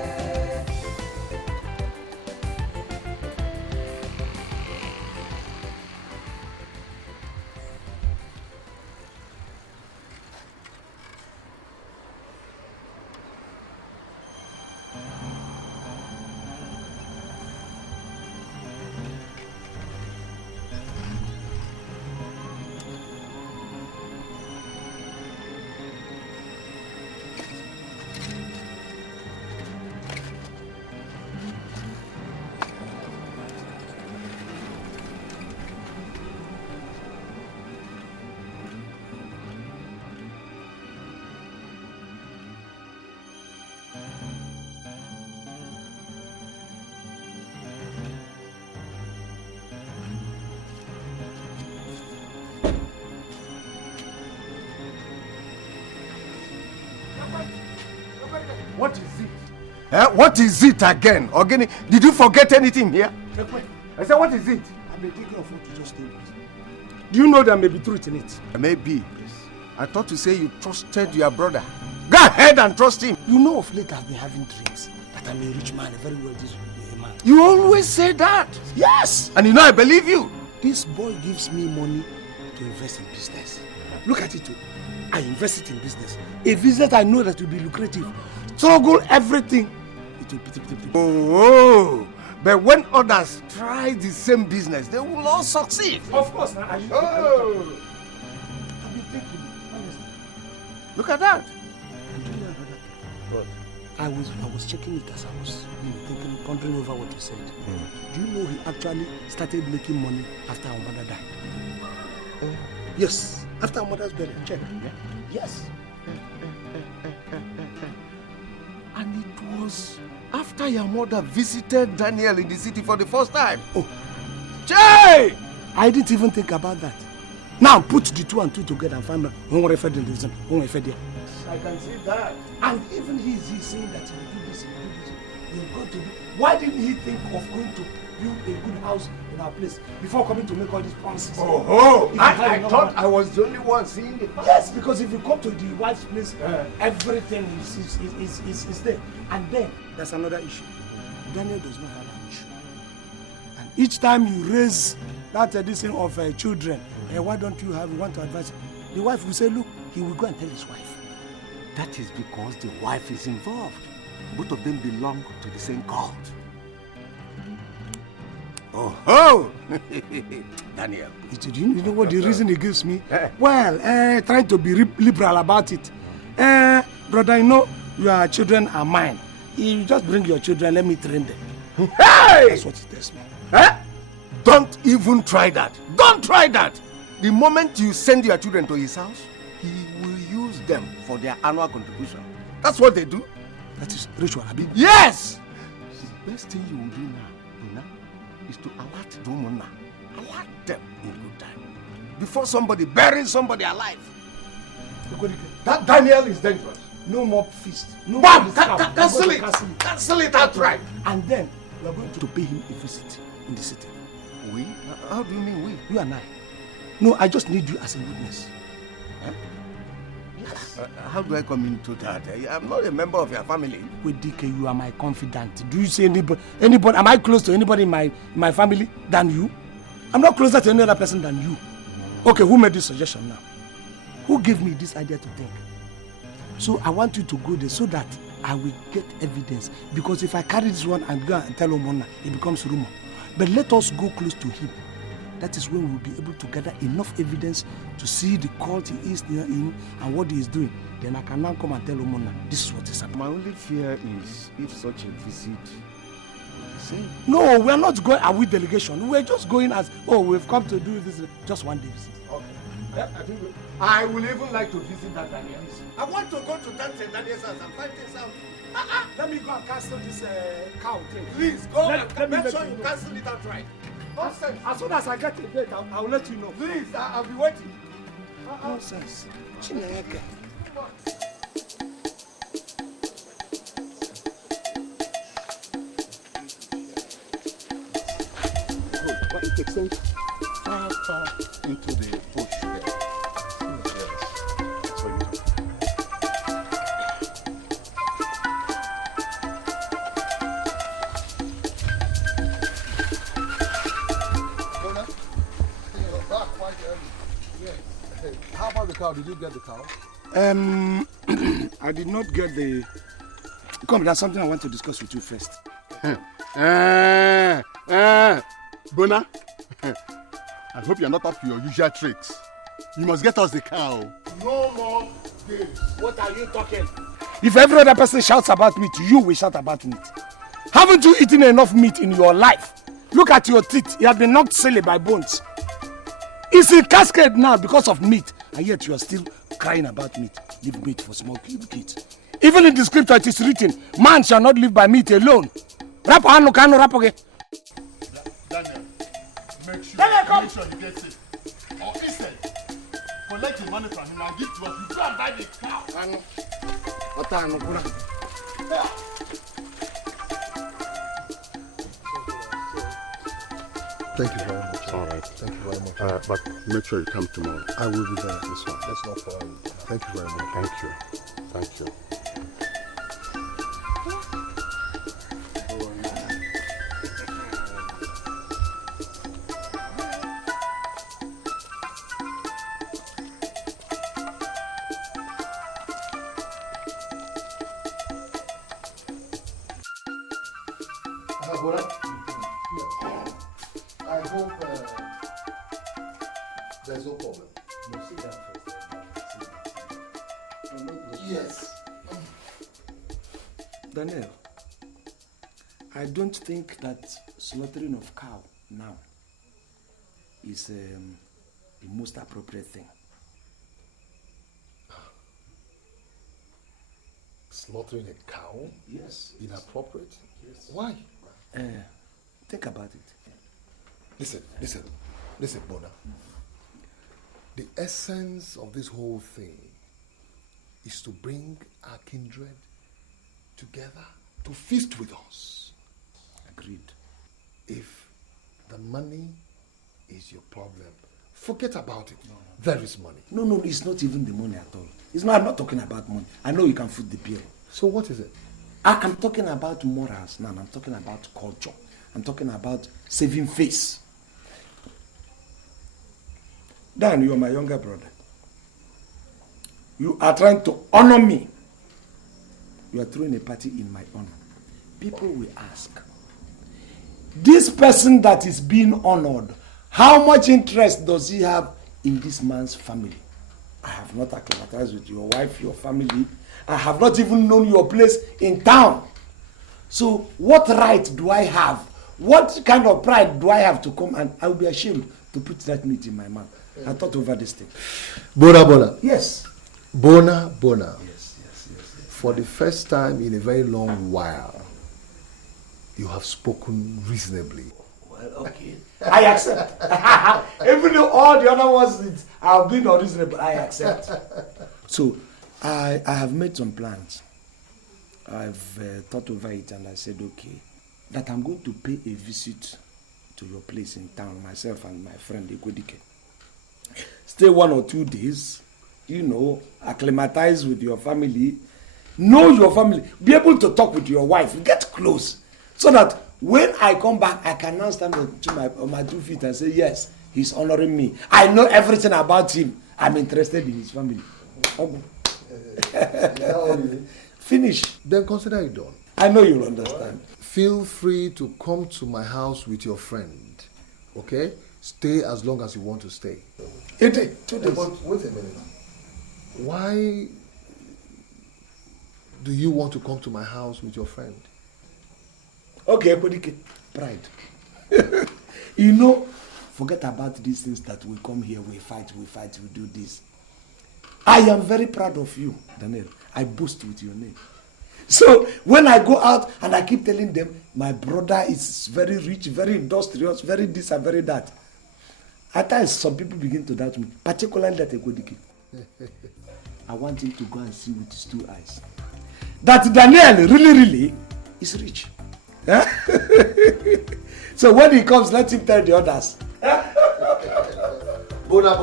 What is it? What is it again? Organic? Did you forget anything here? I said, what is it? I'm thinking of what you just told me. Do you know there may be truth in it? Maybe. I thought you say you trusted your brother. Go ahead and trust him. You know of late I've been having dreams that I'm a rich man, a very wealthy man. You always say that. Yes. And you know I believe you. This boy gives me money to invest in business. Look at it too. I invest it in business. A business I know that will be lucrative. Struggle everything. It will be. Oh, but when others try the same business, they will all succeed. Of course. I've been thinking, honestly. Look at that. But I was checking it as I was thinking, pondering over what you said. Do you know he actually started making money after our mother died? Yes, after our mother's burial. Check. Yes. And was after your mother visited Daniel in the city for the first time. Oh. Jay! I didn't even think about that. Now put the 2 and 2 together and find out who referred in this, who referred there. I can see that. And even he's saying that he will do this, he will do this. You've got to do. Why didn't he think of going to build a good house in our place before coming to make all these promises? Oh, I thought I was the only one seeing it. Yes, because if you come to the wife's place, everything is there. And then there's another issue. Daniel does not have an issue. And each time you raise that edition of children, why don't you want to advise? The wife will say, look, he will go and tell his wife. That is because the wife is involved. Both of them belong to the same cult. Oh, Daniel. You know what the reason he gives me? Well, trying to be liberal about it. Brother, you know, your children are mine. You just bring your children, let me train them. Hey! That's what it tells me. Don't even try that. Don't try that. The moment you send your children to his house, he will use them for their annual contribution. That's what they do. That is ritual, Abi. Yes! The best thing you will do now, is to alert the woman now. Alert them in good time. Before somebody buries somebody alive. That Daniel is dangerous. No more feast. No Bam! more Cancel it! Cancel it outright! And then we are going to pay him a visit in the city. We? How do you mean we? You and I. No, I just need you as a witness. Yes. How do I come into that? I'm not a member of your family. With DK, you are my confidant. Do you see anybody? Am I close to anybody in my family than you? I'm not closer to any other person than you. Okay, who made this suggestion now? Who gave me this idea to think? So I want you to go there so that I will get evidence. Because if I carry this one and go and tell Omona, it becomes rumor. But let us go close to him. That is when we'll be able to gather enough evidence to see the cult he is in and what he is doing. Then I can now come and tell Omona, this is what is happening. My only fear is if such a visit will be seen. No, we are not going with delegation. We're just going as, we've come to do this, just one day visit. Okay. I will even like to visit that Daniel. I want to go to Daniel's house and find things out. Let me go and cancel this cow thing. Please, go and make sure you cancel it outright. Nonsense. As soon as I get a date, I'll let you know. Please, I'll be waiting. Nonsense. Chineke. But it extends far into the bush there. Yes. So you know. How about the cow? Did you get the cow? I did not get the... Come, there's something I want to discuss with you first. Bona, I hope you're not up to your usual tricks. You must get us the cow. No more games. What are you talking? If every other person shouts about meat, you will shout about meat. Haven't you eaten enough meat in your life? Look at your teeth. You have been knocked silly by bones. It's in cascade now because of meat, and yet you are still crying about meat. Leave meat for small kids. Even in the scripture it is written, man shall not live by meat alone. Daniel, make sure he gets it. Or instead, collect the money from him and give to us. You go and buy the cow. Thank you very much. All right. Thank you very much. But make sure you come tomorrow. I will be there. This one. That's no problem. Thank you very much. Thank you. Thank you. I hope there's no problem. Yes. Daniel, I don't think that slaughtering of cow now is the most appropriate thing. Slaughtering a cow? Yes. Inappropriate? Yes. Why? Think about it. Listen, Bona. The essence of this whole thing is to bring our kindred together to feast with us. Agreed. If the money is your problem, forget about it. No. There is money. No, it's not even the money at all. I'm not talking about money. I know you can foot the bill. So what is it? I'm talking about morals now. I'm talking about culture. I'm talking about saving face. Dan, you are my younger brother. You are trying to honor me. You are throwing a party in my honor. People will ask, this person that is being honored, how much interest does he have in this man's family? I have not acclimatized with your wife, your family. I have not even known your place in town. So what right do I have? What kind of pride do I have to come? And I will be ashamed to put that meat in my mouth. I thought over this thing. Bona. Yes. Bona. Yes. For the first time in a very long while, you have spoken reasonably. Well, okay. I accept. Even though all the other ones have been unreasonable, I accept. So, I have made some plans. I've thought over it and I said, okay, that I'm going to pay a visit to your place in town, myself and my friend Ekwedike. Stay 1 or 2 days, acclimatize with your family, know your family, be able to talk with your wife, get close, so that when I come back, I can now stand on my 2 feet and say, yes, he's honoring me. I know everything about him. I'm interested in his family. Finish. Then consider it done. I know you'll understand. Feel free to come to my house with your friend. Okay? Stay as long as you want to stay. 2 days. But wait a minute. Why do you want to come to my house with your friend? Okay, pride. Forget about these things that we come here, we fight, we do this. I am very proud of you, Daniel. I boast with your name. So when I go out and I keep telling them, my brother is very rich, very industrious, very this and very that. At times, some people begin to doubt me, particularly that Ekwedike. I want him to go and see with his 2 eyes that Daniel really is rich. So when he comes, let him tell the others. Bona.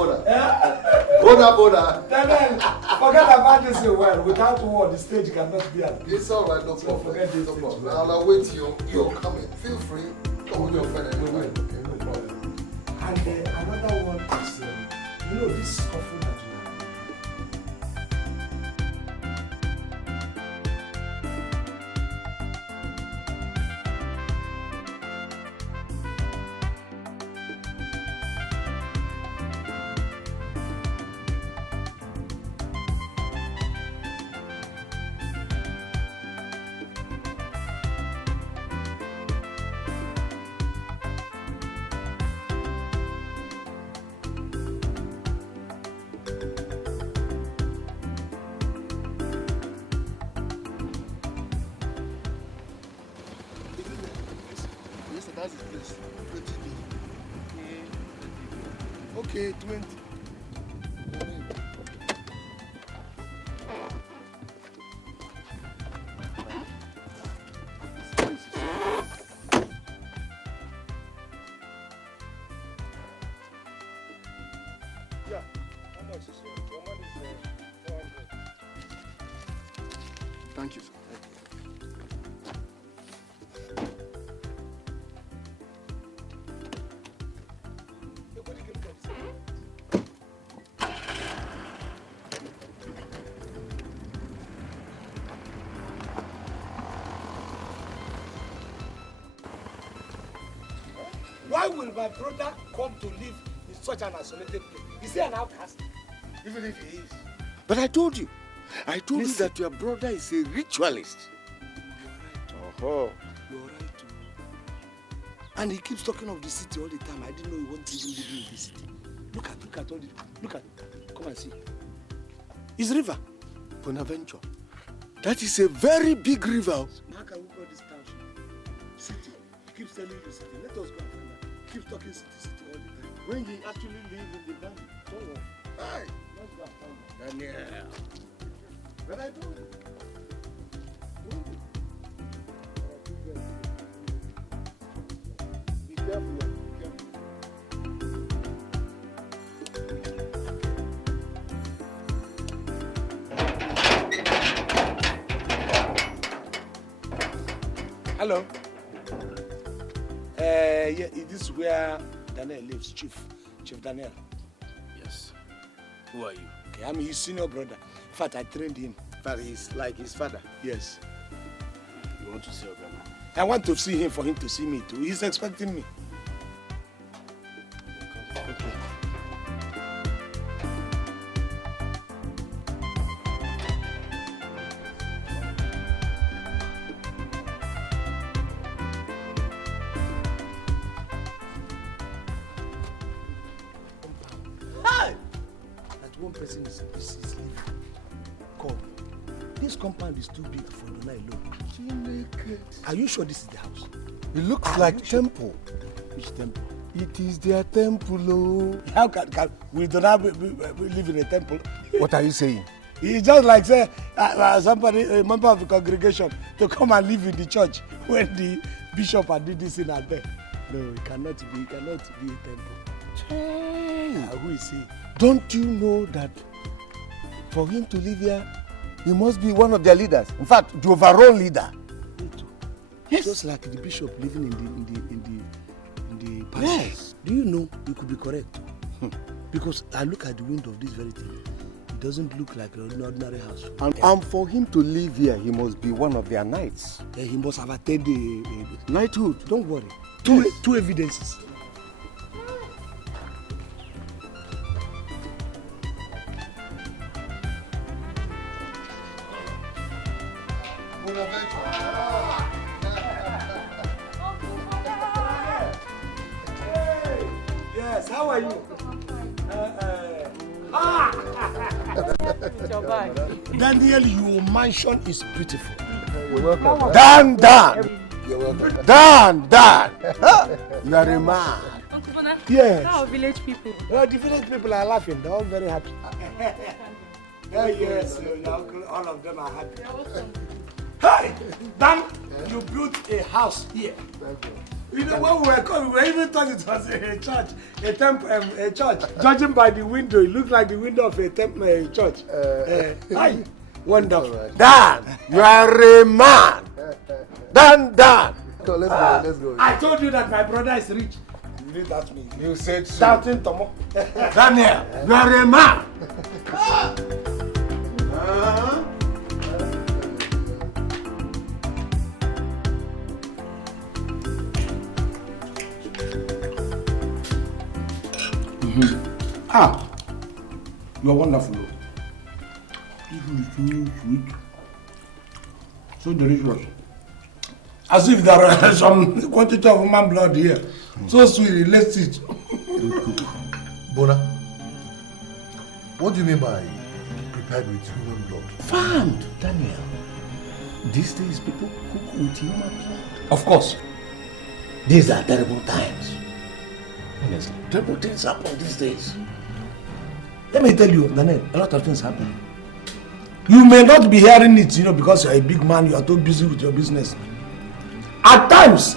Daniel, forget about this well. Without war, the stage cannot be at peace. It's all right, no problem. Forget this. No problem. I'll await you. You're coming. Feel free. Come with your friend anyway. Okay, no problem. And another one is, this scuffle that you have. Okay, 20. Yeah, how much is your money? Is 400. Thank you, sir. Why will my brother come to live in such an isolated place? Is he an outcast? Even if he is. But I told you that your brother is a ritualist. Oh. You're right. And he keeps talking of the city all the time. I didn't know he wanted to live in the city. Look at all the. Look at. Come and see. His river, Bonaventure. That is a very big river. How can we call this township? City. He keeps telling you city. Let us go and find out. Keep talking city all the time. When he actually live in the valley. Don't worry. Hey, let's go and find out. Daniel. But I don't. Be careful. Hello. Yeah, this is where Daniel lives, Chief Daniel. Yes. Who are you? Okay, I'm his senior brother. In fact, I trained him. In fact, he's like his father. Yes. You want to see Ogama? I want to see him for him to see me too. He's expecting me. Okay. One person is living. Come. This compound is too big for Donna alone. Are you sure this is the house? It looks like temple. Which temple? It is their temple, oh. How can we Donna live in a temple? What are you saying? It's just like say somebody, a member of the congregation, to come and live in the church when the bishop had did this in a bed. No, it cannot be a temple. Who is he? Don't you know that for him to live here, he must be one of their leaders? In fact, the overall leader. Yes. Just like the bishop living in the palace. Yes. Do you know you could be correct? Because I look at the window of this very thing. It doesn't look like an ordinary house. And for him to live here, he must be one of their knights. Yeah, he must have attained a knighthood. Don't worry. Yes. Two evidences. Yes, how are you? Daniel, your mansion is beautiful. You're welcome. Dan! You're welcome. Dan! You are a man. Uncle Bona, yes. how are village people? Well, the village people are laughing. They're all very happy. Yes, all of them are happy. Hey, Dan, you built a house here. You know, when we were coming, we even thought it was a church, a church. Judging by the window, it looked like the window of a church. Hi, wonderful. Right. Dan, you are a man. Dan. So let's go. I told you that my brother is rich. You didn't ask me. You said so. Doubting Tomo. Daniel, you are a man. You are wonderful. Even sweet. So delicious. As if there are some quantity of human blood here. So sweet, let's eat. Bona, what do you mean by prepared with human blood? Farmed, Daniel. These days people cook with human blood. Of course. These are terrible times. Honestly, terrible things happen these days. Let me tell you, Daniel, a lot of things happen. You may not be hearing it, because you're a big man, you are too busy with your business. At times,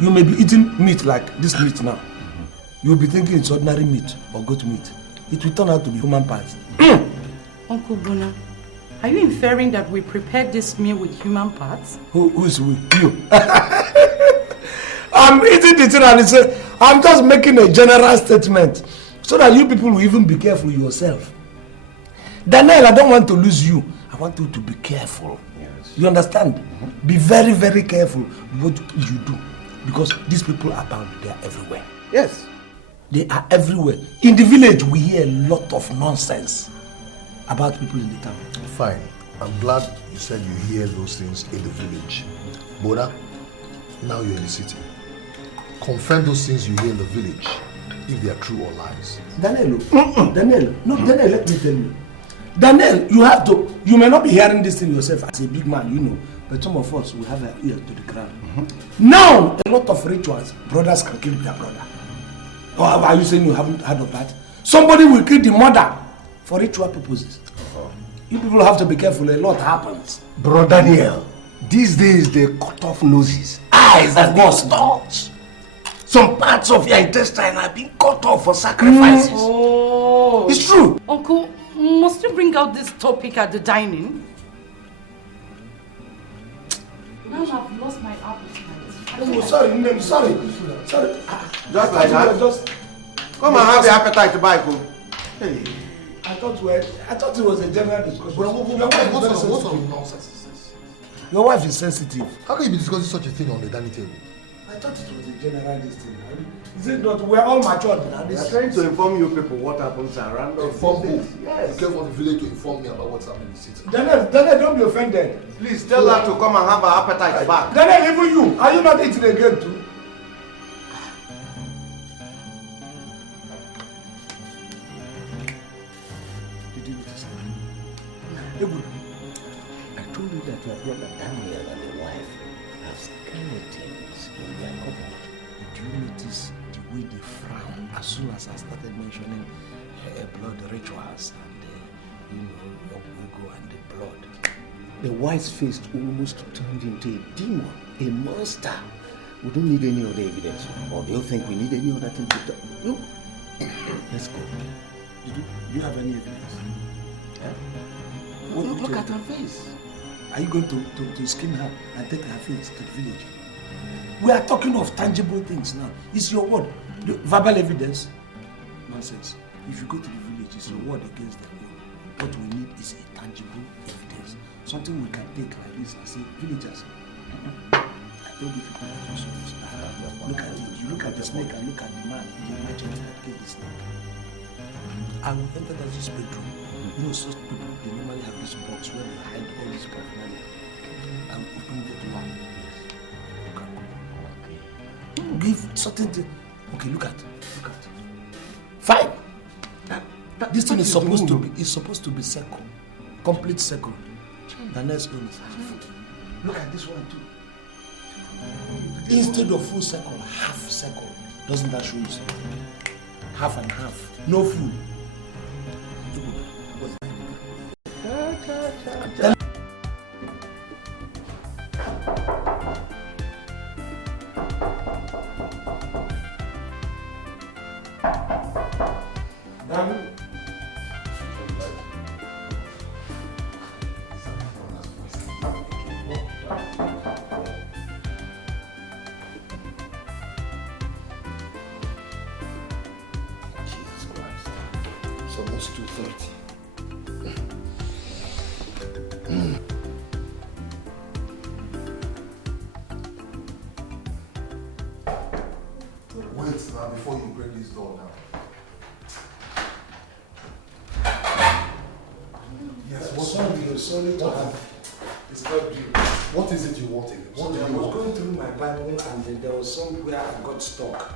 you may be eating meat like this meat now. You'll be thinking it's ordinary meat or goat meat. It will turn out to be human parts. Uncle Bona, are you inferring that we prepared this meal with human parts? Who is we? You. I'm eating the thing and I'm just making a general statement so that you people will even be careful yourself. Daniel, I don't want to lose you. I want you to be careful. Yes. You understand? Be very, very careful what you do. Because these people are bound. They are everywhere. Yes. They are everywhere. In the village, we hear a lot of nonsense about people in the town. Fine. I'm glad you said you hear those things in the village. Bona, now you're in the city. Confirm those things you hear in the village, if they are true or lies. Daniel, Daniel, let me tell you. Daniel, you may not be hearing this thing yourself as a big man, you know, but some of us will have our ear to the ground. Now, a lot of rituals, brothers can kill their brother. Or are you saying you haven't heard of that? Somebody will kill the mother for ritual purposes. You people have to be careful, a lot happens. Bro Daniel, these days they cut off noses, eyes, and stomachs. Some parts of your intestine are being cut off for sacrifices. Oh. It's true. Uncle, must you bring out this topic at the dining? Now I've lost my appetite. Oh, sorry, Nkem, sorry. Just like that. Come and have the appetite, Michael. Hey. I thought it was a general discussion. What sort of nonsense is this? Your wife is sensitive. How can you be discussing such a thing on the dining table? I thought it was a general thing. Is it not? We're all matured now. They are trying to inform you people what happens around us. Inform who? Yes. You came from the village to inform me about what's happening in the city. Daniel, don't be offended. Please tell her to come and have her appetite back. Daniel, even you, are you not eating again too? Did you notice that? I told you that your brother Daniel and your wife have skeletons in their cupboard. Did you notice the way they frown as soon as I started mentioning blood rituals and Owoh and the blood? The wife's face almost turned into a demon, a monster. We don't need any other evidence. Or do you think we need any other thing to talk? Look, let's go. Do you have any evidence? Look at her face. Are you going to skin her and take her face to the village? We are talking of tangible things now. It's your word. Verbal evidence? Nonsense. If you go to the village, it's your word against them. What we need is a tangible evidence. Something we can take like this and say, villagers, I told you people are also look at it. You look at the snake and look at the man, the merchant that killed the snake. I will enter this bedroom. You know, such people, they normally have this box where they hide all this paraphernalia. And open the door. Give certain thing. Okay, look at. Fine. This thing is supposed to be circle. Complete circle. The next one is half. Look at this one too. Instead of full circle, half circle. Doesn't that show you something? Half and half. No full. Before you break this door down. Yes, sorry to have disturbed you. What is it you wanted? I was going through my Bible and there was somewhere I got stuck.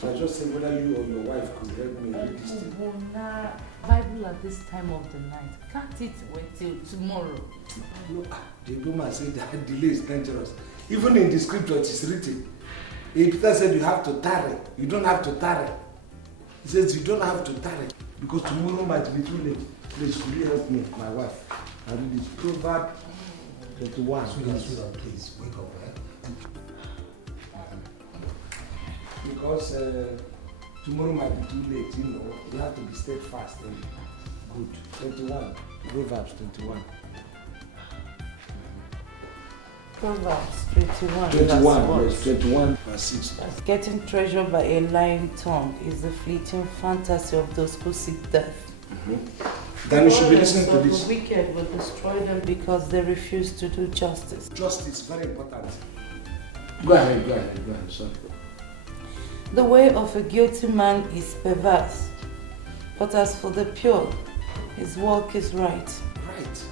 So I just said whether you or your wife could help me read this thing. Bible at this time of the night. Can't it wait till tomorrow? Look, the woman said that delay is dangerous. Even in the scripture it is written. Peter said you have to tarry. You don't have to tarry. He says you don't have to tarry because tomorrow might be too late. Please, could you help me, my wife? I read this Proverbs 21. Sweetheart, please, wake up, Because tomorrow might be too late, you know. You have to be steadfast and good. 21. Proverbs 21. Proverbs 21. 21, verse 21, verse 6. As getting treasure by a lying tongue is the fleeting fantasy of those who seek death. Then you should be listening to this. The wicked will destroy them because they refuse to do justice. Justice, very important. Go ahead, sorry. The way of a guilty man is perverse, but as for the pure, his walk is right. Right.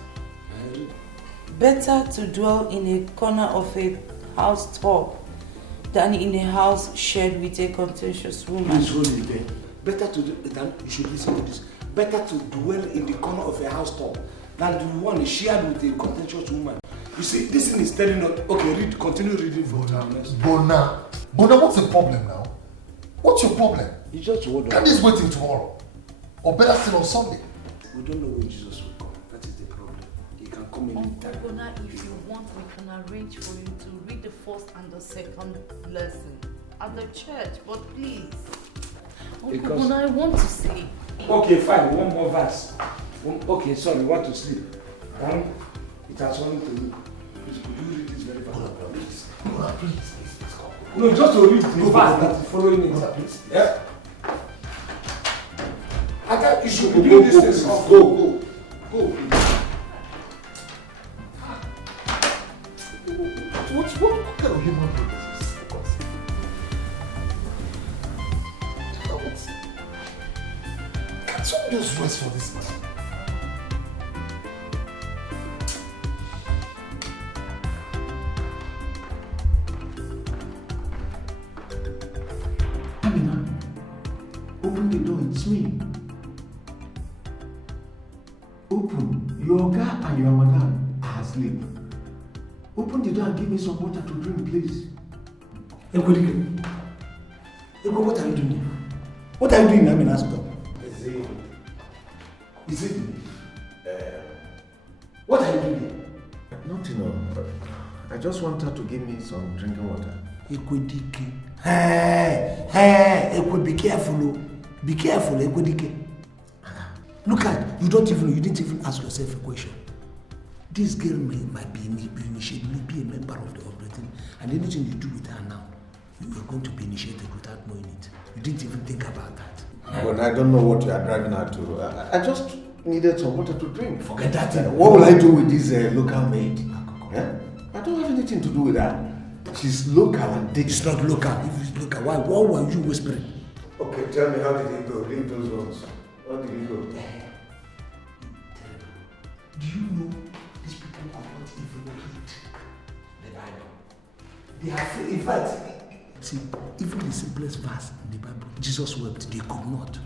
Better to dwell in a corner of a house top than in a house shared with a contentious woman. Please hold it there. Better to do than you should listen to this. better to dwell in the corner of a housetop than the one shared with a contentious woman. You see, this thing is telling us, okay, continue reading for us. Bona, what's the problem now? What's your problem? It's just what. Can't this wait till tomorrow? Or better still on Sunday? We don't know when Jesus will come. That is the problem. He can come anytime. Bona, if you want, we can arrange for you to read the first and the second lesson at the church, but please. Because Bona, I want to say. Okay, fine. One more verse. Okay, sorry. Want to sleep? It has fallen to me. Please, could you read this very fast? Please. No, just to read the verse that is following it. Please. Yeah. I thought you should be doing this thing. Go. What kind of human being is this? Can't someone just rest for this man? Open the door, it's me. Open. Your guy and your madam are asleep. Open the door and give me some water to drink, please. Ego, what are you doing? What are you doing? I mean, ask them. Is it? What are you doing? Nothing, no. I just want her to give me some drinking water. Ekwedike. Hey, be careful. Be careful, Ekwedike. Look at, you didn't even ask yourself a question. This girl might be initiated, may be a member of the thing, and anything you do with her now, you are going to be initiated without knowing it. You didn't even think about that. But I don't know what you are driving her to. I just needed some water to drink. Forget that. What will I do with this local maid? I don't have anything to do with her. She's local and it's not local. If it's local, why were you whispering? Okay, tell me, how did it go? Leave those ones. How did it go? Do you know these people are not even read the Bible? They have, in fact, see, even the simplest verse in the Bible, Jesus wept, they could not.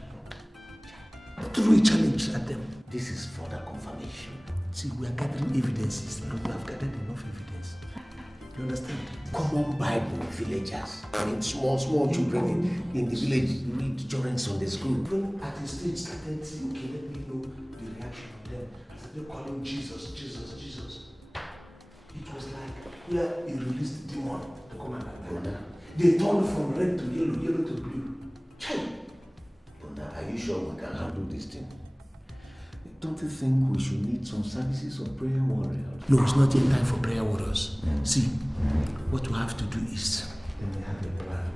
Threw a challenge at them. This is further confirmation. See, we are gathering evidences, and we have gathered enough evidence. You understand? Common Bible villagers. I mean, small children in the village read during Sunday school. At the stage started saying, okay, let me know the reaction of them. I started calling Jesus. It was like where he released the demon to come and attack them. They turned from red to yellow to blue. Are you sure we can handle this thing? Don't you think we should need some services of prayer warriors? No, it's not in time for prayer warriors. See, what we have to do is, then we have a plan.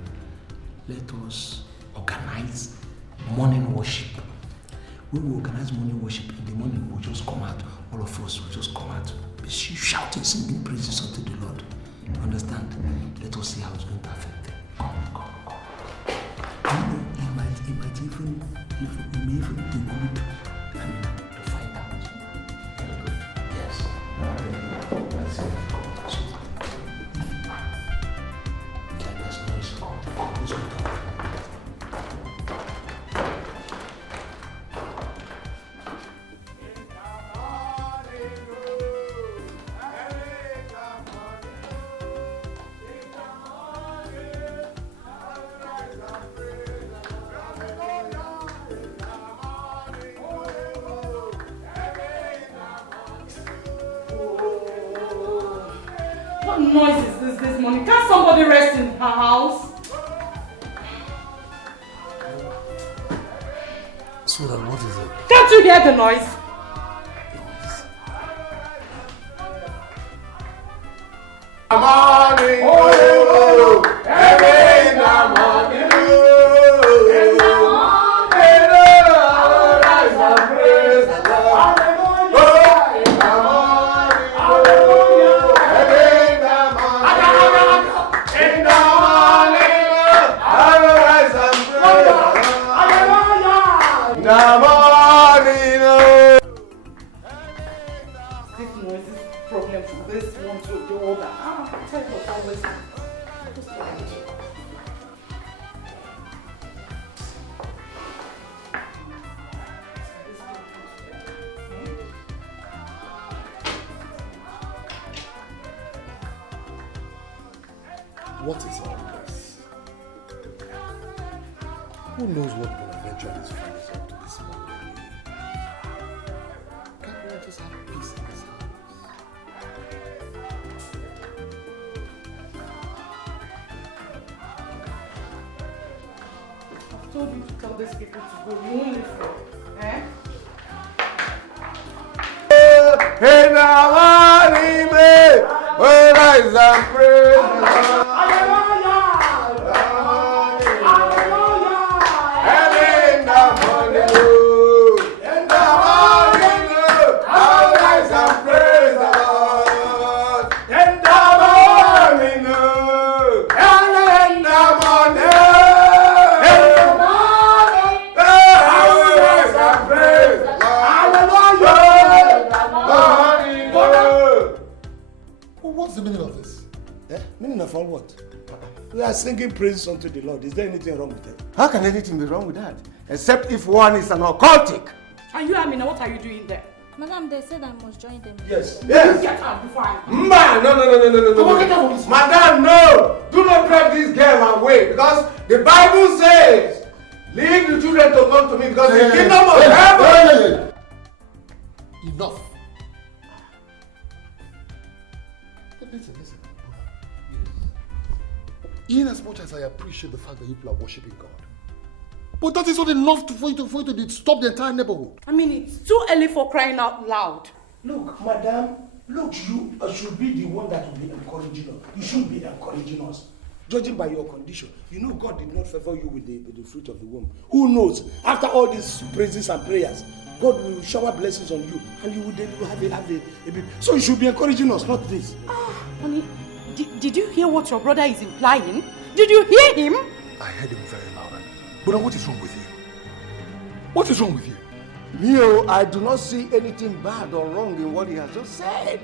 Let us organize morning worship. When we organize morning worship, in the morning we'll just come out, all of us will just come out, be shouting, singing praises unto the Lord. You understand? Let us see how it's going to affect them. Come. You know, it might even be good. To find out. Very good. Yes. That's it. What noise is this morning? Can't somebody rest in her house? Sweetheart, what is it? Can't you hear the noise? Morning, oh, every in the morning, oh, in the morning, oh, rise and praise the Lord. Oh, in the morning, oh, every in the morning, in the morning, oh, I will rise and praise the Lord. In the morning, oh. This noise is problem from this one to the other. Tell you what, always. What is all this? Who knows what will eventually find us up to this morning? Can't we just have peace in this house? I've told you to tell these people to go. You won't listen. Eh? Hey now, baby, well, I praise. What's the meaning of this? Meaning of all what? We are singing praises unto the Lord. Is there anything wrong with that? How can anything be wrong with that? Except if one is an occultic. And you, Amina, what are you doing there? Madam, they said I must join them. Yes. Yes. Get out before I... No. Madam, no. Do not drive this girl away because the Bible says, leave the children to come to me because the kingdom of heaven. Enough. Listen. In as much as I appreciate the fact that you people are worshiping God, but that is not enough for you to stop the entire neighborhood. I mean, it's too early for crying out loud. Look, madam, you should be the one that will be encouraging us. You should be encouraging us. Judging by your condition, you know God did not favor you with the fruit of the womb. Who knows? After all these praises and prayers, God will shower blessings on you and you will then have a baby. So you should be encouraging us, not this. Honey, did you hear what your brother is implying? Did you hear him? I heard him very loud. But what is wrong with you? What is wrong with you? Mio, I do not see anything bad or wrong in what he has just said.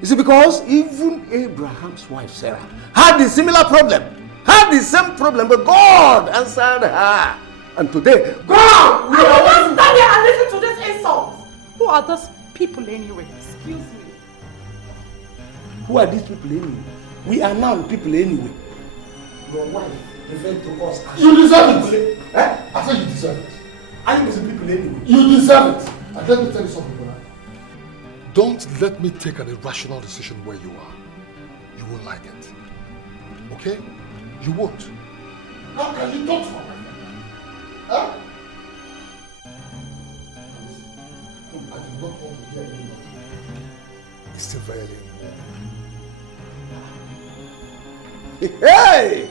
You see, because even Abraham's wife Sarah had the similar problem, had the same problem, but God answered her. And today, God will not stand here and listen to this insult. Who are those people anyway? Excuse me. Who are these people anyway? We are now people anyway. Your wife referred to us as... You deserve it! I said you deserve it. Are you people anyway? You deserve it! And let me tell you something, brother. Don't let me take an irrational decision where you are. You won't like it. Okay? You won't. How can you talk to my wife? Huh? I do not want to hear any more. It's still very late. Hey!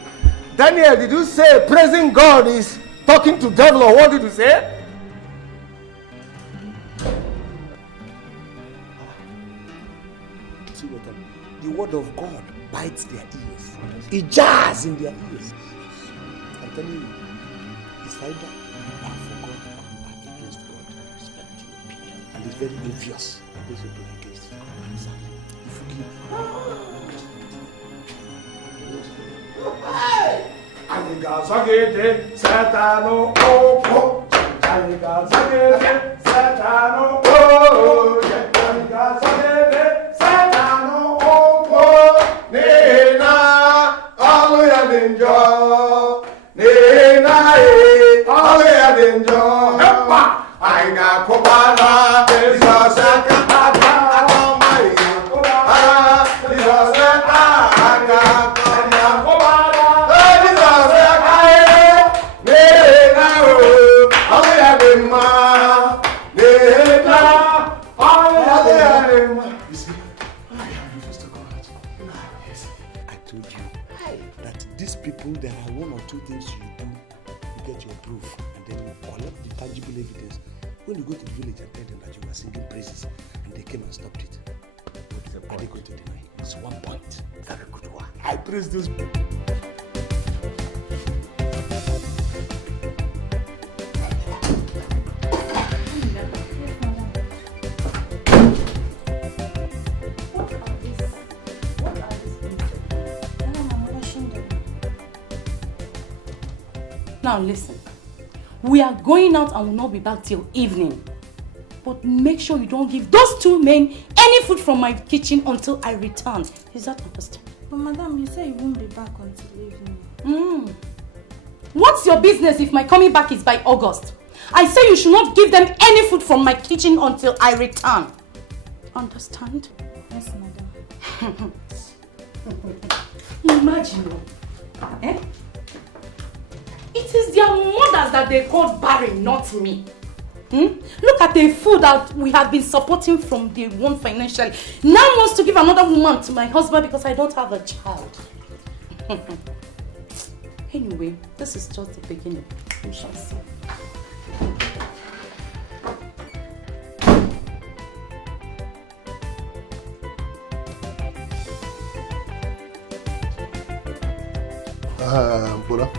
Daniel, did you say praising God is talking to devil, or what did you say? See what I mean? The word of God bites their ears. It jars in their ears. I'm telling you, it's either you are for God or you are against God. Respect your opinion. And it's very obvious that those people are against God. If you give... Aligazagede, Satano, oh, Aligazagede, Satano, oh, Aligazagede, Satano, oh, Nena, Aluya Dinjo, Nena, Aluya Dinjo, Hepa, I got Kobana, there's a second. People, there are one or two things you do to get your proof, and then you collect the tangible evidence. When you go to the village and tell them that you were singing praises and they came and stopped it, are they going to deny? It's 1 point. Very good one. I praise those people. Now listen, we are going out and will not be back till evening. But make sure you don't give those two men any food from my kitchen until I return. Is that understood? But madam, you say you won't be back until evening. What's your business if my coming back is by August? I say you should not give them any food from my kitchen until I return. Understand? Yes, madam. Imagine. Eh? It is their mothers that they call barren, not me. Look at the food that we have been supporting from day one financially. Now wants to give another woman to my husband because I don't have a child. Anyway, this is just the beginning. We shall see. Brother,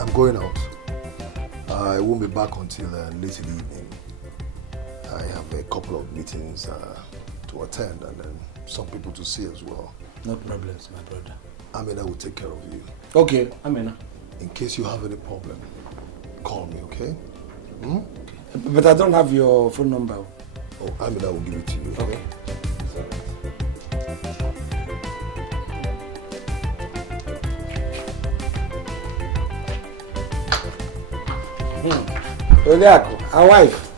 I'm going out. I won't be back until late in the evening. I have a couple of meetings to attend and then some people to see as well. No problems, my brother. Amina will take care of you. Okay, Amina. In case you have any problem, call me, okay? But I don't have your phone number. Oh, Amina will give it to you. Okay. Odeako, our wife.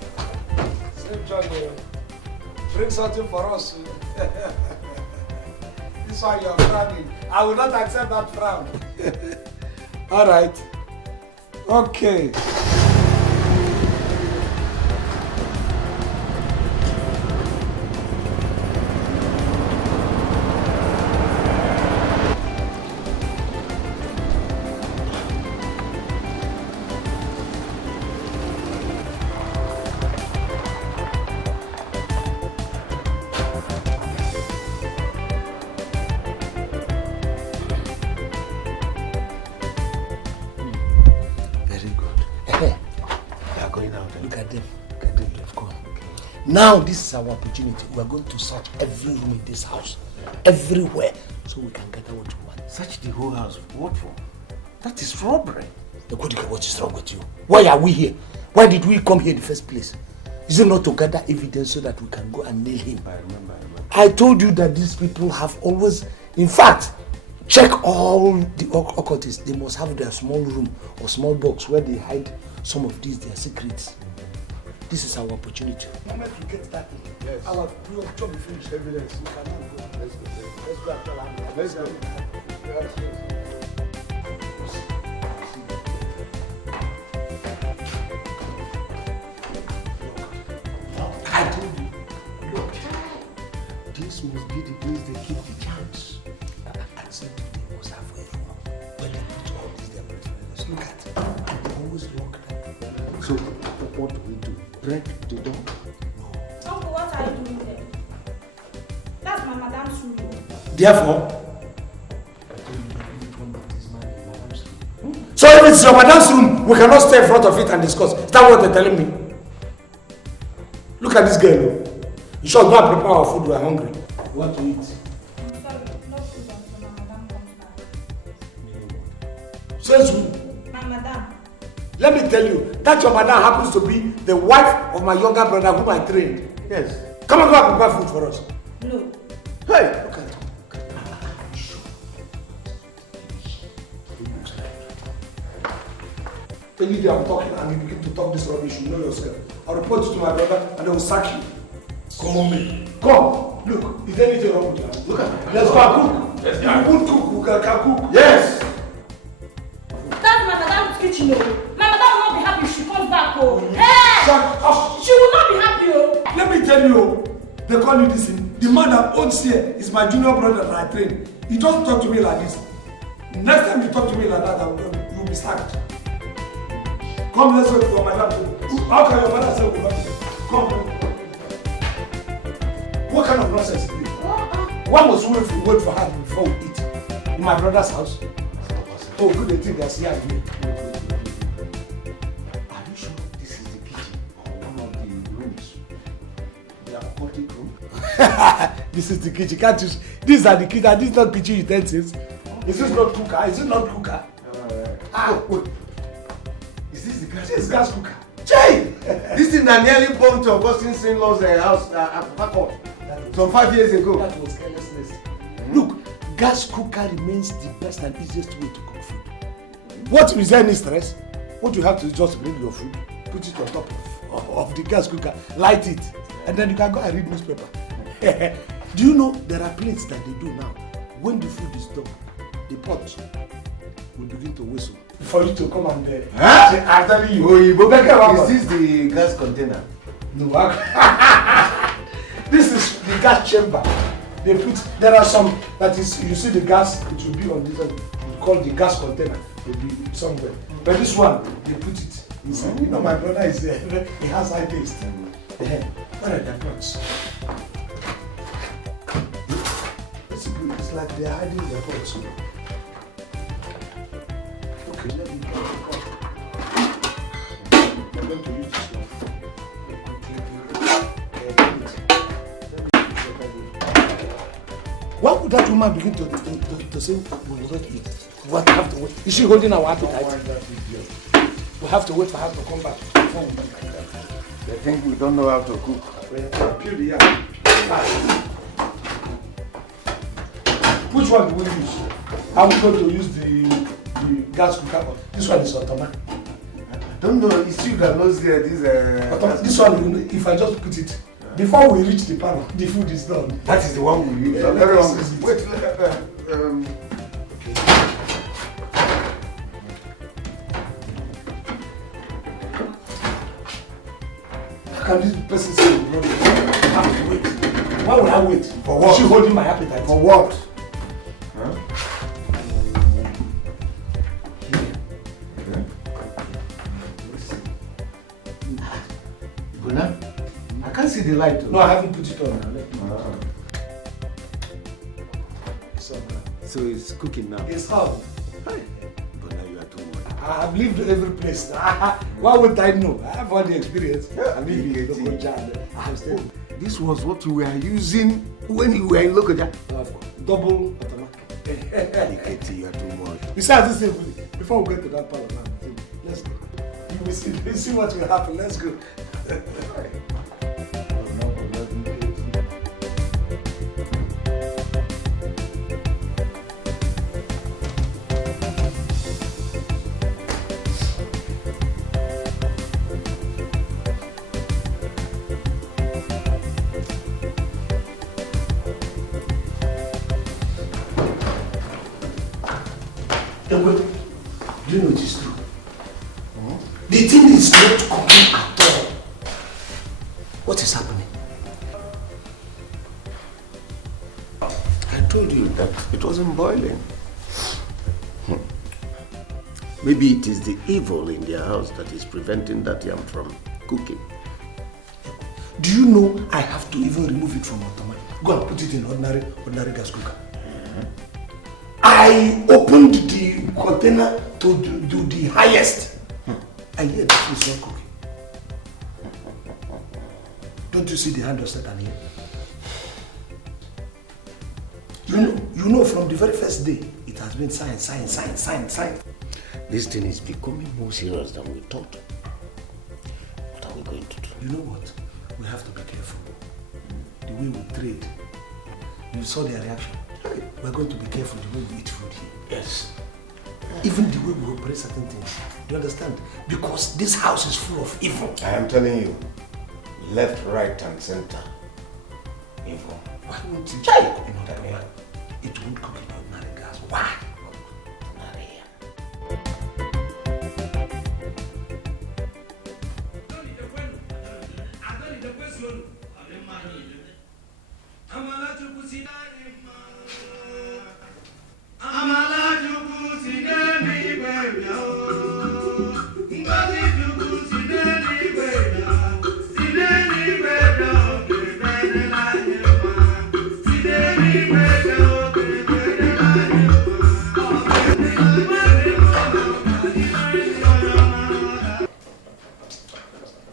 Same Johnny. Bring something for us. This one you are frowning. I will not accept that frown. All right. Okay. Now this is our opportunity. We are going to search every room in this house, everywhere, so we can gather what we want. Search the whole house. What for? That is robbery. What is wrong with you? Why are we here? Why did we come here in the first place? Is it not to gather evidence so that we can go and nail him? I remember. I told you that these people have always, in fact, check all the occultists. They must have their small room or small box where they hide some of these their secrets. This is our opportunity. The moment we get that, yes. Our job will finish. Evidence. We cannot go. Let's go. Let's go. Let's go. I told you. Look, this must be the place they keep the chance. I said they must have a room where they put all these their references. Look at it. They always lock that. So what do we do? Break the door? No. Uncle, what are you doing there? That's my madam's room. Therefore, so if it's your madam's room, we cannot stay in front of it and discuss. Is that what they're telling me? Look at this girl. You should go and prepare our food. We are hungry. We want to eat. I'm sorry, no food until my madam comes back. Says who? My madam. Let me tell you, that your madam happens to be the wife of my younger brother whom I trained. Yes. Come and go and prepare food for us. No. Hey! Look at it. Any day I'm talking and you begin to talk this rubbish, you know yourself. I'll report you to my brother and they will sack you. Come on, me. Come. Look, is there anything wrong with you? Look at it. Let's go and cook. Yes, you won't cook, we can cook. Yes! That's my madam's kitchen, oh. My madam will not be happy if she comes back, oh. Hey! She will not be happy, oh. Let me tell you, they call you this thing. The man that owns here is my junior brother that I trained. He doesn't talk to me like this. Next time you talk to me like that, you will be sacked. Come, let's go to my madam. How can your mother say we love you? Come. What kind of nonsense is this? Why must we wait for her before we eat? In my brother's house? Oh, good, they think that's here and here. Are you sure this is the kitchen or one of the rooms? The occultic room? This is the kitchen. Can't you? These are the kitchen. This is not kitchen utensils. Is this not cooker? Is it not cooker? Wait. Is this the gas? This is gas cooker. Jay! This thing that nearly bumped to Augustine's in-laws house at Port some 5 years ago. That was carelessness. Look, gas cooker remains the best and easiest way to cook food. What is there any stress? What you have to do is just bring your food, put it on top of the gas cooker, light it, and then you can go and read newspaper. Do you know there are plates that they do now? When the food is done, the pot will begin to whistle for you to come and say, I'm telling you. Is this the gas container? No, this is the gas chamber. They put, there are some that is, you see the gas, it will be on this, called the gas container, it will be somewhere. But this one, they put it inside. You know, my brother is there, he has high taste. What are the pots? It's like they are hiding their pots. Okay, let me get the pot. I'm going to use this one. Why would that woman begin to say we will not eat? What have to wait? Is she holding our appetite? We have to wait for her to come back before we do that. They think we don't know how to cook. Peel the yam. Which one do we use? Are we going to use the gas cooker? This one is automatic. I don't know. It's you that knows there. This one, if I just put it, before we reach the panel, the food is done. That is the one we use. Wait, How can this person say we don't have to wait? Why would I wait? For what? Is she holding my appetite? For what? I can't see the light. No, I haven't put it on. So it's cooking now. It's hot. But now you are too much. I have lived every place. Why would I know? I have all the experience. I live in Lokoja. I have stayed. This was what we were using when you were in Lokoja. Double automatic. You are too much. Besides this, before we get to that part of that, let's go. You will see what will happen. Let's go. Do you know it is true? The thing is not cooking at all. What is happening? I told you that it wasn't boiling. Maybe it is the evil in their house that is preventing that yam from cooking. Do you know I have to even remove it from automatic? Go and put it in ordinary gas cooker. I opened the container to do the highest. I hear that it's not cooking. Don't you see the hand of Satan here? You know from the very first day, it has been science. This thing is becoming more serious than we thought. What are we going to do? You know what? We have to be careful. The way we trade. You saw their reaction. We're going to be careful the way we eat food here. Yes. Even the way we operate certain things. You understand? Because this house is full of evil. I am telling you, left, right, and center. Evil. Why won't it cook in ordinary gas? It won't cook in ordinary gas. Why?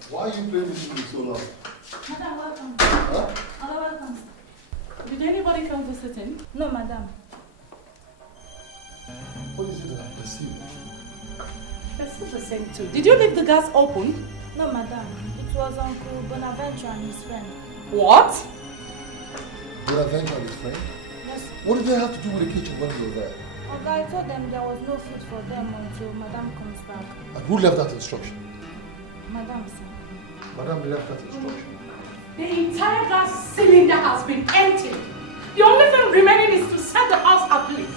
Why are you playing this music so loud? Madam, welcome. Huh? Welcome. Did anybody come visiting? No, madam. What is it that I perceive? It's still the same too. Did you leave the gas open? No, madam. It was Uncle Bonaventure and his friend. What? Bonaventure and his friend? Yes. What did they have to do with the kitchen when you were there? Oga, I told them there was no food for them until Madam comes back. And who left that instruction? Madam, sir. Madam left that instruction. The entire gas cylinder has been emptied. The only thing remaining is to set the house ablaze.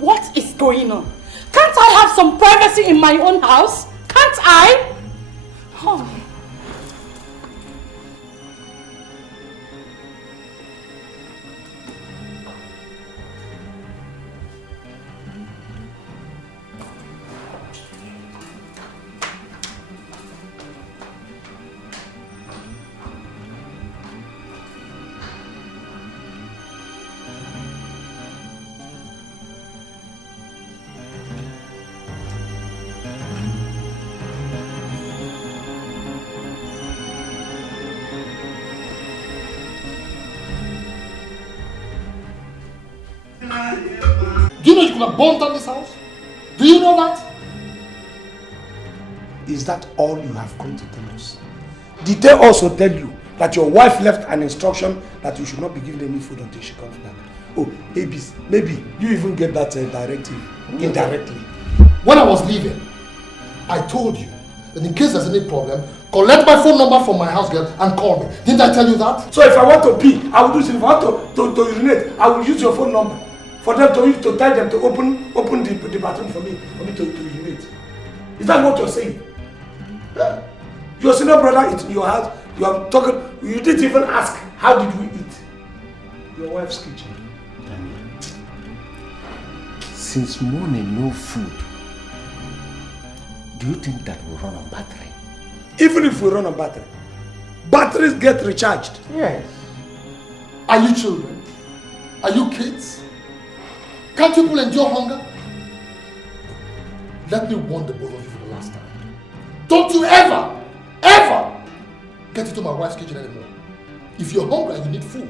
What is going on? Can't I have some privacy in my own house? Can't I? Oh. Do you know you could have burnt down this house? Do you know that? Is that all you have come to tell us? Did they also tell you that your wife left an instruction that you should not be given any food until she comes back? Oh, maybe you even get that directive indirectly. When I was leaving, I told you that in case there's any problem, collect my phone number from my house girl and call me. Didn't I tell you that? So if I want to pee, I will do it. If I want to urinate, I will use your phone number for them to tell them to open the bathroom for me to urinate. Is that what you're saying? Yeah. Your senior brother is in your house. You are talking. You didn't even ask how did we eat. Your wife's kitchen. Since morning no food, do you think that will run on battery? Even if we run on battery, batteries get recharged. Yes. Are you children? Are you kids? Can't people endure hunger? Let me warn the both of you for the last time. Don't you ever get into my wife's kitchen anymore. If you're hungry and you need food,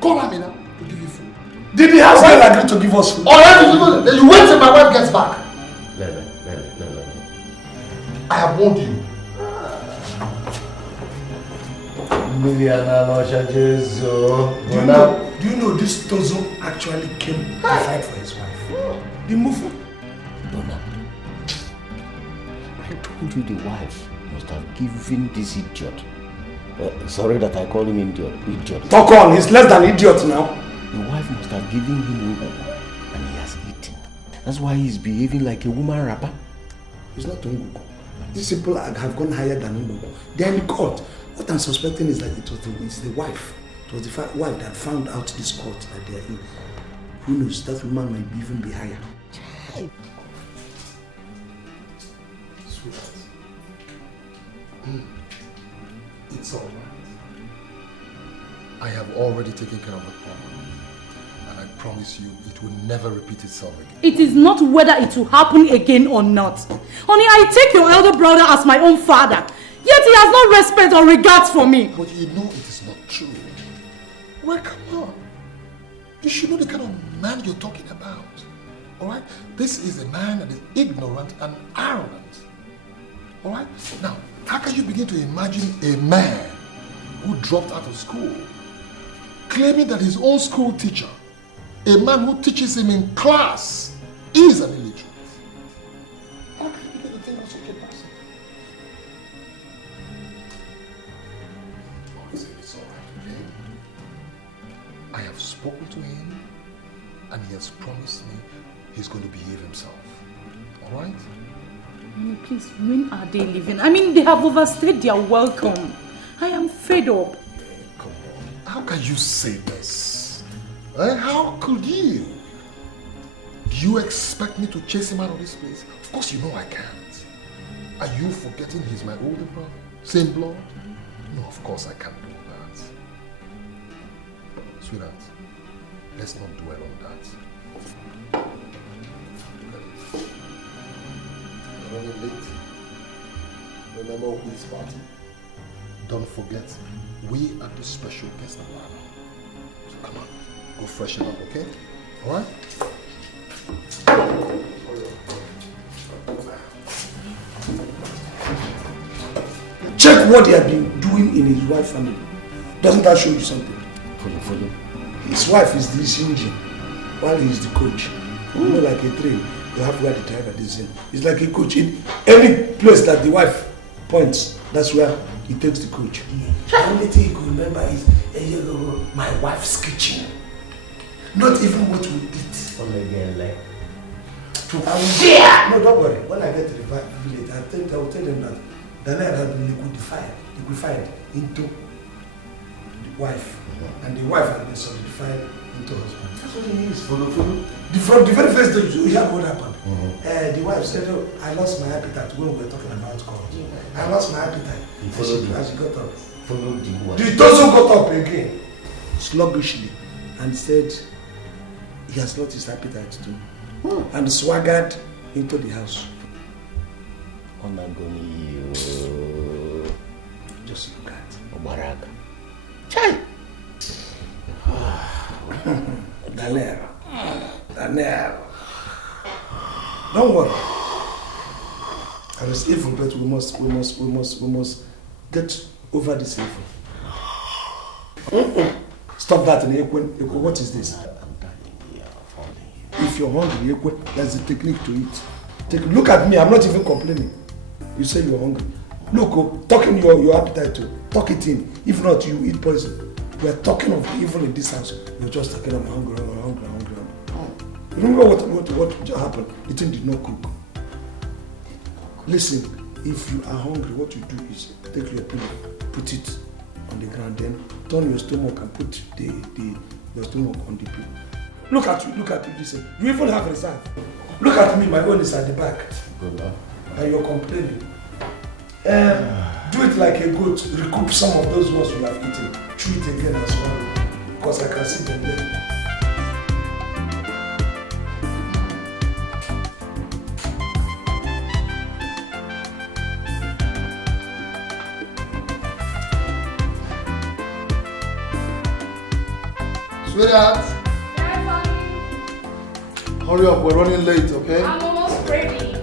call Amina to give you food. Did the house girl agree to give us food? Alright, then you wait till my wife gets back. I have warned you. Do you know this Tozo actually came to fight for his wife? The Mufu. I told you the wife must have given this idiot. Sorry that I call him idiot. Talk on, he's less than idiot now. The wife must have given him Ngugu and he has eaten. That's why he's behaving like a woman rapper. He's not Ngugu. These people have gone higher than Ngugu. They are in court. What I'm suspecting is that it's the wife. It was the wife that found out this court that they are in. Who knows, that woman might even be higher. Sweetheart. It's all right. I have already taken care of the problem. And I promise you, it will never repeat itself again. It is not whether it will happen again or not. Honey, I take your elder brother as my own father. Yet he has no respect or regards for me. But you know it is not true. Well, come on. You should know the kind of man you're talking about. Alright? This is a man that is ignorant and arrogant. Alright? Now, how can you begin to imagine a man who dropped out of school, claiming that his own school teacher, a man who teaches him in class, is an illiterate? How can you begin to think of such a person? Honestly, it's all right, okay? I have spoken to him, and he has promised me he's going to behave himself. All right? Please, when are they leaving? I mean, they have overstayed their welcome. I am fed up. Come on. How can you say this? How could you? Do you expect me to chase him out of this place? Of course you know I can't. Are you forgetting he's my older brother? Same blood? No, of course I can't do that. Sweetheart, let's not dwell on that. You're running late. Remember who's party? Don't forget, we are the special guest of honor. So come on, go freshen up, okay? All right? Check what he had been doing in his wife's family. Doesn't that show you something? For you. His wife is disingenuous. while he's the coach. You know, like a train, you have where the driver is in. It's like a coach. In any place that the wife points, that's where he takes the coach. The only thing he could remember is my wife's kitchen. Not even what we eat. Only again, like. No, don't worry. When I get to the village, I will tell them that the land has been liquefied into the wife, and the wife has been solidified into husband. That's what it is. Follow. From the very first day, you hear what happened. The wife said, "Oh, I lost my appetite when we were talking about God. I lost my appetite." As she got up. Followed the wife. The Tozo got up again, sluggishly, and said he has lost his appetite too. And swaggered into the house. Just look at Obaraka. Chai! Daniel. Don't worry. There is evil, but we must get over this evil. Stop that, Nkem. What is this? If you're hungry, there's a technique to it. Look at me, I'm not even complaining. You say you're hungry. Look, talk in your appetite too. Talk it in. If not, you eat poison. We are talking of evil in this house. You're just talking, I'm hungry. Remember what happened? The thing did not cook. Listen, if you are hungry, what you do is take your pillow, put it on the ground, then turn your stomach and put your stomach on the pillow. Look at you, listen. You even have reserve. Look at me, my own is at the back. And you're complaining. Do it like a goat, recoup some of those ones you have eaten. Chew it again as well. Because I can see them there. Sweetheart. Hurry up, we're running late, okay? I'm almost ready.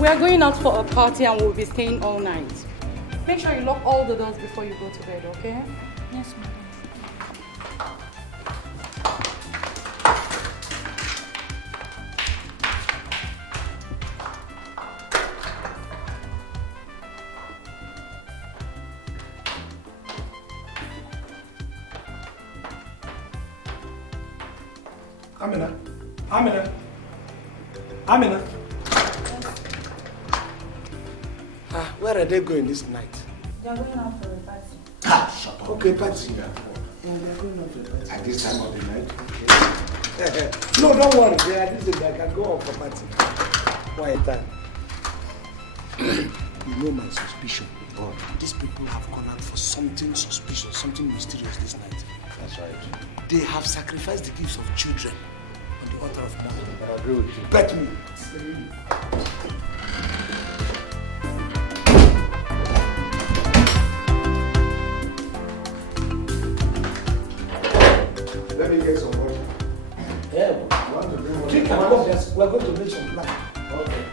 We are going out for a party and we'll be staying all night. Make sure you lock all the doors before you go to bed, okay? Yes, ma'am. Amina. Where are they going this night? They are going out for a party. Shut up. Okay, party. Yeah, they are going out for a party. At this time of the night? Okay. No, don't worry. They are this day. I can go out for party. Quiet time. You know my suspicion. Oh. These people have gone out for something suspicious, something mysterious this night. That's right. They have sacrificed the gifts of children on the altar of money. I agree with you. Bet me. Let me get some water. Yeah, drink and come. We're going to make some plan. Okay.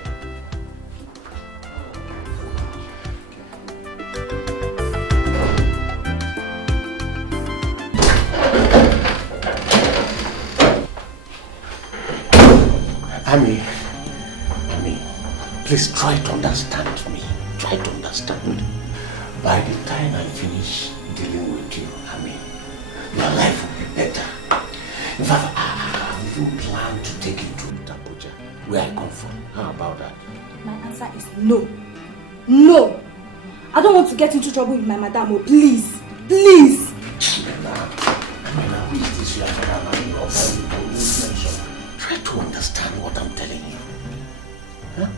Ami, please try to understand me. Try to understand. By the time I finish dealing with you, Ami, your life will be better. In fact, I even plan to take you to Abuja, where I come from. How about that? My answer is no. No! I don't want to get into trouble with my madam, oh, please. Please! Amina, who is this your madam? Try to understand what I'm telling you. Huh?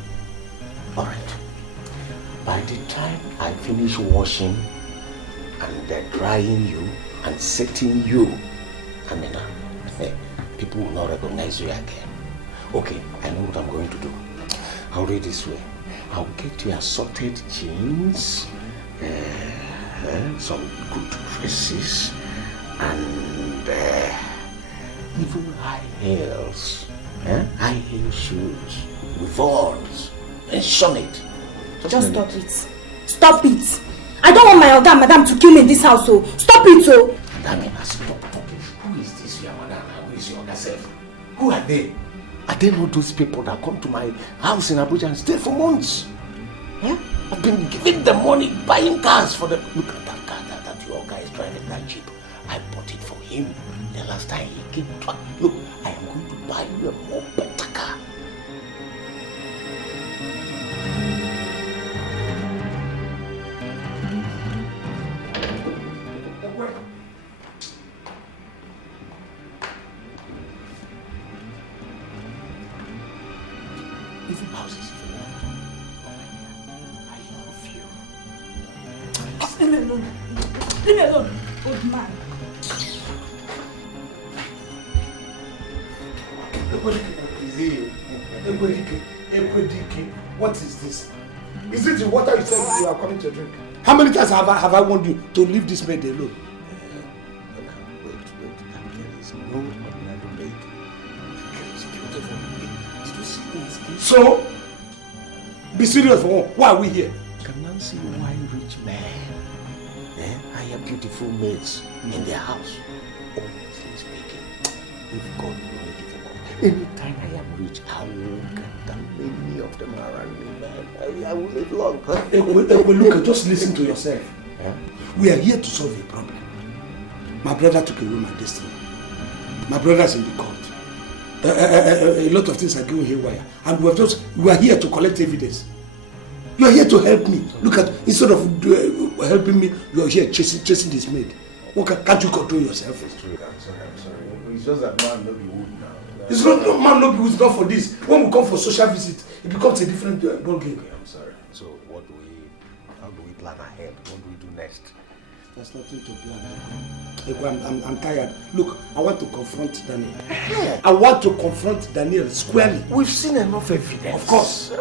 Alright. By the time I finish washing and drying you and setting you, Amina, people will not recognize you again. Okay, I know what I'm going to do. I'll do it this way. I'll get you assorted jeans, some good dresses, and even high heels. High heel shoes with horns. Mention it. Just stop it. Stop it. I don't want my Oga and Madam to kill me in this house, so stop it, so. Damina, stop talking. Who is this your madam? Who is your Oga self? Who are they? Are they not those people that come to my house in Abuja and stay for months? I've been giving them money, buying cars for them. Look at that car that your guy is driving, that Jeep. I bought it for him the last time he came to. Look, I am going to buy you a more better car. Even houses if you want. I love you. Leave me alone. Leave me alone, old man. What is this? Is it the water you said you are coming to drink? How many times have I warned you to leave this maid alone? Wait. There is no ordinary maid. It's beautiful. Did you see his skin? So, be serious for one. Why are we here? Can you see why rich men hire beautiful maids in their house? Honestly speaking, if God will give them up, anytime I am rich, I will get that many of them around me, man. I will live long. Look, just listen to yourself. We are here to solve a problem. My brother took away my destiny. My brother's in the court. A lot of things are going haywire. And we are here to collect evidence. You are here to help me. Look at, instead of helping me, you are here chasing this maid. Can't you control yourself? It's true. I'm sorry. It's just that man no be wood now. It's not man no be wood, it's not for this. When we come for social visit, it becomes a different ball game. Okay, I'm sorry. So how do we plan ahead? What do we do next? There's nothing to plan. I'm tired. Look, I want to confront Daniel. I want to confront Daniel squarely. We've seen enough evidence. Of course.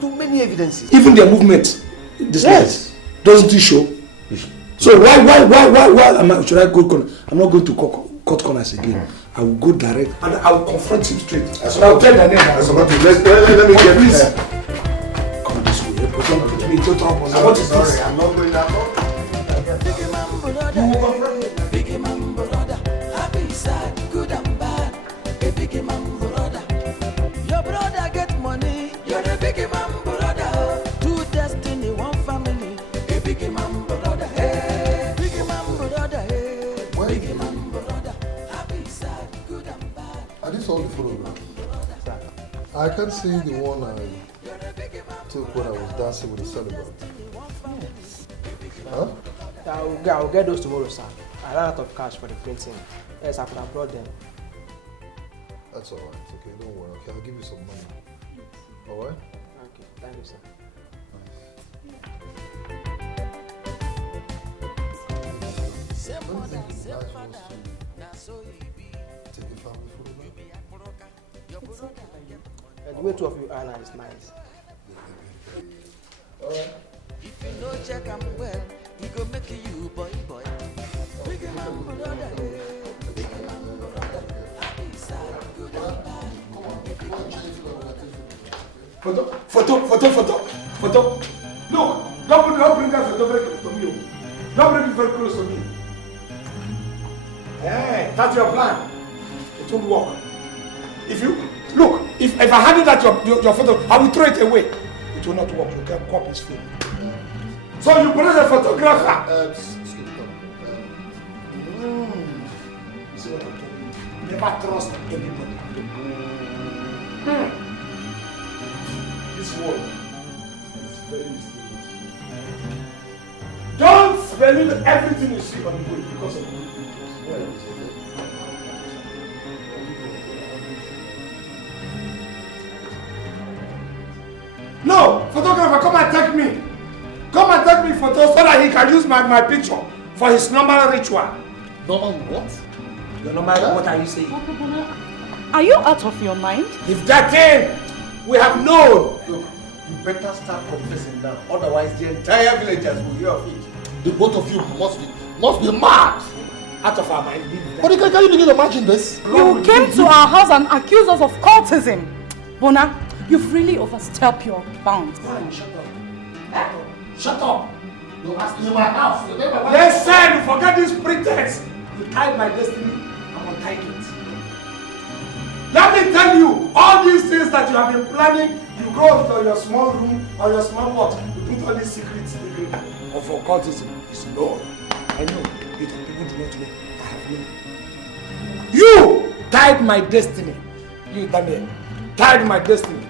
Too many evidences. Even their movement, this doesn't it show? So why should I go corner? I'm not going to cut corners again. I will go direct and I will confront him straight. I'll tell Daniel. Let me get this. Come this way. Don't put me into trouble. What is this? I'm not going that long. Big man brother, happy, sad, good and bad. A big man brother. Your brother get money, you're a big man brother. Two destiny, one family. A big man brother, hey. Big man brother, hey. Big man brother, happy, sad, good and bad. Are these all the photographs? I can't see the one I took when I was dancing with the celebrant. Huh? I'll get those tomorrow, sir. I ran out of cash for the printing. Yes, I could have brought them. That's alright, okay, don't worry. Okay, I'll give you some money. Alright? Okay, thank you, sir. Take a family photograph. The way two of you are now is nice. Alright. If you no check am well, he go make you boy. Big man brother, big man brother. Happy, sad, good and bad. Photo. Look, don't bring that photo very close to me. Don't bring it very close to me. Hey, that's your plan. It won't work. If I hand you that your photo, I will throw it away. It will not work. You can copy his film. So you bring a photographer. You see what I'm telling you? Never trust anybody. This world is very mysterious. Don't believe everything you see on the way because of the pictures. No, photographer, come and take me. Come and take me photos so that he can use my picture for his normal ritual. Normal what? Your normal, what are you saying? Are you out of your mind? If that thing we have known, look, you better start confessing now. Otherwise, the entire villagers will hear of it. The both of you must be mad. out of our mind. But can you begin to imagine this? You came to our house and accused us of cultism. Bona, you've really overstepped your bounds. Shut up. Shut up. You're asking my house. Listen, forget this pretense. You tied my destiny, I'm untying it. Let me tell you, all these things that you have been planning, you go into your small room or your small pot, you put all these secrets of occultism. It's no. I know. You don't people do not know. I have known. You tied my destiny. You, Daniel, tied my destiny.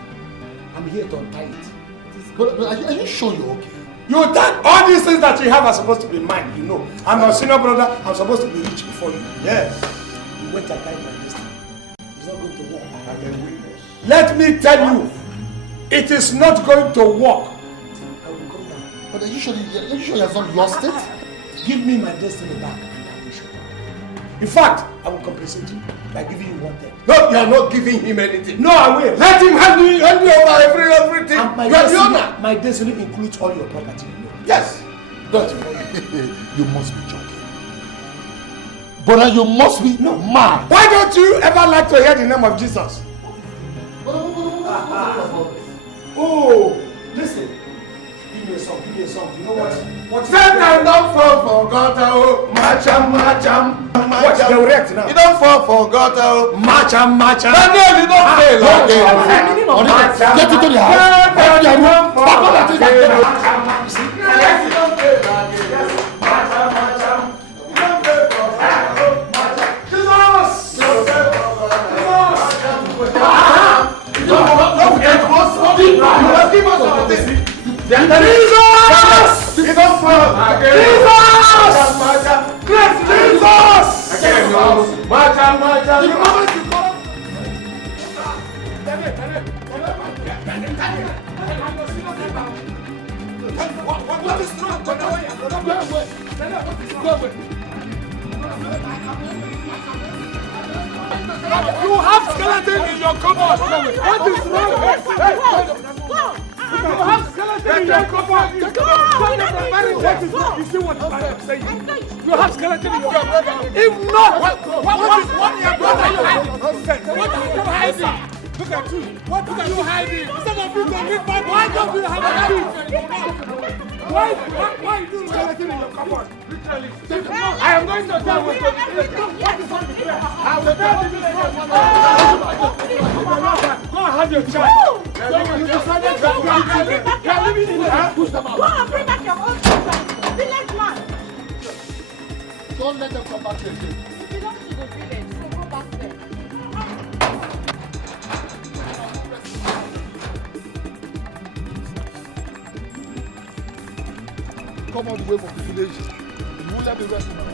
I'm here to untie it. But are you sure you're okay? You tied all these things that you have are supposed to be mine, you know. I'm your senior brother, I'm supposed to be rich before you. Yes. You went and tied my destiny. It's not going to work. I'm a witness. Let me tell you, it is not going to work. I will come back. But are you sure you have not lost it? Give me my destiny back and I will show you. In fact, I will compensate you by giving you 1/10. No, you are not giving him anything. No, I will. Let him hand you over everything. And my you are the owner. destiny, my destiny includes all your property. You know. Yes. Don't You must be joking. But you must be mad. Why don't you ever like to hear the name of Jesus? Oh, listen. Give me a song, give me a song. You know what? What's Satan don't fall for gutter, oh, macham. Watch, they will react now. You don't fall for gutter, oh, macham. Daniel, you don't fail. Get into the house. You have skeleton in your cupboard. What is wrong? You have skeleton in your cupboard. You see what I'm saying? You have skeleton in your cupboard. If not, what is your brother you hiding? What are you hiding? Look at you. What are you hiding? Some of you don't read my. Why don't you have a key? Why do you skeleton in your cupboard? Literally. I am going to tell you. What is on the floor? I will tell you. Go and have your child. You decided to are living in the house. Push them out. Go and bring back your own children. Village man. Don't let them come back here. You belong to the village, so go back there. Come all the way from the village. You will let the rest of them.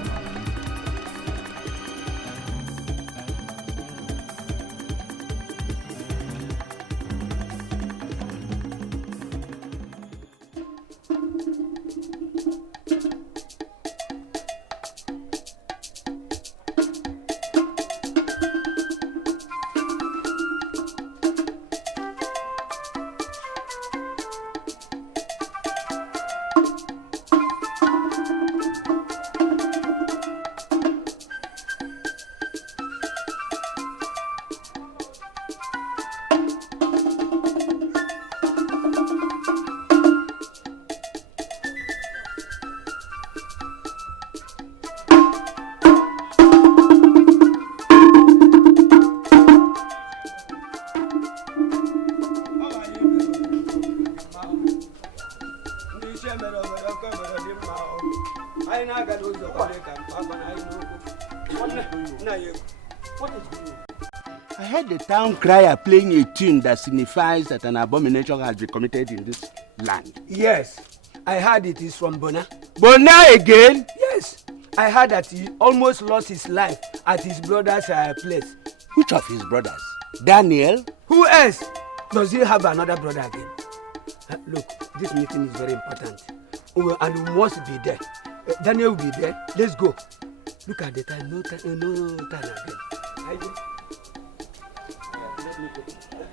I heard the town crier playing a tune that signifies that an abomination has been committed in this land. Yes, I heard it is from Bona. Bona again? Yes, I heard that he almost lost his life at his brother's place. Which of his brothers? Daniel? Who else? Does he have another brother again? Look, this meeting is very important. And we must be there. Daniel will be there. Let's go. Look at the time. No time again.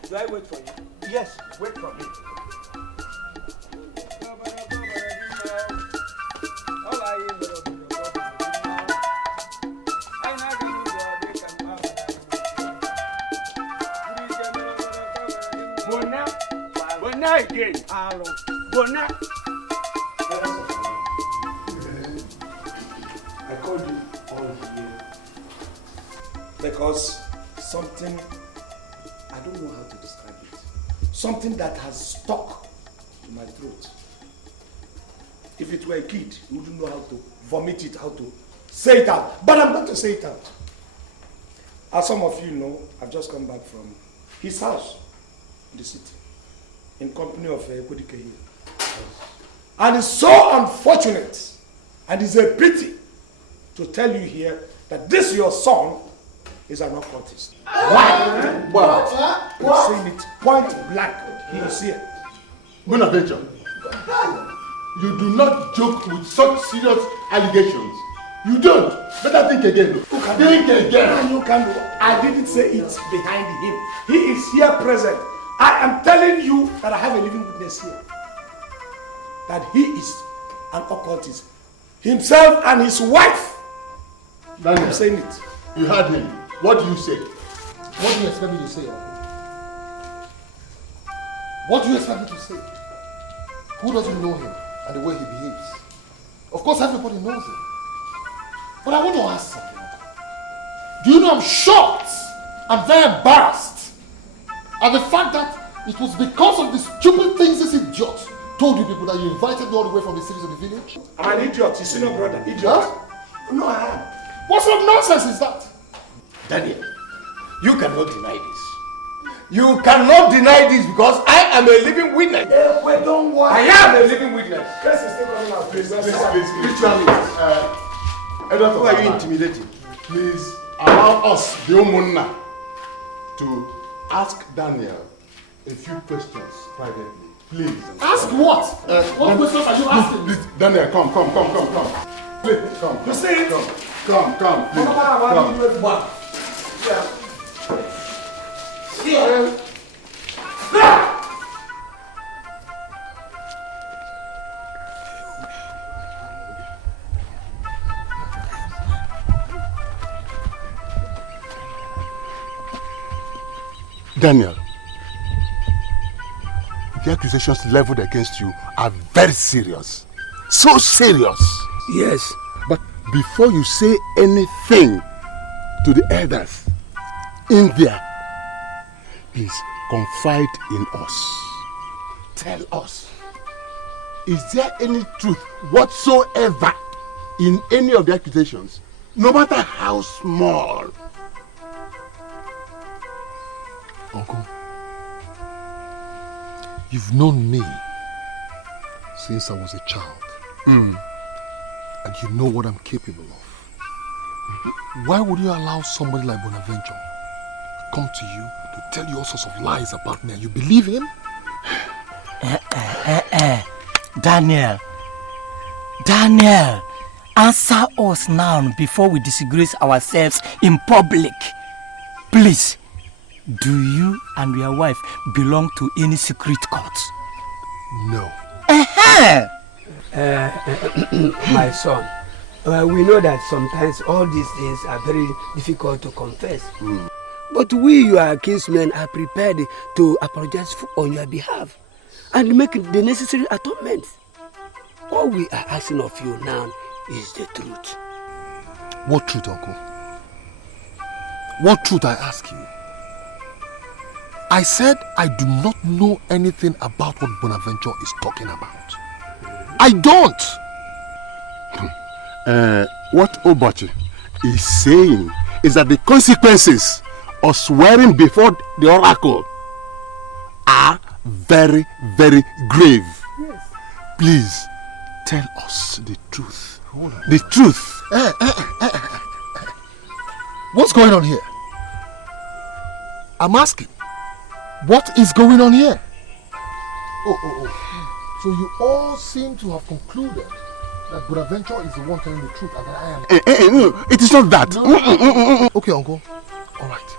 Do I wait for you? Yes, wait for me. Bona again. Bona. I called you all here because something, I don't know how to describe it, something that has stuck in my throat. If it were a kid, you wouldn't know how to vomit it, how to say it out. But I'm going to say it out. As some of you know, I've just come back from his house in the city in company of Kodike here. And it's so unfortunate and it's a pity to tell you here that this your son is an occultist. What? I'm saying it point blank. He is here. Bonaventure, you do not joke with such serious allegations. You don't. Better think again. Think again. You can. I didn't say it behind him. He is here present. I am telling you that I have a living witness here. That he is an occultist. Himself and his wife. Daniel, I'm saying it. You heard him. What do you say? What do you expect me to say, Uncle? What do you expect me to say? Who doesn't know him and the way he behaves? Of course, everybody knows him. But I want to ask something, Uncle. Do you know I'm shocked? I'm very embarrassed at the fact that it was because of the stupid things this idiot told you people that you invited me all the way from the cities of the village? I'm an idiot. He's senior brother. Idiot. Huh? No, I am. What sort of nonsense is that? Daniel, you cannot deny this. You cannot deny this because I am a living witness. Wait, don't worry. I am a living witness. Case is still coming out. Please, Who are you intimidating? Please allow us, the Omunna, to ask Daniel a few questions privately. Please. Ask what? What questions are you asking? Please, Daniel, come. Please, come. You see it? Come, please. Come. Daniel, the accusations leveled against you are very serious. So serious. Yes. But before you say anything to the elders in there, please confide in us. Tell us, is there any truth whatsoever in any of the accusations, no matter how small? Uncle, you've known me since I was a child. And you know what I'm capable of. Why would you allow somebody like Bonaventure to come to you to tell you all sorts of lies about me and you believe him? Daniel, answer us now before we disgrace ourselves in public. Please, do you and your wife belong to any secret court? No. My son, we know that sometimes all these things are very difficult to confess. But we, your kinsmen, are prepared to apologize on your behalf and make the necessary atonement. All we are asking of you now is the truth. What truth, Uncle? What truth, I ask you? I said I do not know anything about what Bonaventure is talking about. I don't. What Obachi is saying is that the consequences of swearing before the oracle are very, very grave. Yes. Please tell us the truth. The truth. What's going on here? I'm asking. What is going on here? Oh. So you all seem to have concluded that Bonaventure is the one telling the truth and that I am... No, it is not that. No. Okay, Uncle. All right.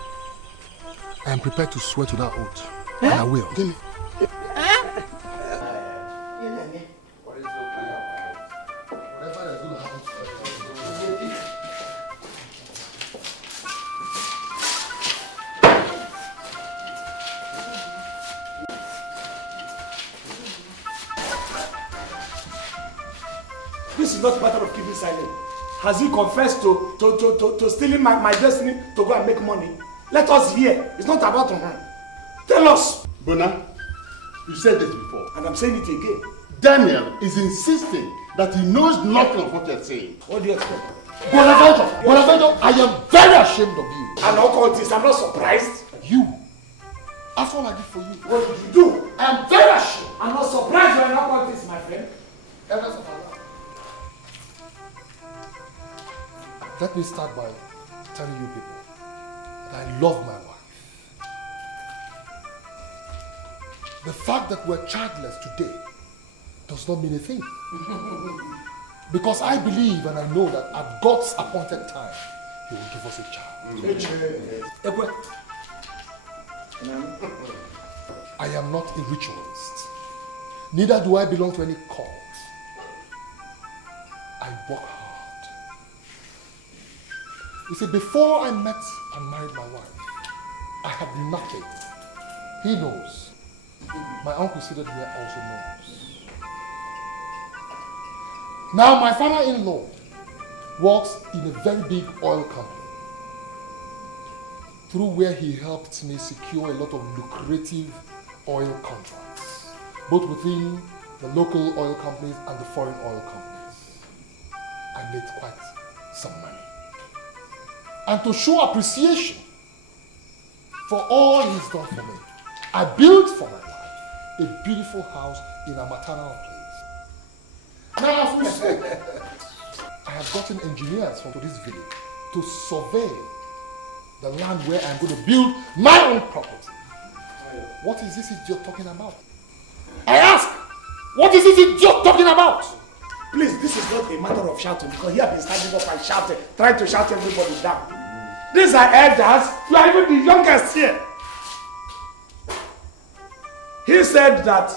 I am prepared to swear to that oath. And I will. Give me. is not a matter of keeping silent. Has he confessed to stealing my destiny to go and make money? Let us hear. It's not about him. Tell us. Bona, you said this before. And I'm saying it again. Daniel is insisting that he knows nothing of what you're saying. What do you expect? Bonaventure, I am very ashamed of you. An occultist, I'm not surprised. You. After all I did for you. What did you do? I am very ashamed. I'm not surprised you're an occultist, my friend. Elders of Allah. Let me start by telling you people that I love my wife. The fact that we're childless today does not mean a thing. Because I believe and I know that at God's appointed time, He will give us a child. I am not a ritualist. Neither do I belong to any cult. I work hard. You see, before I met and married my wife, I had nothing. He knows. My uncle seated here also knows. Now, my father-in-law works in a very big oil company, through where he helped me secure a lot of lucrative oil contracts, both within the local oil companies and the foreign oil companies. I made quite some money. And to show appreciation for all he's done for me, I built for my wife a beautiful house in a maternal place. Now, as we say, I have gotten engineers from this village to survey the land where I'm going to build my own property. What is this idiot talking about? I ask, what is this idiot talking about? Please, this is not a matter of shouting, because he has been standing up and shouting, trying to shout everybody down. These are elders. You are even the youngest here. He said that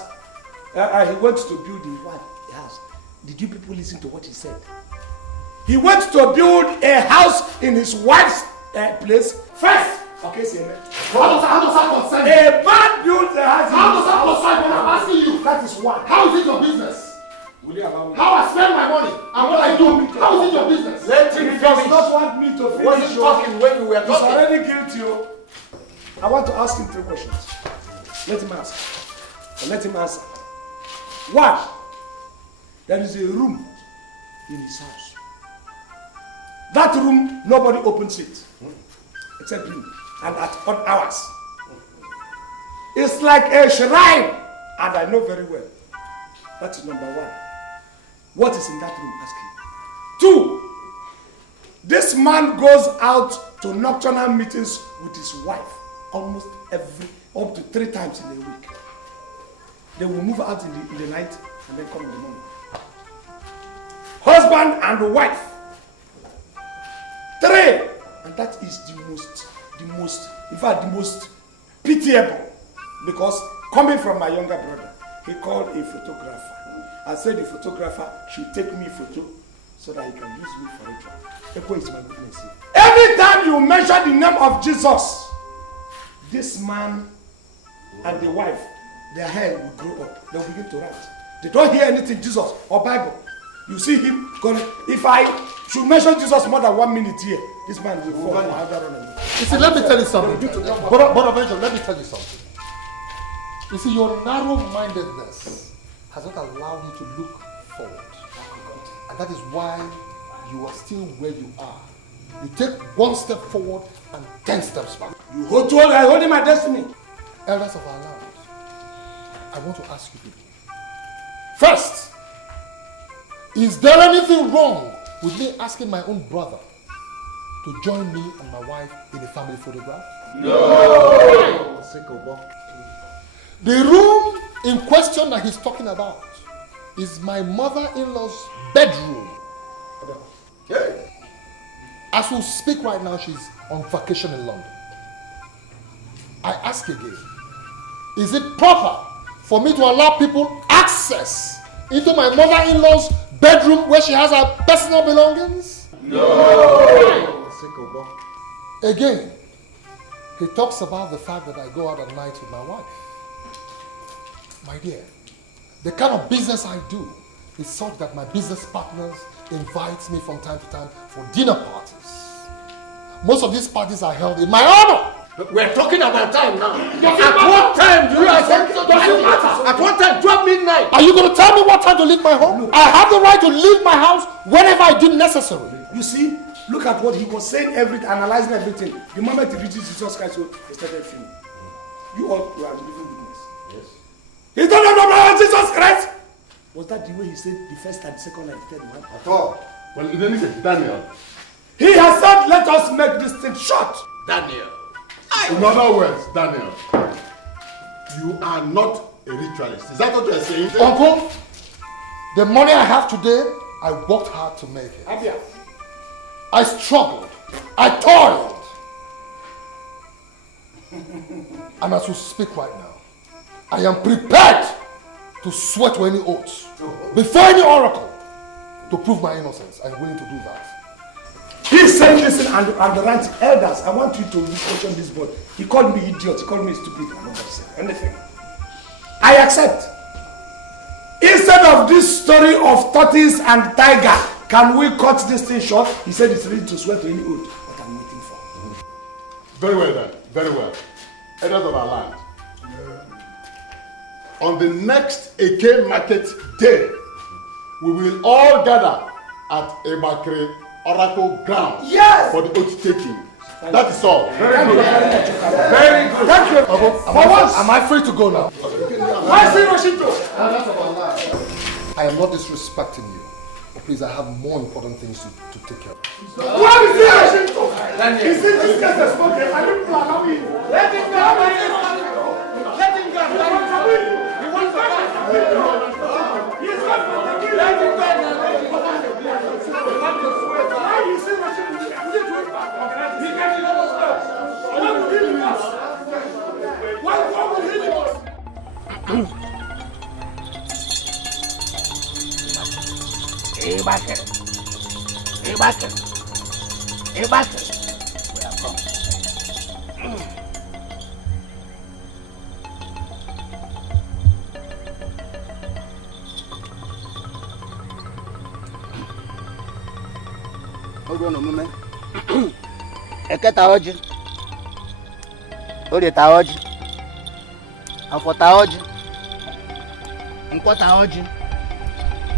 he went to build a house. Did you people listen to what he said? He went to build a house in his wife's place first. Okay, say amen. How does that concern you? A man built a house. How does that concern you? I'm asking you. That is one. How is it your business? Will you allow me? How I spend my money and what I do? How is it your business? Let him does not want me to finish. Was he talking when you were talking? He's already guilty. I want to ask him 3 questions. Let him ask. And let him answer. 1. There is a room in his house. That room, nobody opens it. Except him. And at odd hours. It's like a shrine. And I know very well. That is number 1. What is in that room? Ask him. 2. This man goes out to nocturnal meetings with his wife almost up to 3 times in a week. They will move out in the night and then come in the morning. Husband and wife. 3. And that is the most pitiable, because coming from my younger brother, he called a photographer and said the photographer should take me a photo so that he can use me for it. Echo is my witness here. Anytime you mention the name of Jesus, this man and the wife, their hair will grow up. They will begin to write. They don't hear anything Jesus or Bible. You see him going, if I should mention Jesus more than 1 minute here, this man will fall. You see, let me tell you something. Bonaventure, let me tell you something. You see, your narrow-mindedness has not allowed you to look forward. And that is why you are still where you are. You take 1 step forward and 10 steps back. You are holding my destiny. Elders of our land, I want to ask you people. First, is there anything wrong with me asking my own brother to join me and my wife in a family photograph? No! The room in question that he's talking about is my mother-in-law's bedroom. As we speak right now, she's on vacation in London. I ask again, is it proper for me to allow people access into my mother-in-law's bedroom where she has her personal belongings? No! Again, he talks about the fact that I go out at night with my wife. My dear, the kind of business I do It's such that my business partners invite me from time to time for dinner parties. Most of these parties are held in my honor. We're talking about time now. At what time do you attend? At what time? 12 midnight. Are you going to tell me what time to leave my home? I have the right to leave my house whenever I deem necessary. You see, look at what he was saying, everything, analyzing everything. The moment he reaches Jesus Christ, he started filming. You all were living witness. Yes. He told them about Jesus Christ. Was that the way he said the first and the second and the third one? At all. Well, in any case, Daniel. He has said, let us make this thing short. Daniel. In other words, Daniel, you are not a ritualist. Is that what you are saying? Uncle, the money I have today, I worked hard to make it. Abia. I struggled. I toiled. And as we speak right now, I am prepared to swear to any oaths before any oracle to prove my innocence. I'm willing to do that. He said, listen, and the rant elders, I want you to question this boy. He called me idiot, he called me stupid, and nobody said anything. I accept. Instead of this story of tortoise and tiger, can we cut this thing short? He said it's ready to swear to any oath. What I'm waiting for. Very well then, very well. Elders of our land. On the next Eke market day, we will all gather at Ebakre Oracle ground for the oath taking. That is all. Very good. Very good. Thank you. Am I free to go now? Why is he rushing to? I am not disrespecting you. But please, I have more important things to take care of. Why is he rushing to? Is it this guy that's spoken? I don't know. Let him go. Let him go. He wants to go. He's not for the kill. Let him go. Why is he rushing to? He can't even understand. Why would he leave us? Why would he leave us? Hey, Baker. Hey, Baker. Hey, Baker. Welcome. Hold on a moment. Eketa oji. Orita oji. Afota oji. Nkwata oji.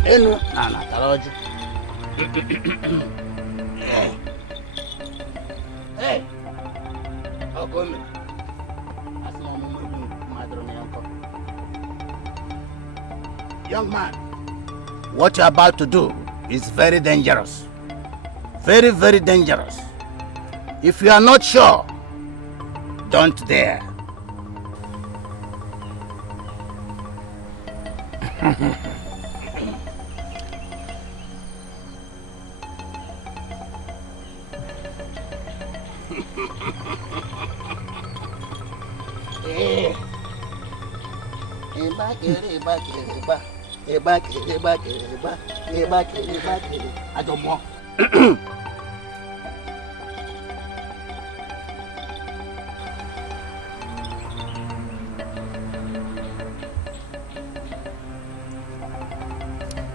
Enu na natara oji. Hey. How come? Young man, what you're about to do is very dangerous. Very, very dangerous. If you are not sure, don't dare.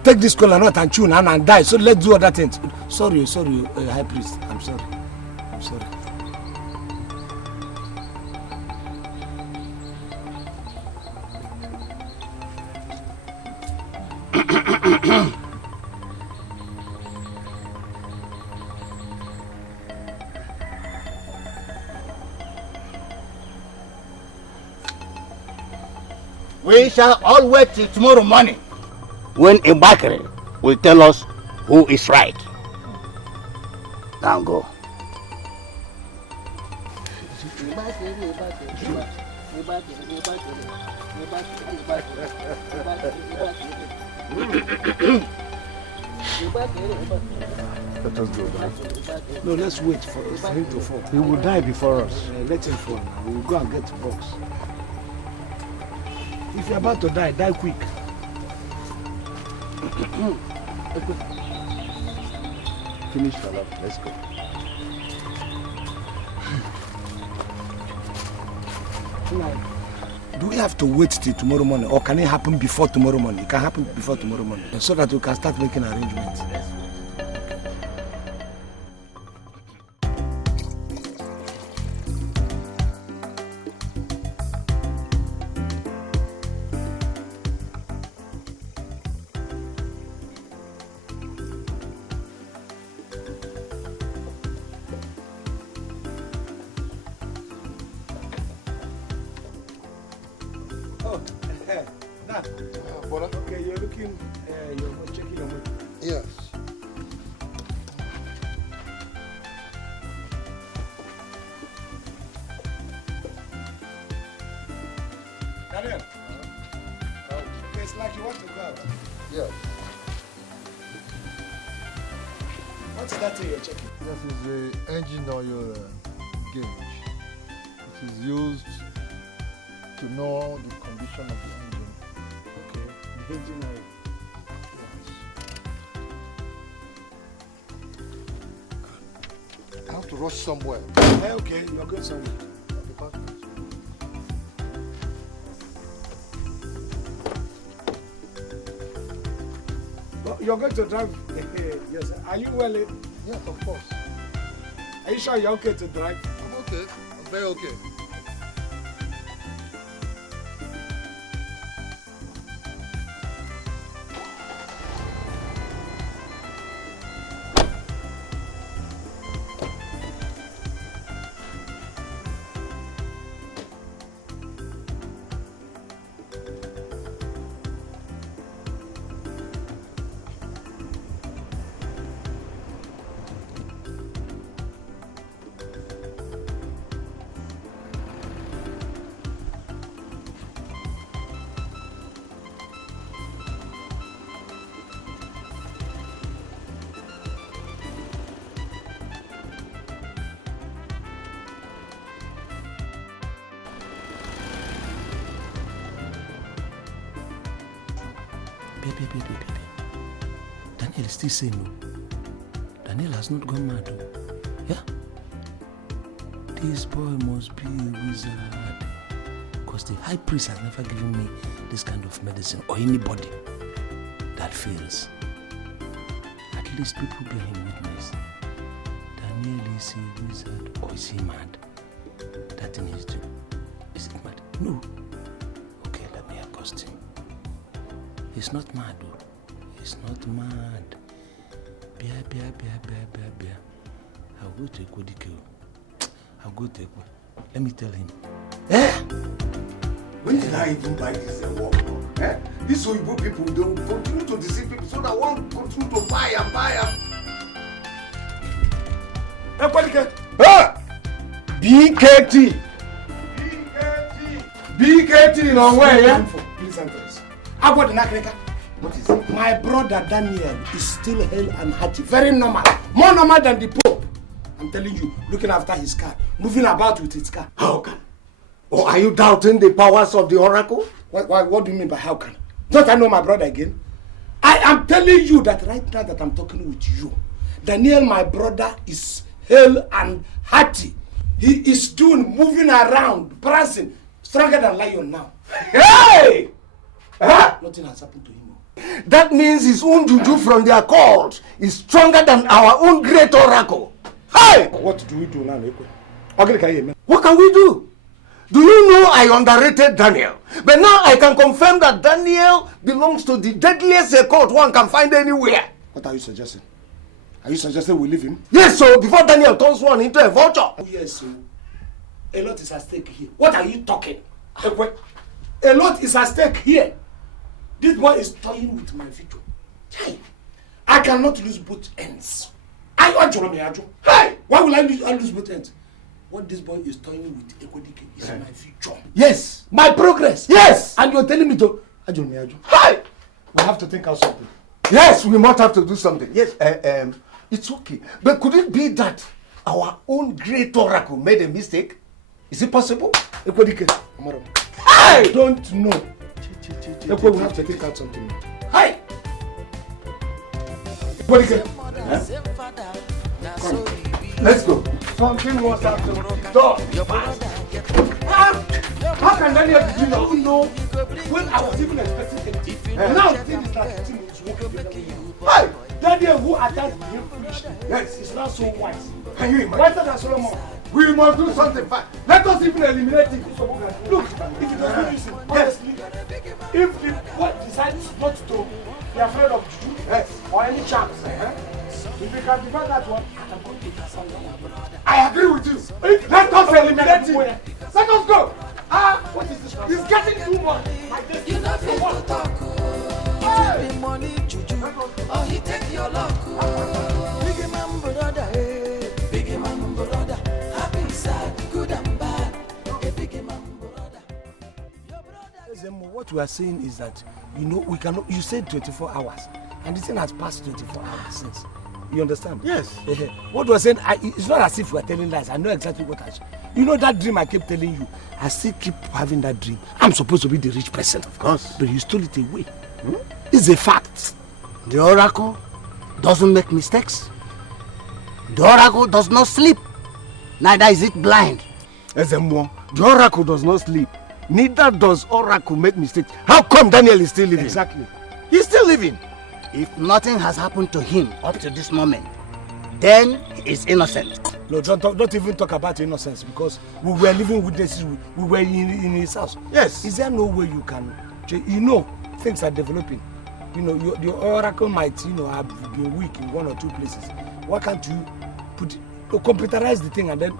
Take this kola nut and chew and die. So let's do other things. Sorry, High Priest. I'm sorry. We shall all wait till tomorrow morning, when Ibakere will tell us who is right. Now go. Let us go down. No, let's wait for him to fall. He will die before us. Let him fall now. We will go and get the box. If you're about to die, die quick. Finish the love. Let's go. Do we have to wait till tomorrow morning, or can it happen before tomorrow morning? It can happen before tomorrow morning, so that we can start making arrangements. Okay, you're looking, you're checking your money. Yes. Daniel, it's like you want to go out. Yes. What's that thing you're checking? This is the engine oil gauge. It is used to know the condition of the engine. Okay, the engine oil. Yes. I have to rush somewhere. Okay, you're going somewhere. You're going to drive? Yes. Are you well? Yes, of course. Are you sure you're okay to drive? I'm okay. I'm very okay. Baby. Daniel is still saying no. Daniel has not gone mad. Yeah? This boy must be a wizard. Because the high priest has never given me this kind of medicine, or anybody that fails. At least people bear him witness. Daniel is a wizard, or is he mad? That thing he's doing. Is it mad? No. Okay, let me accost him. He's not mad, though. He's not mad. Bia. I'll go to Ekodike. I'll go to Ekwe. Let me tell him. When did I even buy this work? These Oyibo people don't continue to deceive people so that one continue to buy and buy and... Ekodike! BKT! BKT no way, yeah? Please answer this. What is it? My brother Daniel is still hale and hearty, very normal, more normal than the Pope. I'm telling you, looking after his car, moving about with his car. How can? Or are you doubting the powers of the oracle? What do you mean by how can? Don't I know my brother again? I am telling you that right now that I'm talking with you, Daniel, my brother, is hale and hearty. He is doing, moving around, prancing, stronger than lion now. Hey! Nothing has happened to him. That means his own juju from their court is stronger than our own great oracle. Hey! What do we do now, Ekwe? What can we do? Do you know I underrated Daniel? But now I can confirm that Daniel belongs to the deadliest occult one can find anywhere. What are you suggesting? Are you suggesting we leave him? Yes, so before Daniel turns one into a vulture. Oh, yes, so a lot is at stake here. What are you talking? Ekwe? A lot is at stake here. This boy is toying with my future. Hey, I cannot lose both ends. Hey, why will I lose both ends? What this boy is toying with Ekodike is my future. Yes. My progress. Yes. And you're telling me to Hey! We have to think out something. Yes, we must have to do something. Yes, it's okay. But could it be that our own great oracle made a mistake? Is it possible? Ekodike, Amaro. Hey! I don't know. Ekwe, we have to think out something. Hey! Ekodike. Come. Let's go. Something was happening. Stop. How can Daniel be doing that? You know, when I was even expecting anything. Now the thing is that the thing is working. Hey! Daniel, who attacked him foolishly, yes, is now so wise. Can you imagine? Wiser than Solomon. We must do something fast. Let us even eliminate him. Look, if it does not use him, honestly, if the boy decides not to be afraid of juju, yes, or any charms, if we can prevent that one, I can go to the sun. I agree with you. Let us eliminate him. Let us go. What is this? He's getting too much. You know people talk. It will be money, juju, or he take your luck. Big man brother, big man brother. Happy, sad, good and bad. A big man brother. What we are saying is that, you know, we cannot. You said 24 hours, and the thing has passed 24 hours since. You understand? Yes. What we are saying, it's not as if we are telling lies. I know exactly what I. You know that dream I kept telling you. I still keep having that dream. I'm supposed to be the rich person, of course, but you stole it away. It's a fact. The oracle doesn't make mistakes. The oracle does not sleep. Neither is it blind. The oracle does not sleep. Neither does oracle make mistakes. How come Daniel is still living? Exactly. He's still living. If nothing has happened to him up to this moment, then he is innocent. No, don't even talk about innocence, because we were living witnesses. We were in his house. Yes. Is there no way you can? You know, things are developing. You know, the oracle might, you know, have been weak in one or two places. Why can't you computerize the thing and then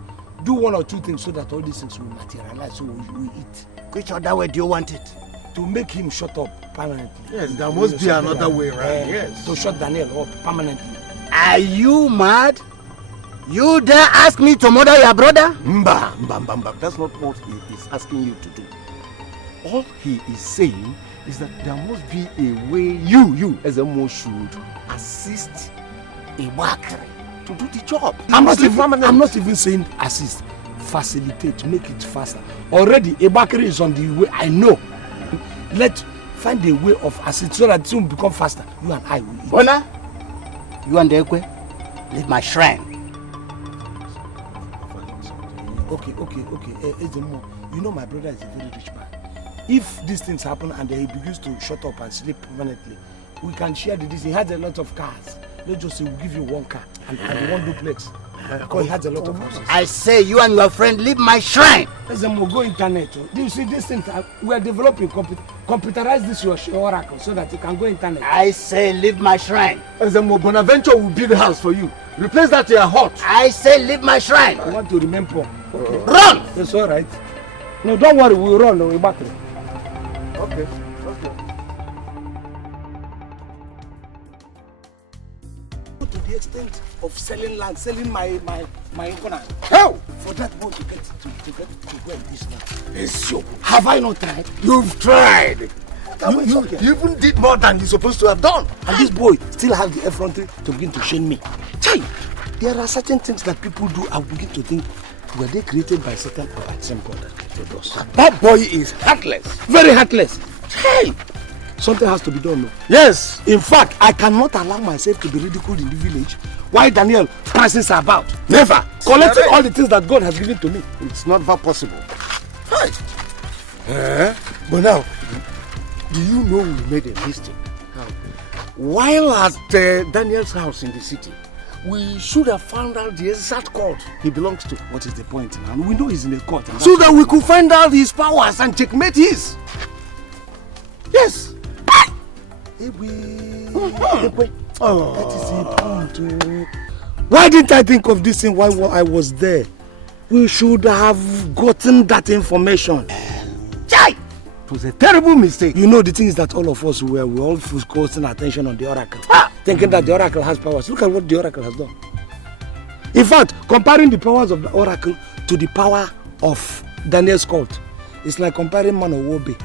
do one or two things so that all these things will materialize, so we eat? Which other way do you want it? To make him shut up permanently. Yes, there must be another way around. Yes. To shut Daniel up permanently. Are you mad? You dare ask me to murder your brother? Mba. That's not what he is asking you to do. All he is saying is that there must be a way you as a mo should assist a worker to do the job. I'm not even saying assist. Facilitate, make it faster. Already a bakery is on the way. I know. Let's find a way of assist so that it will become faster. You and I will eat. Bona, you and Ekwe, leave my shrine. Okay. You know my brother is a very rich man. If these things happen and he begins to shut up and sleep permanently, we can share the distance. He has a lot of cars. Let's just say we'll give you one car and one duplex. Because he has a lot of houses. I say you and your friend leave my shrine. We'll go internet. Do you see these things? We are developing computerize this your oracle so that you can go internet. I say leave my shrine. Bonaventure will build a house for you. Replace that to your hut. I say leave my shrine. I want to remain poor. Okay. Run! It's all right. No, don't worry. We'll run. We'll battery. Okay. To the extent of selling land, selling my income. How? For that boy to get to where it is now. It's you. Have I not tried? You've tried. You even did more than you're supposed to have done. And this boy still has the effrontery to begin to shame me. Chai! There are certain things that people do. I begin to think, were they created by Satan or by some God that created us? That boy is heartless. Very heartless. Hey! Something has to be done. No? Yes. In fact, I cannot allow myself to be ridiculed in the village. Why Daniel passes about? Never. Collecting all the things that God has given to me. It's never possible. Hey. But now, do you know we made a mistake? How? While at Daniel's house in the city, we should have found out the exact court he belongs to. What is the point now? We know he's in a court. So that we could find out his powers and checkmate his. Yes. Oh, that is the point. Why didn't I think of this thing while I was there? We should have gotten that information. Chai! It was a terrible mistake. You know, the thing is that all of us were all focusing attention on the oracle, thinking that the oracle has powers. Look at what the oracle has done. In fact, comparing the powers of the oracle to the power of Daniel's cult, it's like comparing man of Owoh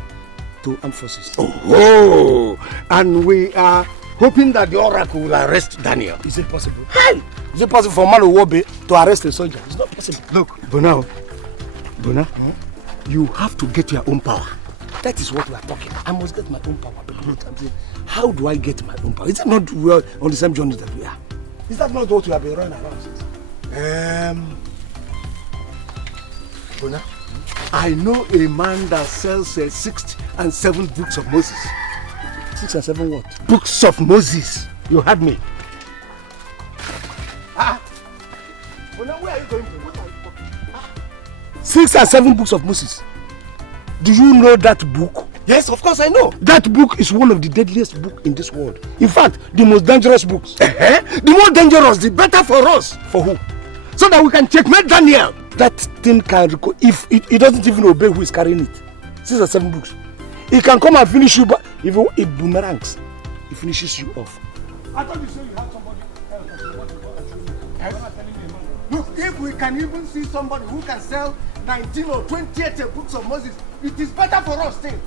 to armed forces. Oh, and we are hoping that the oracle will arrest Daniel. Is it possible? Hey! Is it possible for man of Owoh to arrest a soldier? It's not possible. Look, Bona, you have to get your own power. That is what we are talking. I must get my own power. How do I get my own power? Is it not we are on the same journey that we are? Is that not what we have been running around since? Bona, I know a man that sells 6 and 7 books of Moses. 6 and 7 what? Books of Moses. You heard me. Well, now where are you going to? What are you talking? 6 and 7 books of Moses. Do you know that book? Yes, of course I know. That book is one of the deadliest books in this world. In fact, the most dangerous books. The more dangerous, the better for us. For who? So that we can checkmate Daniel. That thing can record. If it doesn't even obey who is carrying it. 6 or 7 books. It can come and finish you, but if it boomerangs, it finishes you off. I thought you said you had somebody else that you want to go and Look, if we can even see somebody who can sell 19 or 28 books of Moses, it is better for us still.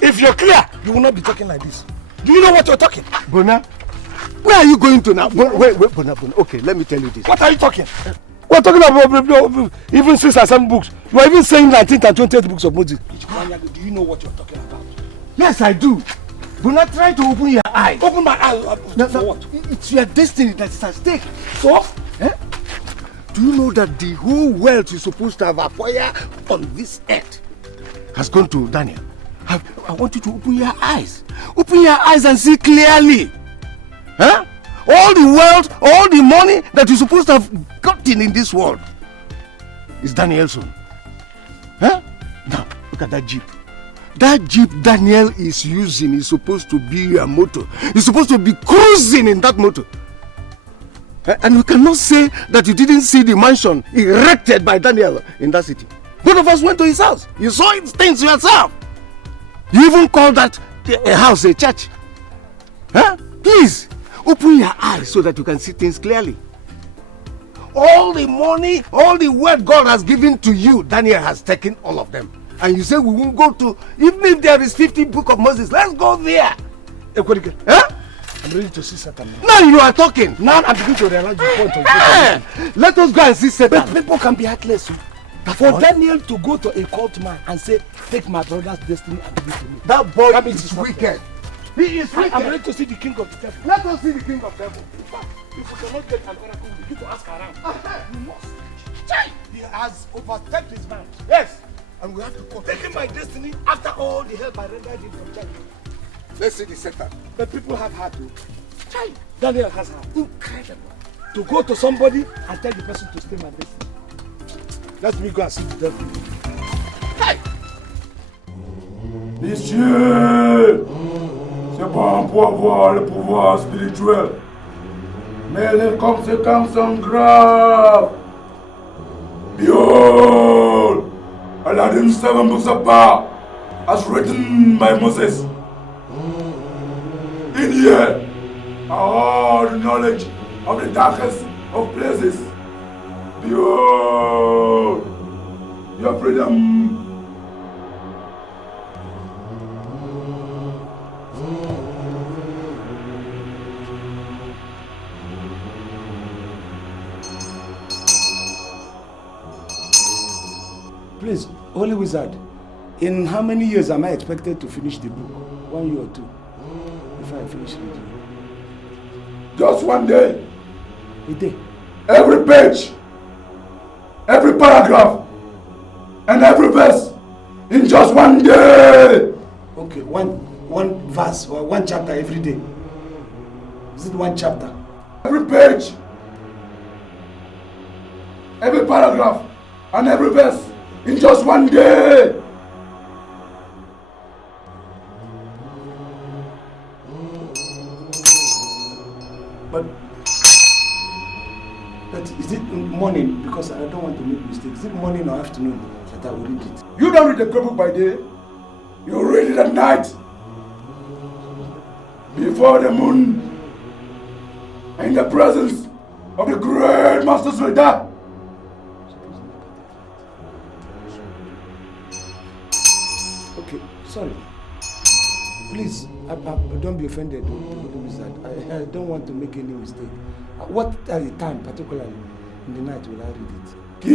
If you're clear, you will not be talking like this. Do you know what you're talking? Bona, where are you going to now? Wait, Bona. Okay, let me tell you this. What are you talking? We're talking about even 6 or 7 books. You are even saying 19 and 28 books of Moses. Do you know what you're talking about? Yes, I do. Bona, try to open your eyes. Open my eyes for what? It's your destiny that is at stake. So, do you know that the whole wealth you're supposed to have acquired on this earth has gone to Daniel? I want you to open your eyes. Open your eyes and see clearly. All the wealth, all the money that you're supposed to have gotten in this world is Daniel's own. Now, look at that jeep. That jeep Daniel is using is supposed to be your motor. You're supposed to be cruising in that motor. And you cannot say that you didn't see the mansion erected by Daniel in that city. Both of us went to his house. You saw his things yourself. You even called that a house a church. Please, open your eyes so that you can see things clearly. All the money, all the wealth God has given to you, Daniel has taken all of them. And you say we won't go to, even if there is 50 book of Moses, let's go there. I'm ready to see Satan now. Now you are talking. Now I'm beginning to realize the point of it. Let us go and see Satan. But people can be heartless. For Daniel to go to a cult man and say, take my brother's destiny and give it to me. That boy is wicked. He is wicked. I'm ready to see the king of the devil. Let us see the king of the devil. In fact, if we cannot get an oracle, we need to ask around. We must. He has overstepped his bounds. Yes. And we have to go. Taking my destiny after all the help I rendered him from childhood. Let's see the Satan. But people have heart to. Daniel has heart. Incredible. To go to somebody and tell the person to stay my destiny. Let me go and see the devil. Hey! Messieurs, c'est pas pour avoir le pouvoir spirituel, mais les conséquences sont graves. Behold, Aladdin 7 books of power, as written by Moses. In here are all the knowledge of the darkest of places. Behold, your freedom. Please, Holy Wizard, in how many years am I expected to finish the book? 1 year or 2? Before I finish reading. Just 1 day. A day? Every page, every paragraph, and every verse in just 1 day. Okay, one verse or 1 chapter every day. Is it 1 chapter? Every page, every paragraph, and every verse in just 1 day. But is it morning? Because I don't want to make mistakes. Is it morning or afternoon that I will read it? You don't read the book by day. You read it at night. Before the moon. In the presence of the great Master Sweater. Okay, sorry. Please, don't be offended, Holy Wizard. I don't want to make any mistake. What time, particularly in the night, will I read it?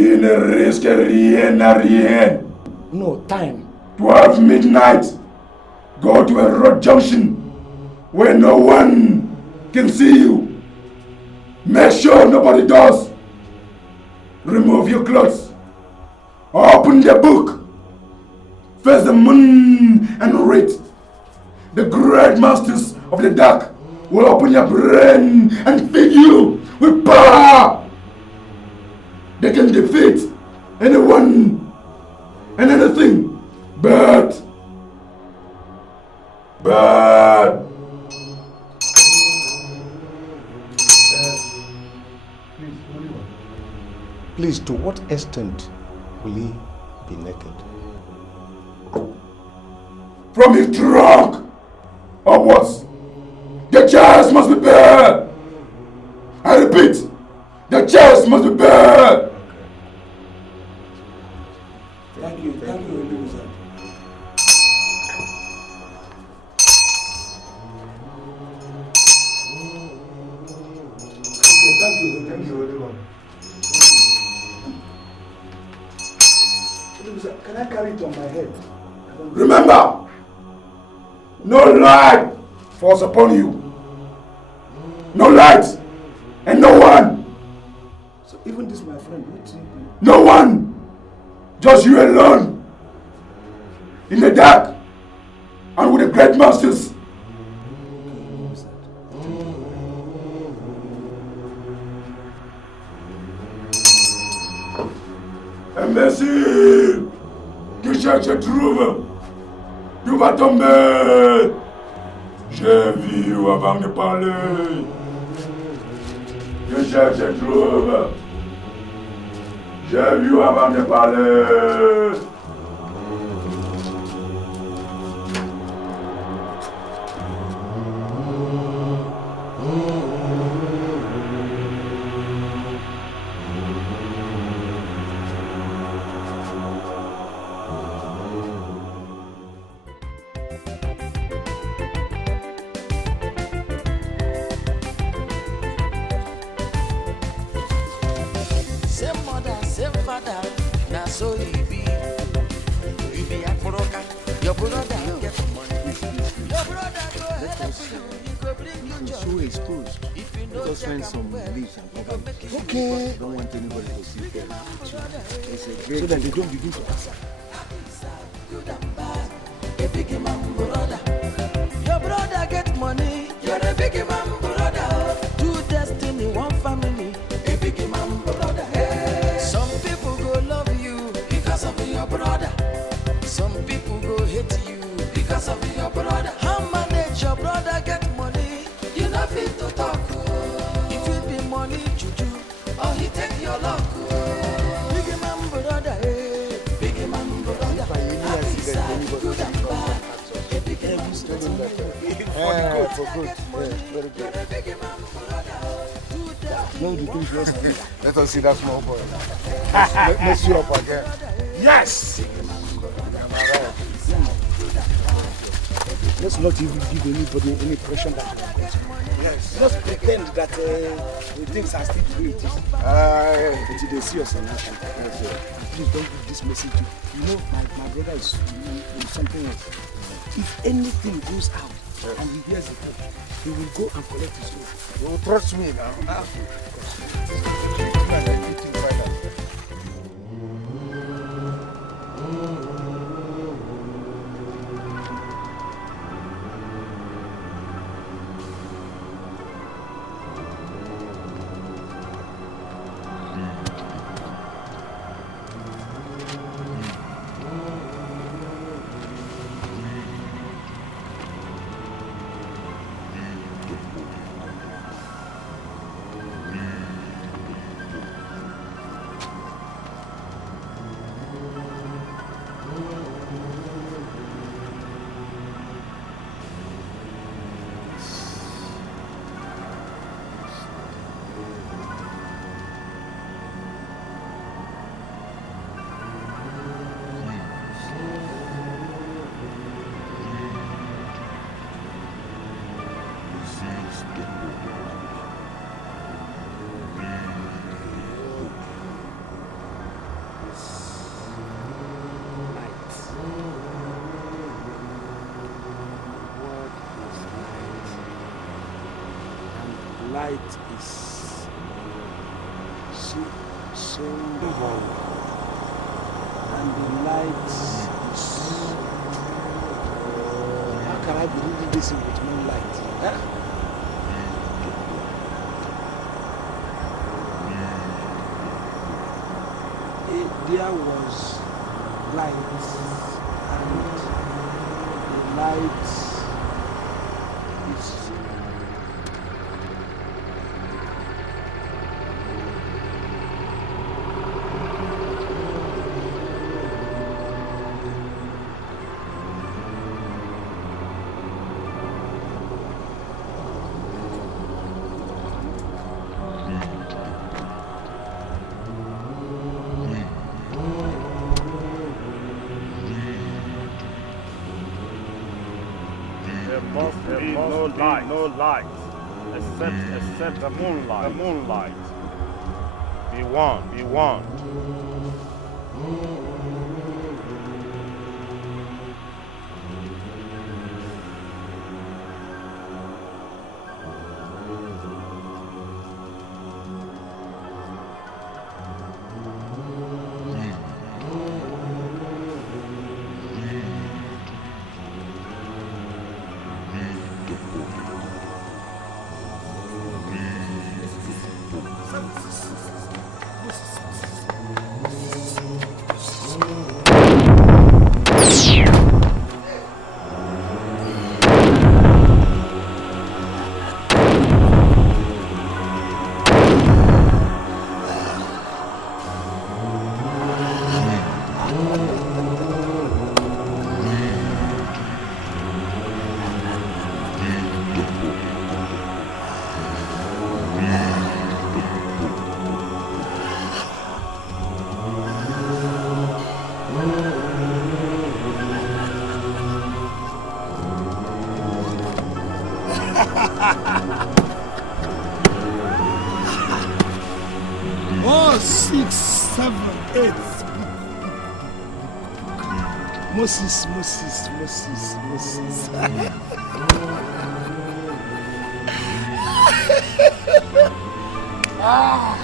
No, time. 12 midnight. Go to a road junction where no one can see you. Make sure nobody does. Remove your clothes. Open the book. Face the moon and read. The great masters of the dark will open your brain and feed you with power. They can defeat anyone and anything. But Please, to what extent will he be naked? from his trunk upwards, the chest must be bare. I repeat, the chest must be bare. Thank you, Elizabeth. Thank you, everyone. Can I carry it on my head? Remember, no light falls upon you. No light and no one. So even this, my friend, No one. Just you alone. In the dark. And with the great masters. Merci. Tu cherches trouve. Tu vas tomber. J'ai vu avant de parler. Tu cherches trouve. J'ai vu avant de parler. Same mother, same father, now so he be. You be a broker, your brother get money. Your brother go help you, he go bring you joy. So exposed. If you Let know us find some leaves and cover it. Okay. I don't want anybody to see them. It's a great so that they don't begin to answer. A big man brother. Your brother get money, you're a big man brother. Two destiny, one family. A big man brother. Hey. Some people go love you because of your brother. Some people go hate you because of your brother. How manage your brother get money? You not fit to talk. If it be money juju, or he take your luck. Big man brother, hey. Big man brother. Happy side, good and bad. A big man brother. For good. Very good. No, the things just let us see that small boy. Let's you up again. Yes! Let's not even give anybody any impression that we are good. Yes. Just pretend that the things are still the way it is. Until they see us in action. Please don't give this message to you know my brother is in something else. If anything goes out and he hears it, he will go and collect his own. You trust me now. Light is so symbol, and the light is... How can I be reading this with moonlight? Huh? There was light, and the light is... No light, except the moonlight. The moonlight. Be warned. Be warned. Oh, 6, 7, 8. Moses. Ah,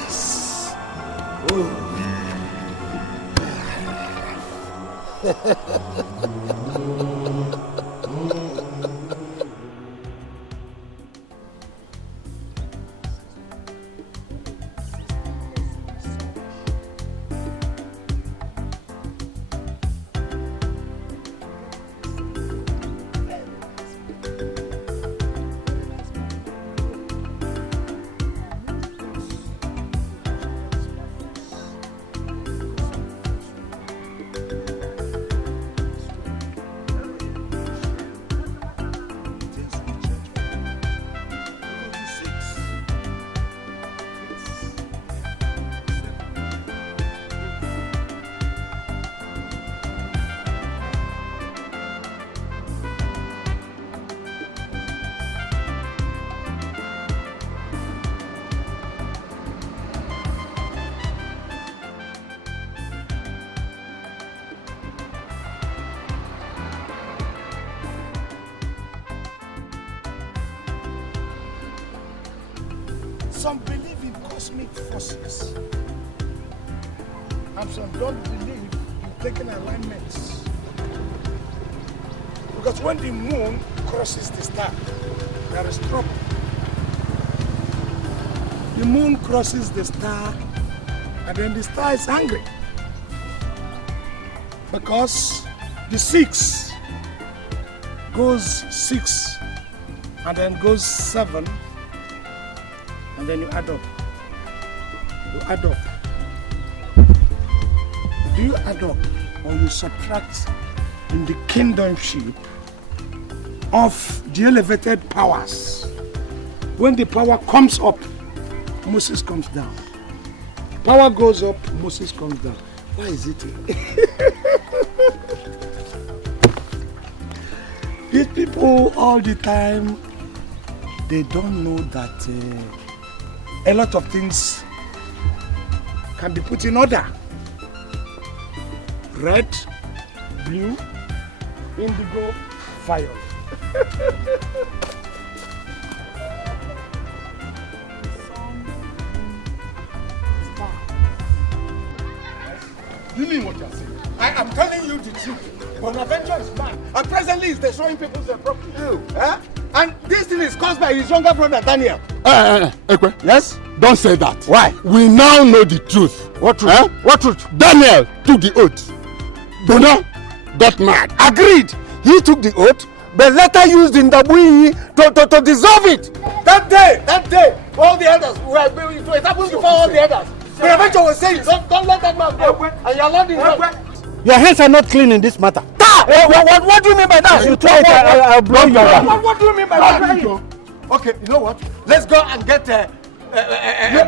yes. Some believe in cosmic forces, and some don't believe in taking alignments. Because when the moon crosses the star, there is trouble. The moon crosses the star, and then the star is angry. Because the 6 goes 6, and then goes 7, and then you add up. You add up. Do you add up or you subtract in the kingdomship of the elevated powers? When the power comes up, Moses comes down. Power goes up, Moses comes down. Why is it? These people all the time, they don't know that a lot of things can be put in order. Red, blue, indigo, fire. you mean what you're saying? I am telling you the truth. Bonaventure is mad. And presently he's destroying people's property. And this thing is caused by his younger brother Daniel. Ekwe. Yes? Don't say that. Why? We now know the truth. What truth? What truth? Daniel took the oath. Bona got mad. Agreed. He took the oath, but later used in Ndabui to dissolve it. That day, all the others were, it happened before all the others. Bonaventure was saying, don't let that man go. And you're landing him. Your hands are not clean in this matter. What do you mean by that? You try it, I'll blow you away. What do you mean by that? Okay, you know what? Let's go and get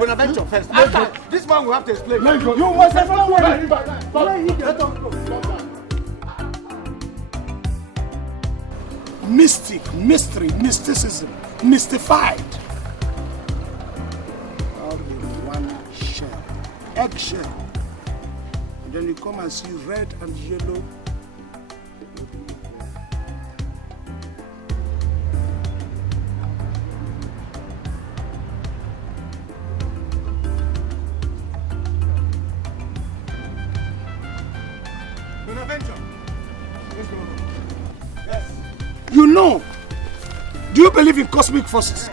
Bonaventure first. After, this man will have to explain. You must explain what you mean by that. Let us go. Mystic, mystery, mysticism, mystified. All in one shell, eggshell. And then you come and see red and yellow. Bonaventure. Let's go. Yes. You know, do you believe in cosmic forces?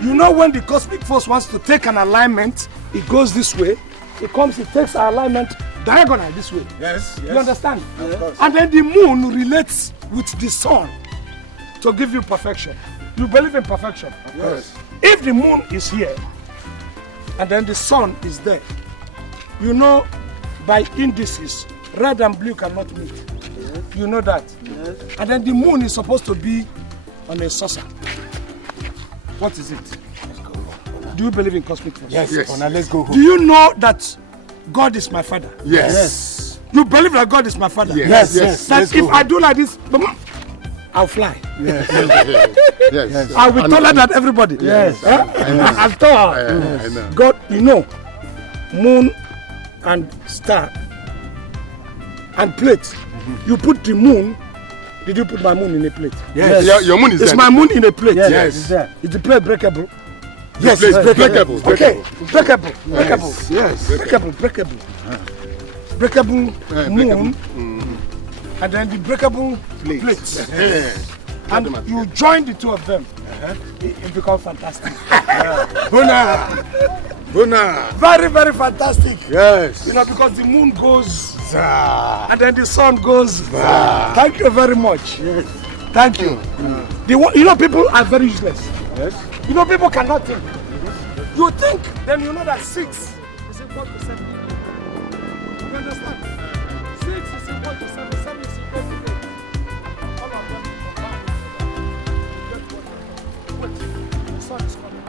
You know when the cosmic force wants to take an alignment, it goes this way, it takes an alignment diagonal this way. Yes. You understand? Yes. And then the moon relates with the sun to give you perfection. You believe in perfection? Yes. If the moon is here and then the sun is there, you know by indices, red and blue cannot meet. Yes. You know that? Yes. And then the moon is supposed to be on a saucer. What is it? Let's go. Do you believe in cosmic force? Yes. Yes. Now let's go home. Do you know that God is my father? Yes. Yes. You believe that God is my father? Yes. Yes. That if I do like this, I'll fly. Yes. Yes. I'll be taller than everybody. Yes. I'll tall. I know. God, you know, moon and star and plate. You put the moon. Did you put my moon in a plate? Yes. Your moon is It's there. my moon in a plate. Yes. Is the plate breakable? Yes. Breakable. Okay. Breakable. Yes. Breakable. Breakable moon. And then the breakable plate. And you join the two of them. It becomes fantastic. Bona. Very, very fantastic. Yes. You know, because the moon goes and then the sun goes. Thank you very much. Yes. Thank you. You know, people are very useless. Yes. You know, people cannot think. You think, then you know that 6 is equal to 7. You understand? 6 is equal to 7, 7 is equal to 8. All of them combined. Wait, the sun is coming.